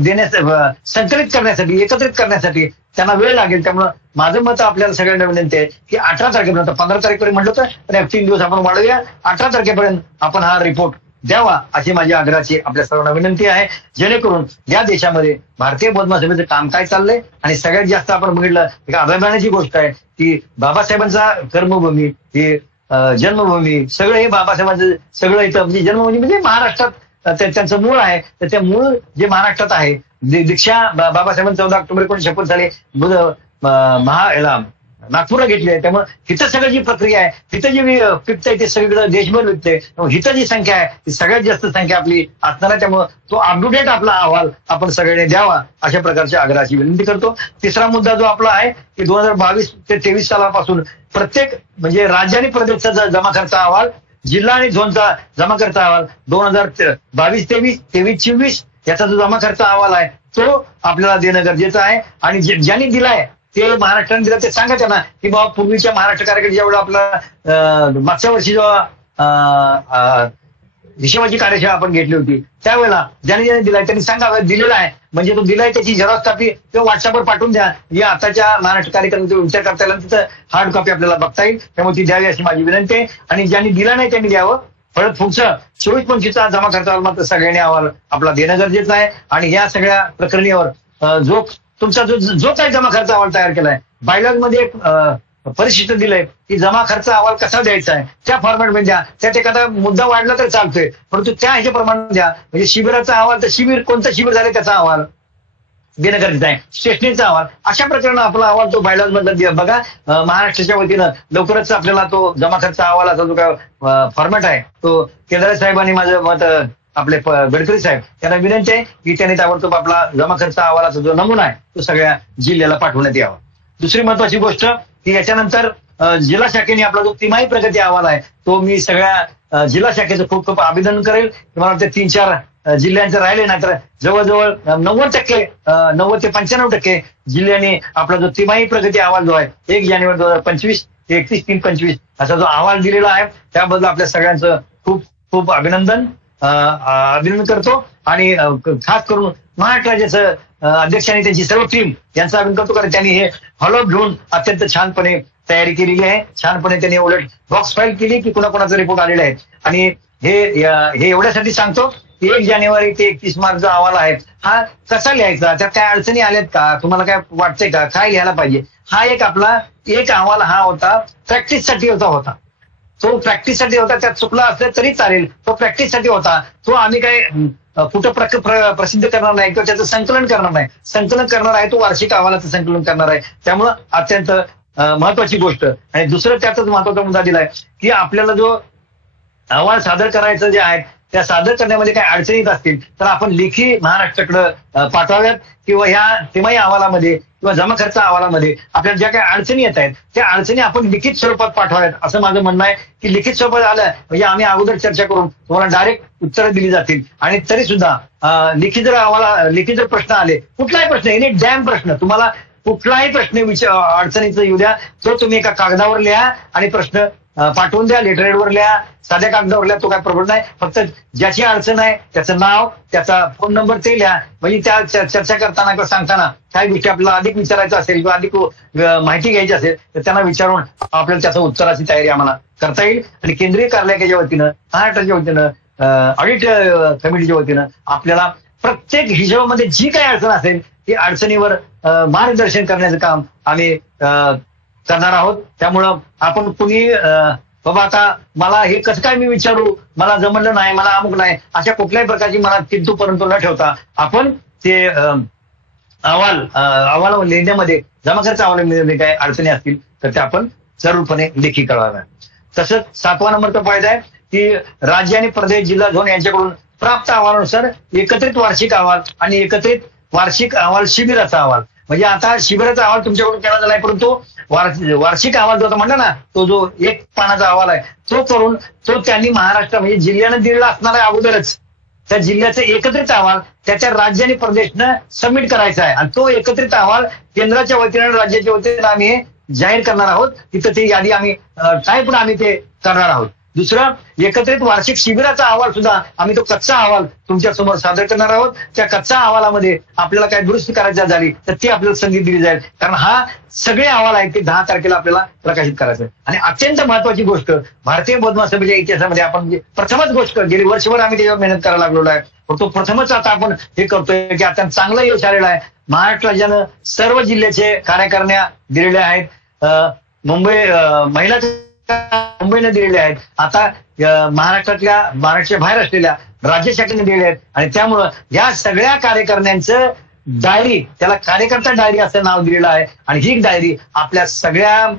संकलित करण्यासाठी, एकत्रित करण्यासाठी त्यांना वेळ लागेल. त्यामुळं माझं मत आपल्याला सगळ्यांना विनंती आहे की 18 तारखेपर्यंत, 15 तारखेपर्यंत म्हटलं होतं पण 3 दिवस आपण वाढवूया. 18 तारखेपर्यंत आपण हा रिपोर्ट द्यावा अशी माझी आग्रहाची आपल्या सर्वांना विनंती आहे. जेणेकरून या देशामध्ये भारतीय बौद्ध महासभेचं काम काय चाललंय आणि सगळ्यात जास्त आपण बघितलं एक अभिमानाची गोष्ट आहे की बाबासाहेबांचा कर्मभूमी, ही जन्मभूमी, सगळं हे बाबासाहेबांचं सगळं इथं म्हणजे जन्मभूमी म्हणजे महाराष्ट्रात त्यांचं मूळ आहे. तर ते मूळ जे महाराष्ट्रात आहे, दीक्षा बाबासाहेबांनी 14 ऑक्टोबर 1956 साली नागपूरला घेतली आहे. त्यामुळे तिथं सगळं जी प्रक्रिया आहे, तिथं जी विकत आहे ते सगळीकडे देशभर विकते. हिथं जी संख्या आहे ती सगळ्यात जास्त संख्या आपली असणार आहे. त्यामुळे तो अपटुडेट आपला अहवाल आपण सगळ्यांनी द्यावा अशा प्रकारच्या आग्रहाची विनंती करतो. तिसरा मुद्दा जो आपला आहे की 2022 ते 23 सालापासून प्रत्येक म्हणजे राज्य आणि प्रदेशचा जमा खर्च अहवाल, जिल्हा आणि झोनचा जमा खर्च अहवाल 2022-23, 23-24 याचा जो जमा खर्च अहवाल आहे तो आपल्याला देणं गरजेचं आहे. आणि ज्यांनी दिलाय ते महाराष्ट्राने दिलं ते सांगा त्यांना की बाबा पूर्वीच्या महाराष्ट्र कार्यक्रम जेवढं आपला मागच्या वर्षी जेव्हा हिशोबाची कार्यशाळा आपण घेतली होती त्यावेळेला ज्यांनी दिलाय त्यांनी सांगावं दिलेला आहे. म्हणजे तो दिलाय त्याची झेरॉक्स कॉपी किंवा व्हॉट्सअपवर पाठवून द्या. या आताच्या महाराष्ट्र कार्यक्रमाचा विचार करता येईल, तिथं हार्ड कॉपी आपल्याला बघता येईल. त्यामुळे ती द्यावी अशी माझी विनंती आहे. आणि ज्यांनी दिला नाही त्यांनी द्यावं. परत पुढचं 24-25चा जमा खर्चावर मात्र सगळ्यांनी अहवाल आपला देणं गरजेचं आहे. आणि या सगळ्या प्रकरणीवर जो तुमचा जो काही जमा खर्च अहवाल तयार केलाय, बायलॉग मध्ये एक परिशिष्ट दिलंय की जमा खर्च अहवाल कसा द्यायचा आहे त्या फॉर्मॅटमध्ये द्या. त्यात एखादा मुद्दा वाढला तर चालतोय, परंतु त्या ह्याच्याप्रमाणे द्या. म्हणजे शिबिराचा अहवाल तर कोणतं शिबिर झालं त्याचा अहवाल देणं गरजेचं आहे. स्टेशनरीचा अहवाल, अशा प्रकारे आपला अहवाल तो बायलॉग मधला बघा. महाराष्ट्राच्या वतीनं लवकरच आपल्याला तो जमा खर्च अहवालाचा जो काय फॉर्मॅट आहे तो केदारे साहेबांनी माझं मत आपले गडकरी साहेब यांना विनंती आहे की त्यांनी ताबडतोब आपला जमा खर्च अहवालाचा जो नमुना आहे तो सगळ्या जिल्ह्याला पाठवण्यात यावा. दुसरी महत्वाची गोष्ट की याच्यानंतर जिल्हा शाखेने आपला जो तिमाही प्रगती अहवाल आहे तो मी सगळ्या जिल्हा शाखेचं खूप खूप अभिनंदन करेल. मला वाटतं 3-4 जिल्ह्यांचे राहिले ना तर जवळजवळ 90% 90 ते 95% जिल्ह्यांनी आपला जो तिमाही प्रगती अहवाल जो आहे 1 जानेवारी 2025 ते 31/3/25 असा जो अहवाल दिलेला आहे त्याबद्दल आपल्या सगळ्यांचं खूप खूप अभिनंदन करतो. आणि खास करून महाराष्ट्र राज्याचं अध्यक्षांनी त्यांची सर्व टीम यांचा अभिनंदन करतो. कारण त्यांनी हे फॉलोअप घेऊन अत्यंत छानपणे तयारी केलेली आहे. छानपणे त्यांनी उलट बॉक्स फाईल केली की कुणाकुणाचा रिपोर्ट आलेला आहे. आणि हे एवढ्यासाठी सांगतो की 1 जानेवारी ते 31 मार्चचा अहवाल आहे हा कसा लिहायचा, त्यात काय अडचणी आल्यात का, तुम्हाला काय वाटतंय का, काय लिहायला पाहिजे, हा एक आपला एक अहवाल हा होता प्रॅक्टिससाठी होता. तो प्रॅक्टिससाठी होता. त्यात चुकला असलं तरी चालेल, तो प्रॅक्टिससाठी होता. तो आम्ही काय कुठं प्रसिद्ध करणार नाही किंवा त्याचं संकलन करणार नाही. संकलन करणार आहे तो वार्षिक अहवालाचं संकलन करणार आहे. त्यामुळं अत्यंत महत्वाची गोष्ट. आणि दुसरं त्यातच महत्वाचा मुद्दा दिलाय की आपल्याला जो अहवाल सादर करायचं जे आहे त्या सादर करण्यामध्ये काही अडचणी येत असतील तर आपण लेखी महाराष्ट्राकडे पाठवाव्यात, किंवा ह्या तिमाही अहवालामध्ये किंवा जमा खर्च अहवालामध्ये आपल्याला ज्या काही अडचणी येत आहेत त्या अडचणी आपण लिखित स्वरूपात पाठवाव्यात, असं माझं म्हणणं आहे. की लिखित स्वरूपात आलं म्हणजे आम्ही अगोदर चर्चा करून तुम्हाला डायरेक्ट उत्तरं दिली जातील. आणि तरी सुद्धा लिखित जर प्रश्न आले, कुठलाही प्रश्न, एनी डॅम प्रश्न, तुम्हाला कुठलाही प्रश्न अडचणीचा येऊ द्या, तो तुम्ही एका कागदावर लिहा आणि प्रश्न पाठवून द्या, लेटरहेडवर लिहा, साध्या कागदावर लिहा, तो काय प्रॉब्लेम नाही. फक्त ज्याची अडचण आहे त्याचं नाव, त्याचा फोन नंबर ते लिहा. म्हणजे त्या चर्चा करताना किंवा सांगताना काही गोष्टी आपल्याला अधिक विचारायचं असेल किंवा अधिक माहिती घ्यायची असेल तर त्यांना विचारून आपल्याला त्याच्या उत्तराची तयारी आम्हाला करता येईल. आणि केंद्रीय कार्यालयाच्या वतीनं, महाराष्ट्राच्या वतीनं, ऑडिट कमिटीच्या वतीनं आपल्याला प्रत्येक हिशोबामध्ये जी काही अडचण असेल ती अडचणीवर मार्गदर्शन करण्याचं काम आम्ही करणार आहोत. त्यामुळं आपण कुणी बाबा आता मला हे कसं काय मी विचारू, मला जमलं नाही, मला अमुक नाही, अशा कुठल्याही प्रकारची मनात किंतु परंतु न ठेवता आपण ते अहवाल लिहिण्यामध्ये, जमा खर्च अहवाल लिहिण्यामध्ये काही अडचणी असतील तर त्या आपण जरूरपणे लेखी कळवाव्या. तसंच 7वा नंबरचा फायदा आहे की राज्य आणि प्रदेश, जिल्हा, झोन यांच्याकडून प्राप्त अहवालानुसार एकत्रित वार्षिक अहवाल आणि एकत्रित वार्षिक अहवाल शिबिराचा अहवाल, म्हणजे आता शिबिराचा अहवाल तुमच्याकडून केला झालाय, परंतु वार्षिक अहवाल जो म्हणला ना, तो जो 1 पानाचा अहवाल आहे तो करून तो त्यांनी महाराष्ट्र म्हणजे जिल्ह्यानं दिलेला असणार आहे अगोदरच, त्या जिल्ह्याचा एकत्रित अहवाल त्याच्या राज्य आणि प्रदेशनं सबमिट करायचा आहे. आणि तो एकत्रित अहवाल केंद्राच्या वतीनं आणि राज्याच्या वतीनं आम्ही हे जाहीर करणार आहोत. तिथं ती यादी आम्ही टाईप आम्ही ते करणार आहोत. दुसरं, एकत्रित वार्षिक शिबिराचा अहवाल सुद्धा आम्ही तो कच्चा अहवाल तुमच्या समोर सादर करणार आहोत. त्या कच्चा अहवालामध्ये आपल्याला काही दुरुस्ती करायची झाली तर ती आपल्याला संधी दिली जाईल, कारण हा सगळे अहवाल आहेत ते 10 तारखेला आपल्याला प्रकाशित करायचं. आणि अत्यंत महत्वाची गोष्ट, भारतीय बौद्ध महासभेच्या इतिहासामध्ये आपण प्रथमच गोष्ट, गेली वर्षभर आम्ही त्याच्यावर मेहनत करायला लागलेलो आहे, तो प्रथमच आता आपण हे करतोय की आता चांगलं यश आलेलं आहे. महाराष्ट्र राज्यानं सर्व जिल्ह्याचे कार्यकारिण्या दिलेल्या आहेत. मुंबईने दिलेले आहेत. आता महाराष्ट्राच्या बाहेर असलेल्या राज्य शाखेने दिलेले आहेत. आणि त्यामुळं या सगळ्या कार्यकर्त्यांचं डायरी, त्याला कार्यकर्ता डायरी असं नाव दिलेलं आहे. आणि ही डायरी आपल्या सगळ्या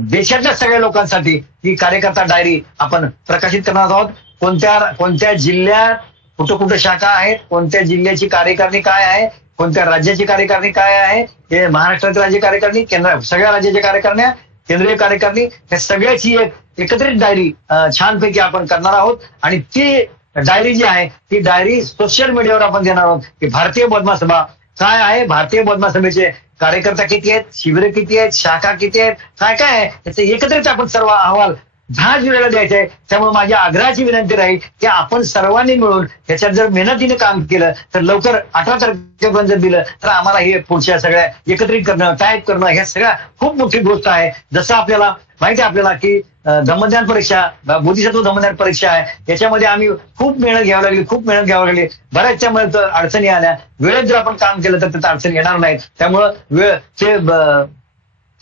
देशातल्या सगळ्या लोकांसाठी ही कार्यकर्ता डायरी आपण प्रकाशित करणार आहोत. कोणत्या जिल्ह्यात कुठं शाखा आहेत, कोणत्या जिल्ह्याची कार्यकारिणी काय आहे, कोणत्या राज्याची कार्यकारिणी काय आहे, हे महाराष्ट्रातील राज्य कार्यकारिणी, सगळ्या राज्याच्या कार्यकारिण्या, केंद्रीय कार्यकारिणी, या सगळ्याची एक एकत्रित डायरी छानपैकी आपण करणार आहोत. आणि ती डायरी जी आहे ती डायरी सोशल मीडियावर आपण देणार आहोत की भारतीय बौद्ध महासभा काय आहे, भारतीय बौद्ध महासभेचे कार्यकर्ता किती आहेत, शिबिरं किती आहेत, शाखा किती आहेत, काय काय आहे, त्याचे एकत्रित आपण सर्व अहवाल 10 जुलैला द्यायचे आहे. त्यामुळे माझी आग्रहाची विनंती राहील की आपण सर्वांनी मिळून ह्याच्यात जर मेहनतीने काम केलं तर लवकर 18 तारखेपर्यंत जर दिलं तर आम्हाला हे पुढच्या सगळ्या एकत्रित करणं, टाईप करणं, ह्या सगळ्या खूप मोठी गोष्ट आहे. जसं आपल्याला माहिती आहे आपल्याला की धम्मज्ञान परीक्षा, बोधिसत्व धम्मज्ञान परीक्षा आहे, याच्यामध्ये आम्ही खूप मेहनत घ्यावी लागली. बऱ्याचशा अडचणी आल्या. वेळेत जर आपण काम केलं तर त्यात अडचणी येणार नाहीत. त्यामुळं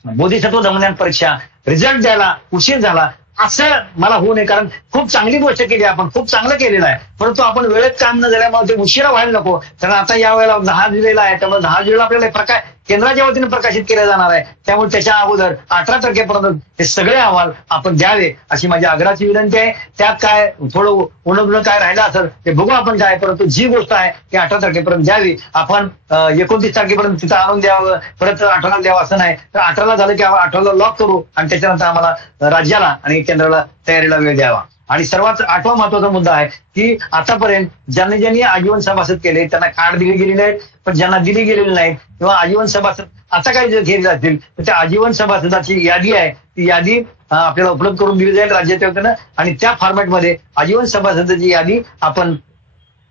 बोधिसत्व धम्मज्ञान परीक्षा रिझल्ट द्यायला उशीर झाला असं मला होऊ नये, कारण खूप चांगली गोष्ट केली आपण, खूप चांगलं केलेलं आहे, परंतु आपण वेळेत काम न झाल्यामुळे ते उशिरा व्हायला नको. कारण आता या वेळेला 10 जुलैला आहे, त्यामुळे 10 जुलैला आपल्याला केंद्राच्या वतीने प्रकाशित केले जाणार आहे. त्यामुळे त्याच्या अगोदर 18 तारखेपर्यंत हे सगळे अहवाल आपण द्यावे अशी माझी आग्रहाची विनंती आहे. त्यात काय थोडं उणं काय राहिलं असेल ते बघू आपण काय, परंतु जी गोष्ट आहे ती 18 तारखेपर्यंत द्यावी. आपण 29 तारखेपर्यंत तिथं आणून द्यावं, परत 18ला द्यावं असं नाही. तर 18ला झालं की 18ला लॉक करू आणि त्याच्यानंतर आम्हाला राज्याला आणि केंद्राला तयारीला वेळ द्यावा. आणि सर्वात 8वा महत्वाचा मुद्दा आहे की आतापर्यंत ज्यांनी आजीवन सभासद केले त्यांना कार्ड दिली गेलेली आहेत, पण ज्यांना दिली गेलेली नाहीत किंवा आजीवन सभासद आता काही जर घेतले जातील तर त्या आजीवन सभासदाची यादी आहे ती यादी आपल्याला उपलब्ध करून दिली जाईल राज्याच्या वतीनं. आणि त्या फॉर्मॅटमध्ये आजीवन सभासदाची यादी आपण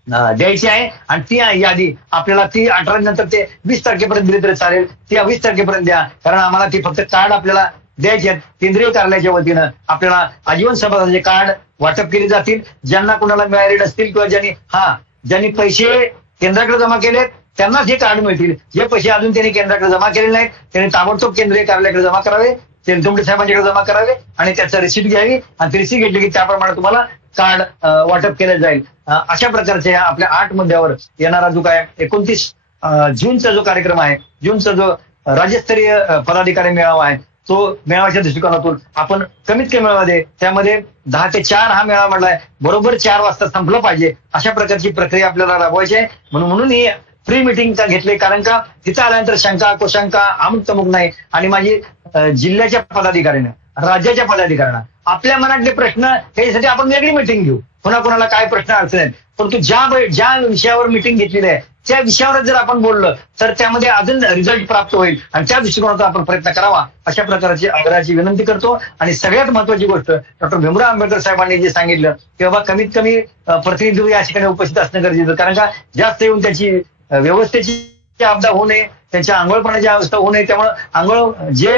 द्यायची आहे. आणि ती यादी आपल्याला ती 18 नंतर ते 20 तारखेपर्यंत दिली तरी चालेल. ती 20 तारखेपर्यंत द्या, कारण आम्हाला ती फक्त कार्ड आपल्याला द्यायचे आहेत. केंद्रीय कार्यालयाच्या वतीनं आपल्याला आजीवन सभासदाचे कार्ड वाटप केले जातील. ज्यांना कुणाला मिळालेले नसतील किंवा ज्यांनी पैसे केंद्राकडे जमा केलेत त्यांनाच हे कार्ड मिळतील. जे पैसे अजून त्यांनी केंद्राकडे जमा केलेले नाहीत त्यांनी ताबडतोब केंद्रीय कार्यालयाकडे जमा करावे, तेलतुंबडे साहेबांच्याकडे जमा करावे आणि त्याचं रिसिप्ट घ्यावी. आणि ती रिसिप्ट घेतली की त्याप्रमाणे तुम्हाला कार्ड वाटप केलं जाईल. अशा प्रकारचे आपल्या 8 मुद्द्यावर येणारा जो काय 29 जूनचा जो कार्यक्रम आहे, जूनचा जो राज्यस्तरीय पदाधिकारी मेळावा आहे तो मेळाव्याच्या दृष्टिकोनातून आपण कमीत कमी मेळाव्यामध्ये त्यामध्ये 10 ते 4 हा मेळावा म्हटलाय, बरोबर 4 वाजता संपलं पाहिजे अशा प्रकारची प्रक्रिया आपल्याला राबवायची आहे. म्हणून ही फ्री मिटिंग घेतली, कारण का तिथं आल्यानंतर शंका कुशंका अमुक तमुक नाही. आणि माझी जिल्ह्याच्या पदाधिकाऱ्यांना, राज्याच्या पदाधिकाऱ्यांना आपल्या मनातले प्रश्न यासाठी आपण वेगळी मिटिंग घेऊ. कोणाकोणाला काय प्रश्न अडचण आहेत, परंतु ज्या विषयावर मिटिंग घेतलेली आहे त्या विषयावर जर आपण बोललं तर त्यामध्ये अजून रिझल्ट प्राप्त होईल आणि त्या दृष्टिकोनातून आपण प्रयत्न करावा अशा प्रकारची आग्रहाची विनंती करतो. आणि सगळ्यात महत्वाची गोष्ट डॉक्टर भीमराव आंबेडकर साहेबांनी जे सांगितलं की बाबा कमीत कमी प्रतिनिधी या ठिकाणी उपस्थित असणं गरजेचं, कारण का जास्त येऊन त्याची व्यवस्थेची आपदा होऊ नये, त्यांच्या आंघोळपणाची अवस्था होऊ नये. त्यामुळे आंघोळ जे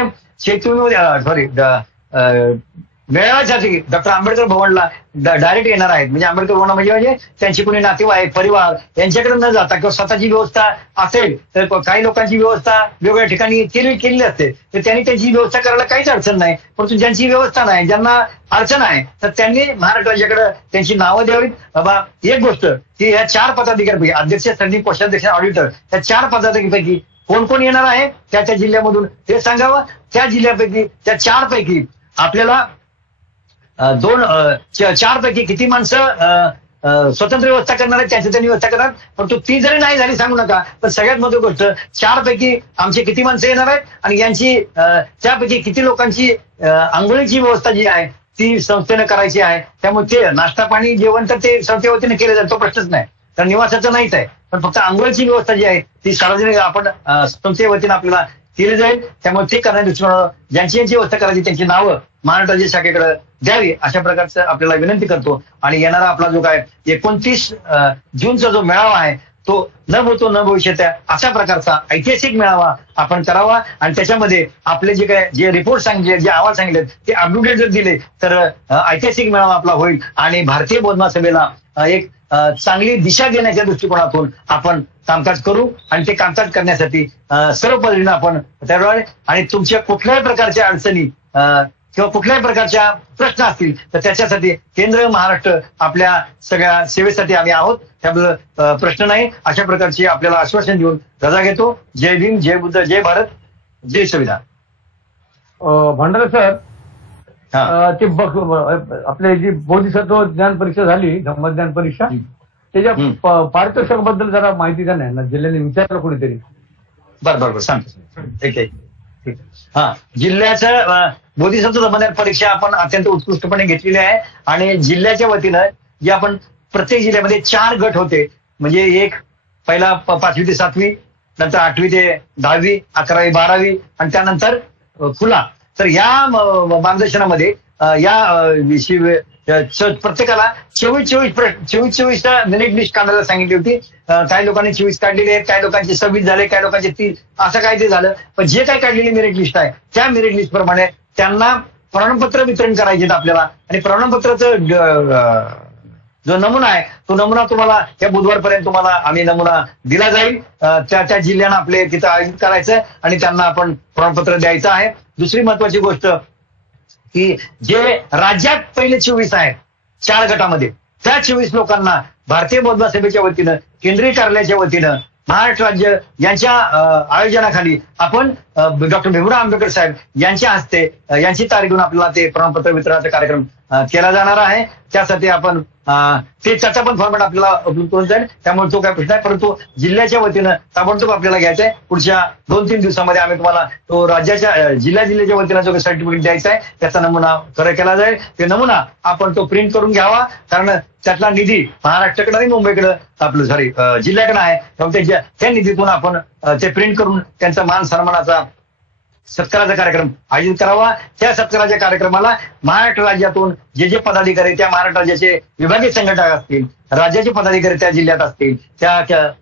मेळाव्यासाठी डॉक्टर आंबेडकर भवनला डायरेक्ट येणार आहेत, म्हणजे आंबेडकर भवन म्हणजे त्यांची कोणी नातेवाईक परिवार यांच्याकडे न जाता किंवा स्वतःची व्यवस्था असेल तर काही लोकांची व्यवस्था वेगवेगळ्या ठिकाणी केलेली असते, तर त्यांनी त्यांची व्यवस्था करायला काहीच अडचण नाही. परंतु ज्यांची व्यवस्था नाही, ज्यांना अडचण आहे, तर त्यांनी महाराष्ट्र राज्याकडे त्यांची नावं द्यावीत. बाबा एक गोष्ट की या 4 पदाधिकाऱ्यांपैकी अध्यक्ष, सरचिटणीस, कोषाध्यक्ष, ऑडिटर त्या 4 पदाधिकाऱ्यांपैकी कोण कोण येणार आहे त्या जिल्ह्यामधून ते सांगावं. त्या जिल्ह्यापैकी त्या 4 पैकी आपल्याला 4 पैकी किती माणसं स्वतंत्र व्यवस्था करणार आहेत त्यांची त्यांनी व्यवस्था करणार. परंतु ती जरी नाही झाली सांगू नका, पण सगळ्यात महत्त्वाची गोष्ट 4 पैकी आमचे किती माणसं येणार आहेत आणि यांची त्यापैकी किती लोकांची आंघोळीची व्यवस्था जी आहे ती संस्थेनं करायची आहे. त्यामुळे ते नाश्ता पाणी जेवण तर ते संस्थेच्या वतीने केलं जाईल, तो प्रश्नच नाही, तर निवासाचं नाहीच आहे. पण फक्त आंघोळीची व्यवस्था जी आहे ती सार्वजनिक आपण संस्थेच्या वतीने आपल्याला केली जाईल. त्यामुळे ते करण्याच्या ज्यांची व्यवस्था करायची त्यांची नावं महाराष्ट्र राज्य शाखेकडे द्यावी अशा प्रकारचं आपल्याला विनंती करतो. आणि येणारा आपला जो काय 29 जूनचा जो मेळावा आहे तो न भूतो न भविष्यत अशा प्रकारचा ऐतिहासिक मेळावा आपण करावा. आणि त्याच्यामध्ये आपले जे रिपोर्ट सांगितले, जे अहवाल सांगितले ते अपडेट जर दिले तर ऐतिहासिक मेळावा आपला होईल आणि भारतीय बौद्ध महासभेला एक चांगली दिशा देण्याच्या दृष्टिकोनातून आपण कामकाज करू. आणि ते कामकाज करण्यासाठी सर्व पद्धतीने आपण तयार व्हावे. आणि तुमच्या कुठल्याही प्रकारच्या अडचणी किंवा कुठल्याही प्रकारच्या प्रश्न असतील तर त्याच्यासाठी केंद्र महाराष्ट्र आपल्या सगळ्या सेवेसाठी आम्ही आहोत, त्याबद्दल प्रश्न नाही अशा प्रकारचे आपल्याला आश्वासन देऊन रजा घेतो. जय भीम, जय बुद्ध, जय भारत, जय संविधान. भंडारे सर, ते आपले जी बोधिसत्व ज्ञान परीक्षा झाली, धम्मज्ञान परीक्षा, त्याच्या पारितोषिकाबद्दल जरा माहिती द्या ना, जिल्ह्याने विचारलं कोणीतरी. बरं सांगतो. ठीक. हा, जिल्ह्याचं बोधिसत्व धम्मज्ञान परीक्षा आपण अत्यंत उत्कृष्टपणे घेतलेली आहे. आणि जिल्ह्याच्या वतीनं जे आपण प्रत्येक जिल्ह्यामध्ये 4 गट होते, म्हणजे एक पहिला 5वी ते 7वी, नंतर 8वी ते 10वी, 11वी 12वी आणि त्यानंतर खुला. तर या मार्गदर्शनामध्ये या प्रत्येकाला 24 मिनिट लिस्ट काढायला सांगितली होती. काही लोकांनी 24 काढलेली आहेत, काही लोकांचे 26 झाले, काही लोकांचे 30, असं काय ते झालं. पण जे काही काढलेली मेरिट लिस्ट आहे त्या मेरिट लिस्ट प्रमाणे त्यांना प्रमाणपत्र वितरण करायचे आपल्याला. आणि प्रमाणपत्राचं जो नमुना आहे तो नमुना तुम्हाला या बुधवारपर्यंत तुम्हाला आम्ही नमुना दिला जाईल. त्या जिल्ह्यानं आपले तिथं आयोजित करायचं आणि त्यांना आपण प्रमाणपत्र द्यायचं आहे. दुसरी महत्वाची गोष्ट की जे राज्यात पहिले 24 आहेत 4 गटामध्ये, त्या 24 लोकांना भारतीय बौद्ध महासभेच्या वतीनं, केंद्रीय कार्यालयाच्या वतीनं, महाराष्ट्र राज्य यांच्या आयोजनाखाली आपण डॉक्टर भीमराव आंबेडकर साहेब यांच्या हस्ते यांची तारीख घेऊन आपल्याला ते प्रमाणपत्र वितरणाचा कार्यक्रम केला जाणार आहे. त्यासाठी आपण त्याचा पण फॉर्मॅट आपल्याला उपलब्ध करून जाईल, त्यामुळे तो काय प्रश्न आहे. परंतु जिल्ह्याच्या वतीनं ताबडतोब आपल्याला घ्यायचा आहे. पुढच्या 2-3 दिवसामध्ये आम्ही तुम्हाला तो राज्याच्या जिल्ह्याच्या वतीनं जो सर्टिफिकेट द्यायचा आहे त्याचा नमुना केला जाईल. ते नमुना आपण तो प्रिंट करून घ्यावा, कारण त्यातला निधी महाराष्ट्राकडे आणि मुंबईकडे आपलं जिल्ह्याकडे आहे. त्यामुळे त्या निधीतून आपण ते प्रिंट करून त्यांचा मान सन्मानाचा सत्काराचा कार्यक्रम आयोजित करावा. त्या सत्काराच्या कार्यक्रमाला महाराष्ट्र राज्यातून जे पदाधिकारी त्या महाराष्ट्र राज्याचे विभागीय संघटक असतील, राज्याचे पदाधिकारी त्या जिल्ह्यात असतील, त्या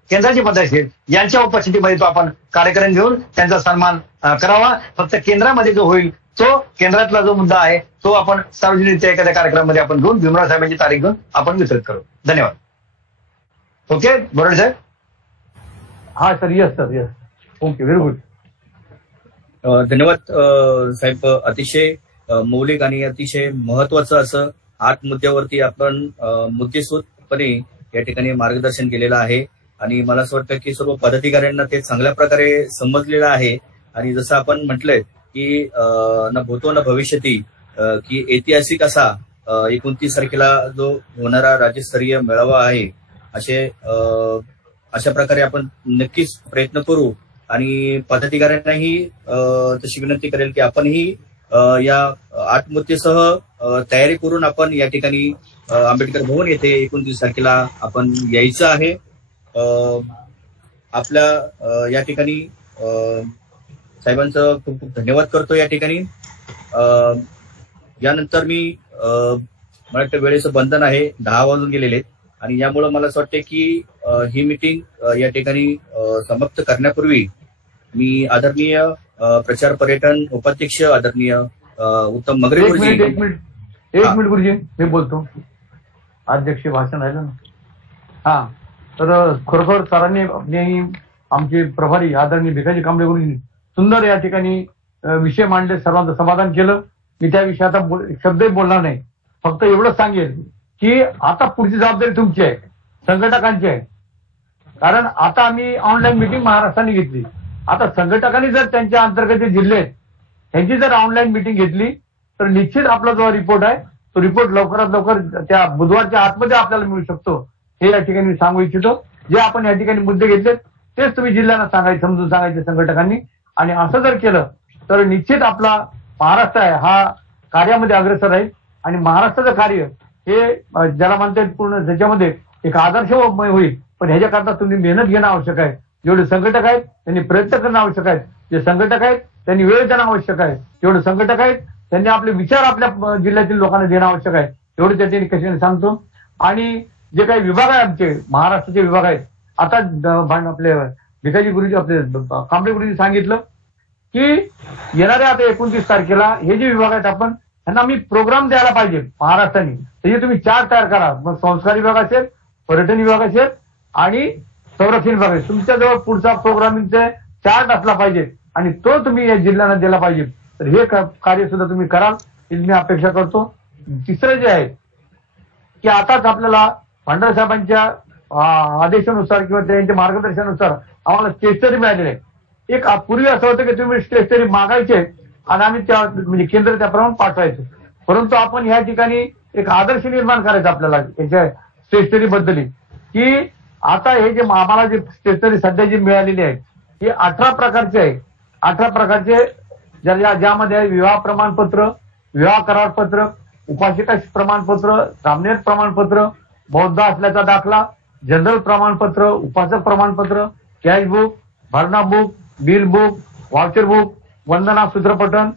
केंद्राचे पदाधिकारी यांच्या उपस्थितीमध्ये तो आपण कार्यक्रम घेऊन त्यांचा सन्मान करावा. फक्त केंद्रामध्ये जो होईल तो केंद्रातला जो मुद्दा आहे तो आपण सार्वजनिकरित्या एखाद्या कार्यक्रमामध्ये आपण घेऊन भीमराव साहेबांची तारीख घेऊन आपण वितरित करू. धन्यवाद. ओके बोराडे साहेब. हा sir, yes sir, yes. Okay, very good. धन्यवाद साहेब. अतिशय मौलिक आणि अतिशय महत्वाचं असं 8 मुद्द्यावरती आपण मुद्देसूदपणे या ठिकाणी मार्गदर्शन केलेलं आहे. आणि मला असं वाटतं की सर्व पदाधिकाऱ्यांना ते चांगल्या प्रकारे समजलेलं आहे. आणि जसं आपण म्हटलंय की न भूतो न भविष्यती, की ऐतिहासिक असा 29 तारखेला जो होणारा राज्यस्तरीय मेळावा आहे, अशा प्रकारे आपण नक्कीच प्रयत्न करू. आणि पदाधिकाऱ्यांनाही तशी विनंती करेल की आपणही या 8 मुद्देसह तयारी करून आपण या ठिकाणी आंबेडकर भवन येथे 29 तारखेला आपण यायचं आहे. आपल्या या ठिकाणी साहेबांचं खूप खूप धन्यवाद करतो. या ठिकाणी यानंतर मी मला वाटतं वेळेचं बंधन आहे, 10 वाजून गेलेले आणि यामुळे मला असं वाटतं की ही मीटिंग या ठिकाणी समाप्त करण्यापूर्वी मी आदरणीय प्रचार पर्यटन उपाध्यक्ष आदरणीय उत्तम मगरे गुरुजी. एक मिनिट गुरुजी, मी बोलतो. अध्यक्ष भाषण राहिलं ना. हा, तर खरोखर सरांनी आमचे प्रभारी आदरणीय भिकाजी कांबळे गुरुजींनी सुंदर या ठिकाणी विषय मांडले, सर्वांचं समाधान केलं. मी त्या विषयी आता शब्दही बोलणार नाही, फक्त एवढंच सांगेल की आता पुढची जबाबदारी तुमची आहे, संघटकांची आहे. कारण आता आम्ही ऑनलाईन मिटिंग महाराष्ट्राने घेतली. आता संघटकांनी जर त्यांच्या अंतर्गत जे जिल्हे आहेत त्यांची जर ऑनलाईन मिटिंग घेतली तर निश्चित आपला जो रिपोर्ट आहे तो रिपोर्ट लवकरात लवकर त्या बुधवारच्या आतमध्ये आपल्याला मिळू शकतो, हे या ठिकाणी सांगू इच्छितो. जे आपण या ठिकाणी मुद्दे घेतले तेच तुम्ही जिल्ह्यांना सांगायचे, समजून सांगायचे संघटकांनी. आणि असं जर केलं तर निश्चित आपला महाराष्ट्र आहे हा कार्यामध्ये अग्रेसर राहील. आणि महाराष्ट्राचं कार्य हे ज्याला म्हणता येईल पूर्ण त्याच्यामध्ये एक आदर्शमय होईल. पण ह्याच्याकरता तुम्ही मेहनत घेणं आवश्यक आहे. जेवढे संघटक आहेत त्यांनी प्रयत्न करणं आवश्यक आहे. जे संघटक आहेत त्यांनी वेळ देणं आवश्यक आहे. जेवढे संघटक आहेत त्यांनी आपले विचार आपल्या जिल्ह्यातील लोकांना देणं आवश्यक आहे. एवढे त्याचे कशाने सांगतो. आणि जे काही विभाग आहे आमचे महाराष्ट्राचे विभाग आहेत, आता आपले भिकाजी गुरुजी आपले कांबळे गुरुजी सांगितलं की येणाऱ्या आता 29 तारखेला हे जे विभाग आहेत आपण त्यांना आम्ही प्रोग्राम द्यायला पाहिजे महाराष्ट्राने. त्याचे तुम्ही चार्ट तयार करा. मग संस्कार विभाग असेल, पर्यटन विभाग असेल आणि संरक्षण विभाग असेल. तुमच्याजवळ पुढचा प्रोग्रामिंगचा चार्ट असला पाहिजे आणि तो तुम्ही या जिल्ह्यांना दिला पाहिजे. तर हे कार्य सुद्धा तुम्ही कराल ही मी अपेक्षा करतो. तिसरं जे आहे की आताच आपल्याला भंडारे साहेबांच्या आदेशानुसार किंवा त्यांच्या मार्गदर्शनानुसार आम्हाला स्टेशनरी मिळालेली आहे. एक पूर्वी असं होतं की तुम्ही स्टेशनरी मागायचे आणि आम्ही त्या म्हणजे केंद्र त्याप्रमाणे पाठवायचं. परंतु आपण ह्या ठिकाणी एक आदर्श निर्माण करायचा आपल्याला याच्या स्टेशनरी बद्दल की आता हे जे आम्हाला जे स्टेशनरी सध्या जी मिळालेली आहे ही 18 प्रकारचे आहे. 18 प्रकारचे ज्यामध्ये विवाह प्रमाणपत्र, विवाह करारपत्र, उपासिका प्रमाणपत्र, सामनेर प्रमाणपत्र, बौद्ध असल्याचा दाखला, जनरल प्रमाणपत्र, उपासक प्रमाणपत्र, कॅश बुक, भरणा book, bill book, voucher book, वंदना सूत्रपठण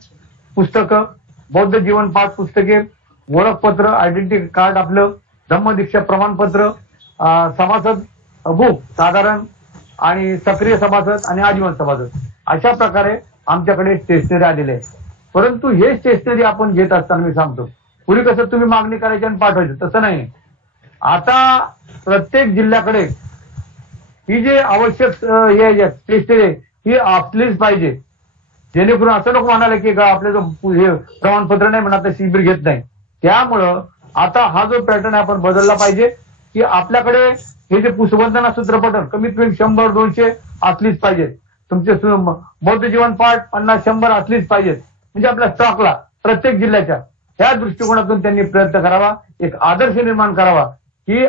पुस्तकं, बौद्ध जीवन पाठ पुस्तके, ओळखपत्र, आयडेंटिटी कार्ड आपलं, धम्मदीक्षा प्रमाणपत्र, सभासद बुक साधारण आणि सक्रिय सभासद आणि आजीवन सभासद, अशा प्रकारे आमच्याकडे स्टेशनरी आलेले आहे. परंतु हे स्टेशनरी आपण घेत असताना मी सांगतो, पूर्वी कसं तुम्ही मागणी करायची आणि पाठवायचं, तसं नाही. आता प्रत्येक जिल्ह्याकडे ही जे आवश्यक स्टेशनरी ही असलीच पाहिजे, जेणेकरून असं नको म्हणाले की आपलं जो हे प्रमाणपत्र नाही म्हणून आता शिबिर घेत नाही. त्यामुळं आता हा जो पॅटर्न आपण बदलला पाहिजे की आपल्याकडे हे जे पुष्पवंदना सूत्रपठण कमीत कमी 100-200 असलीच पाहिजे. तुमचे बौद्ध जीवन पाठ 50-100 असलीच पाहिजेत. म्हणजे आपल्या स्टॉकला प्रत्येक जिल्ह्याच्या ह्या दृष्टिकोनातून त्यांनी प्रयत्न करावा, एक आदर्श निर्माण करावा की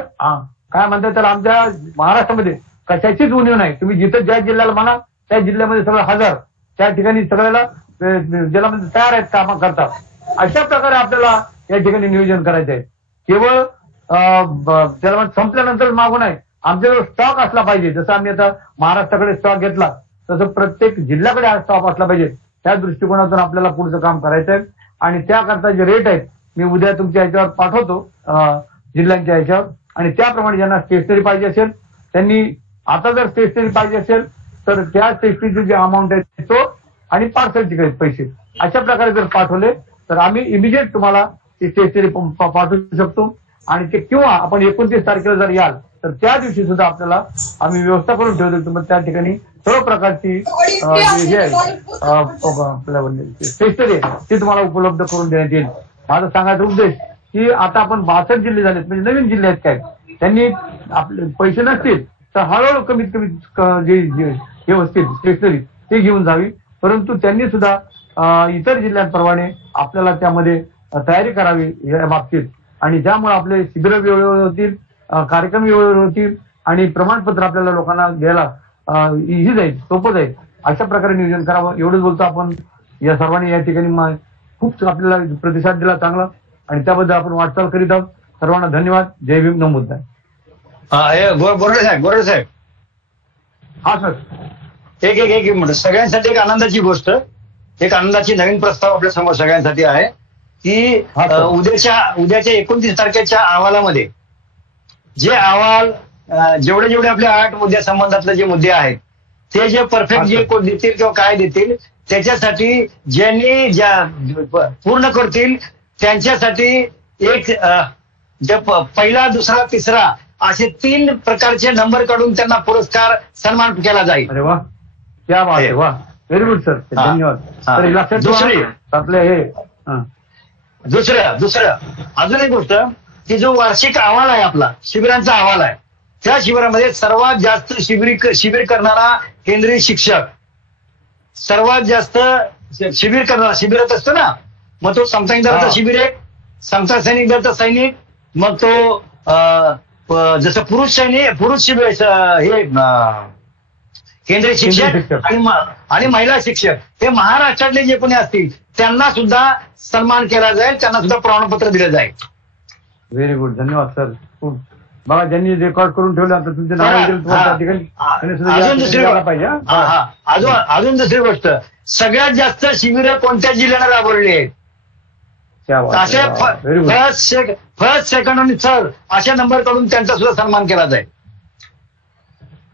काय म्हणतात तर आमच्या महाराष्ट्रामध्ये कशाचीच उणीव नाही. तुम्ही जिथं ज्या जिल्ह्याला म्हणा त्या जिल्ह्यामध्ये सगळं हजर, त्या ठिकाणी सगळ्याला जिल्ह्यामध्ये तयार आहेत कामं करतात. अशा प्रकारे आपल्याला या ठिकाणी नियोजन करायचं आहे. केवळ त्याला संपल्यानंतर मागू नये, आमच्याजवळ स्टॉक असला पाहिजे. जसं आम्ही आता महाराष्ट्राकडे स्टॉक घेतला तसं प्रत्येक जिल्ह्याकडे हा स्टॉक असला पाहिजे. त्या दृष्टिकोनातून आपल्याला पुढचं काम करायचं आहे. आणि त्याकरता जे रेट आहेत मी उद्या तुमच्या ह्याच्यावर पाठवतो जिल्ह्यांच्या ह्याच्यावर, आणि त्याप्रमाणे ज्यांना स्टेशनरी पाहिजे असेल त्यांनी आता जर स्टेशनरी पाहिजे असेल तर त्या स्टेशनरीचे जे अमाऊंट आहे तो आणि पार्सलचे पैसे अशा प्रकारे जर पाठवले तर आम्ही इमिजिएट तुम्हाला ती स्टेशनरी पाठवू शकतो. आणि ते किंवा आपण 29 तारखेला जर याल तर त्या दिवशी सुद्धा आपल्याला आम्ही व्यवस्था करून ठेवतो. मग त्या ठिकाणी सर्व प्रकारची जे आहे स्टेशनरी ती तुम्हाला उपलब्ध करून देण्यात येईल. माझा सांगायचा उद्देश की आता आपण 62 जिल्हे झालेत, म्हणजे नवीन जिल्हे आहेत काय, त्यांनी आपले पैसे नसतील तर हळूहळू कमीत कमी जे हे असतील स्टेशनरी ते घेऊन जावी. परंतु त्यांनी सुद्धा इतर जिल्ह्यांप्रमाणे आपल्याला त्यामध्ये तयारी करावी या बाबतीत, आणि ज्यामुळे आपले शिबिर वेळेवर होतील, कार्यक्रम वेळेवर होतील आणि प्रमाणपत्र आपल्याला लोकांना द्यायला इझी जाईल, सोपं जाईल, अशा प्रकारे नियोजन करावं. एवढंच बोलतो आपण. या सर्वांनी या ठिकाणी खूप आपल्याला प्रतिसाद दिला चांगला, आणि त्याबद्दल आपण वाटचाल करीत आहोत. सर्वांना धन्यवाद. जय भीम, नमो बुद्धाय. बोराडे साहेब. हा सर. एक मिनिट. सगळ्यांसाठी एक आनंदाची गोष्ट, एक आनंदाची नवीन प्रस्ताव आपल्या समोर सगळ्यांसाठी आहे की उद्याच्या 29 तारखेच्या अहवालामध्ये जे अहवाल जेवढे आपल्या 8 मुद्द्या संबंधातले जे मुद्दे आहेत ते जे परफेक्ट जे कोण देतील किंवा काय देतील त्याच्यासाठी ज्यांनी पूर्ण करतील त्यांच्यासाठी एक पहिला, दुसरा, तिसरा असे 3 प्रकारचे नंबर काढून त्यांना पुरस्कार सन्मान केला जाईल. अरे वा, क्या बात आहे. वा, व्हेरी गुड सर, धन्यवाद. दुसरं अजून एक गोष्ट की जो वार्षिक अहवाल आहे आपला, शिबिरांचा अहवाल आहे, त्या शिबिरामध्ये सर्वात जास्त शिबिर करणारा केंद्रीय शिक्षक, सर्वात जास्त शिबिर करणारा, शिबिरात असतो ना, मग तो समसैनिक दलाचा शिबिर एक, समता सैनिक दलाचा सैनिक, मग तो जसं पुरुष शिबिर हे केंद्रीय शिक्षक आणि महिला शिक्षक, हे महाराष्ट्रातले जे कोणी असतील त्यांना सुद्धा सन्मान केला जाईल, त्यांना सुद्धा प्रमाणपत्र दिलं जाईल. व्हेरी गुड, धन्यवाद सर. बघा, ज्यांनी रेकॉर्ड करून ठेवलं आता तुमचे नाव अजून दुसरी गोष्ट, सगळ्यात जास्त शिबिरं कोणत्या जिल्ह्याला राबवलेली आहेत असे फर्स्ट, सेकंड आणि थर्ड अशा नंबर काढून त्यांचा सुद्धा सन्मान केला जाईल.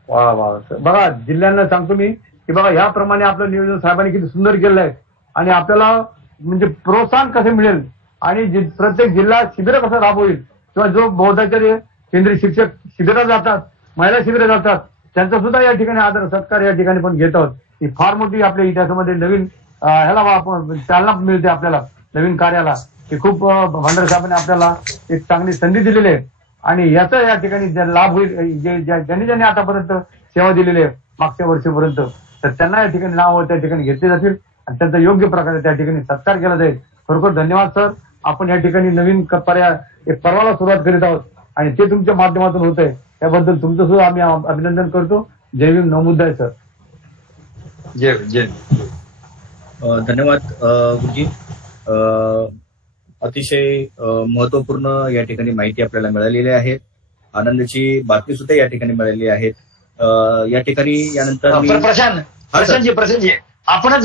वा वा. बघा, जिल्ह्यांना सांगतो मी की बघा याप्रमाणे आपलं नियोजन साहेबांनी किती सुंदर केलं आहे, आणि आपल्याला म्हणजे प्रोत्साहन कसं मिळेल आणि प्रत्येक जिल्हा शिबिर कसं राबवेल, किंवा जो बौद्धाचार्य केंद्रीय शिक्षक शिबिरात जातात, महिला शिबिरात जातात, त्यांचा सुद्धा या ठिकाणी आदर सत्कार या ठिकाणी पण घेत आहोत. ही फार मोठी आपल्या इतिहासामध्ये नवीन ह्याला चालना मिळते आपल्याला, नवीन कार्याला. हे खूप भंडारे साहेबांनी आपल्याला एक चांगली संधी दिलेली आहे, आणि याचा या ठिकाणी लाभ होईल. ज्यांनी आतापर्यंत सेवा दिलेली आहे मागच्या वर्षीपर्यंत, तर त्यांना या ठिकाणी नाव त्या ठिकाणी घेतले जातील आणि त्यांचा योग्य प्रकारे त्या ठिकाणी सत्कार केला जाईल. खरोखर धन्यवाद सर. आपण या ठिकाणी नवीन एक पर्वाला सुरुवात करीत आहोत, आणि ते तुमच्या माध्यमातून होत आहे, त्याबद्दल तुमचं सुद्धा आम्ही अभिनंदन करतो. जय भीम, नमो बुद्धाय सर. जय. धन्यवाद गुरुजी. अतिशय महत्वपूर्ण या ठिकाणी माहिती आपल्याला मिळालेली आहे. आनंदाची बातमी सुद्धा या ठिकाणी मिळालेली आहे. या ठिकाणी यानंतर प्रशांतजी आपण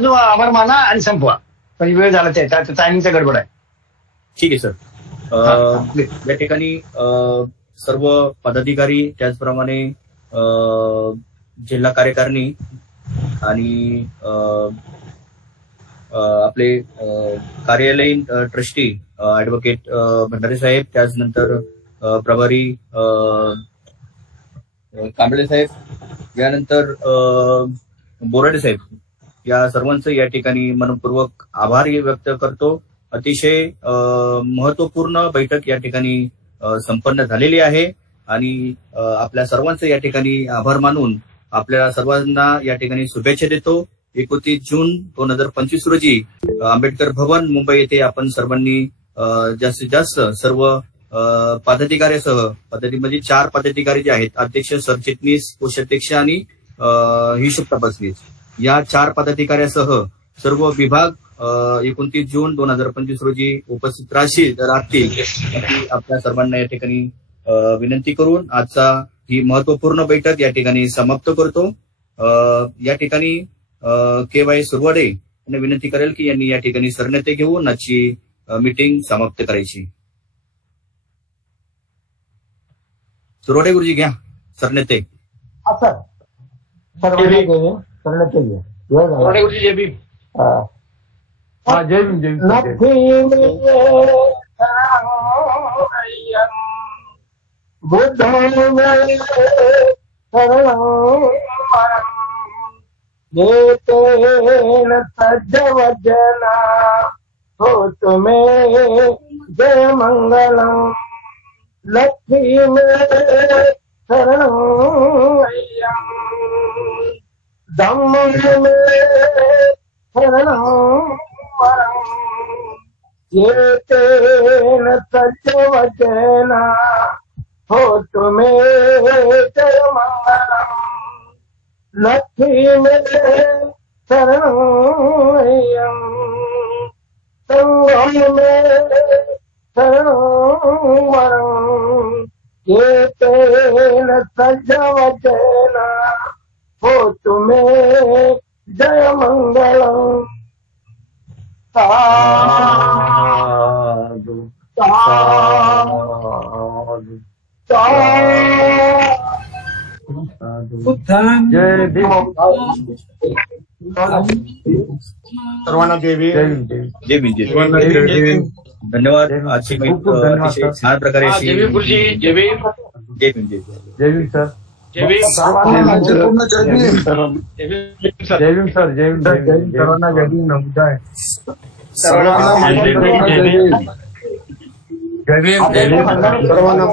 जो आभार माना आणि संपवा, पण वेळ झाला टायमिंगचा गडबड आहे. ठीक आहे सर. या ठिकाणी सर्व पदाधिकारी, त्याचप्रमाणे जिल्हा कार्यकारिणी आणि आपले कार्यालयीन ट्रस्टी ऍडव्होकेट भंडारे साहेब, त्याचनंतर प्रभारी कांबळे साहेब, यानंतर बोराडे साहेब, या सर्वांचं या ठिकाणी मनपूर्वक आभार व्यक्त करतो. अतिशय महत्वपूर्ण बैठक या ठिकाणी संपन्न झालेली आहे, आणि आपल्या सर्वांचं या ठिकाणी आभार मानून आपल्या सर्वांना या ठिकाणी शुभेच्छा देतो. 31 जून 2025 रोजी आंबेडकर भवन मुंबई येथे आपण सर्वांनी जास्तीत जास्त सर्व पदाधिकाऱ्यासह, म्हणजे 4 पदाधिकारी जे आहेत, अध्यक्ष, सरचिटणीस, कोषाध्यक्ष आणि हिशोब तपासनीस, या 4 पदाधिकाऱ्यासह सर्व विभाग 29 जून 2025 रोजी उपस्थित राहतील आपल्या सर्वांना या ठिकाणी विनंती करून आजचा ही महत्वपूर्ण बैठक या ठिकाणी समाप्त करतो. या ठिकाणी के.वाय. सुरवडे यांनी विनंती करेल की यांनी या ठिकाणी सरनेते घेऊन आजची मीटिंग समाप्त करायची. सुरवडे गुरुजी घ्या सरनेते. सरनेते गुरुजी. जय भीम. जय भीम. जय भीम. जेतेन सज्जवजना हो तुम्हें जय मंगलम. लक्ष्मी में शरणम अय्यम. धम्म में शरणं वरं येतेन सत्यवचना होतु मे जय मंगलम् लक्ष्मी मे शरणं संगम मे शरणं वरं येतेन सत्यवचना होतु मे जय मंगलम् साधु साधु जय भीम. सर्वांना जय भीम. जय भीम. जय भीम. धन्यवाद. आजची अतिशय छान प्रकारे जय भीम. जय भीम. जय भीम. जय भीम सर. जय भीम. जय भीम सर. जय भीम. सर्वांना जय भीम. नमस्कार. सर्वांना जय भीम. जय भीम. सर्वांना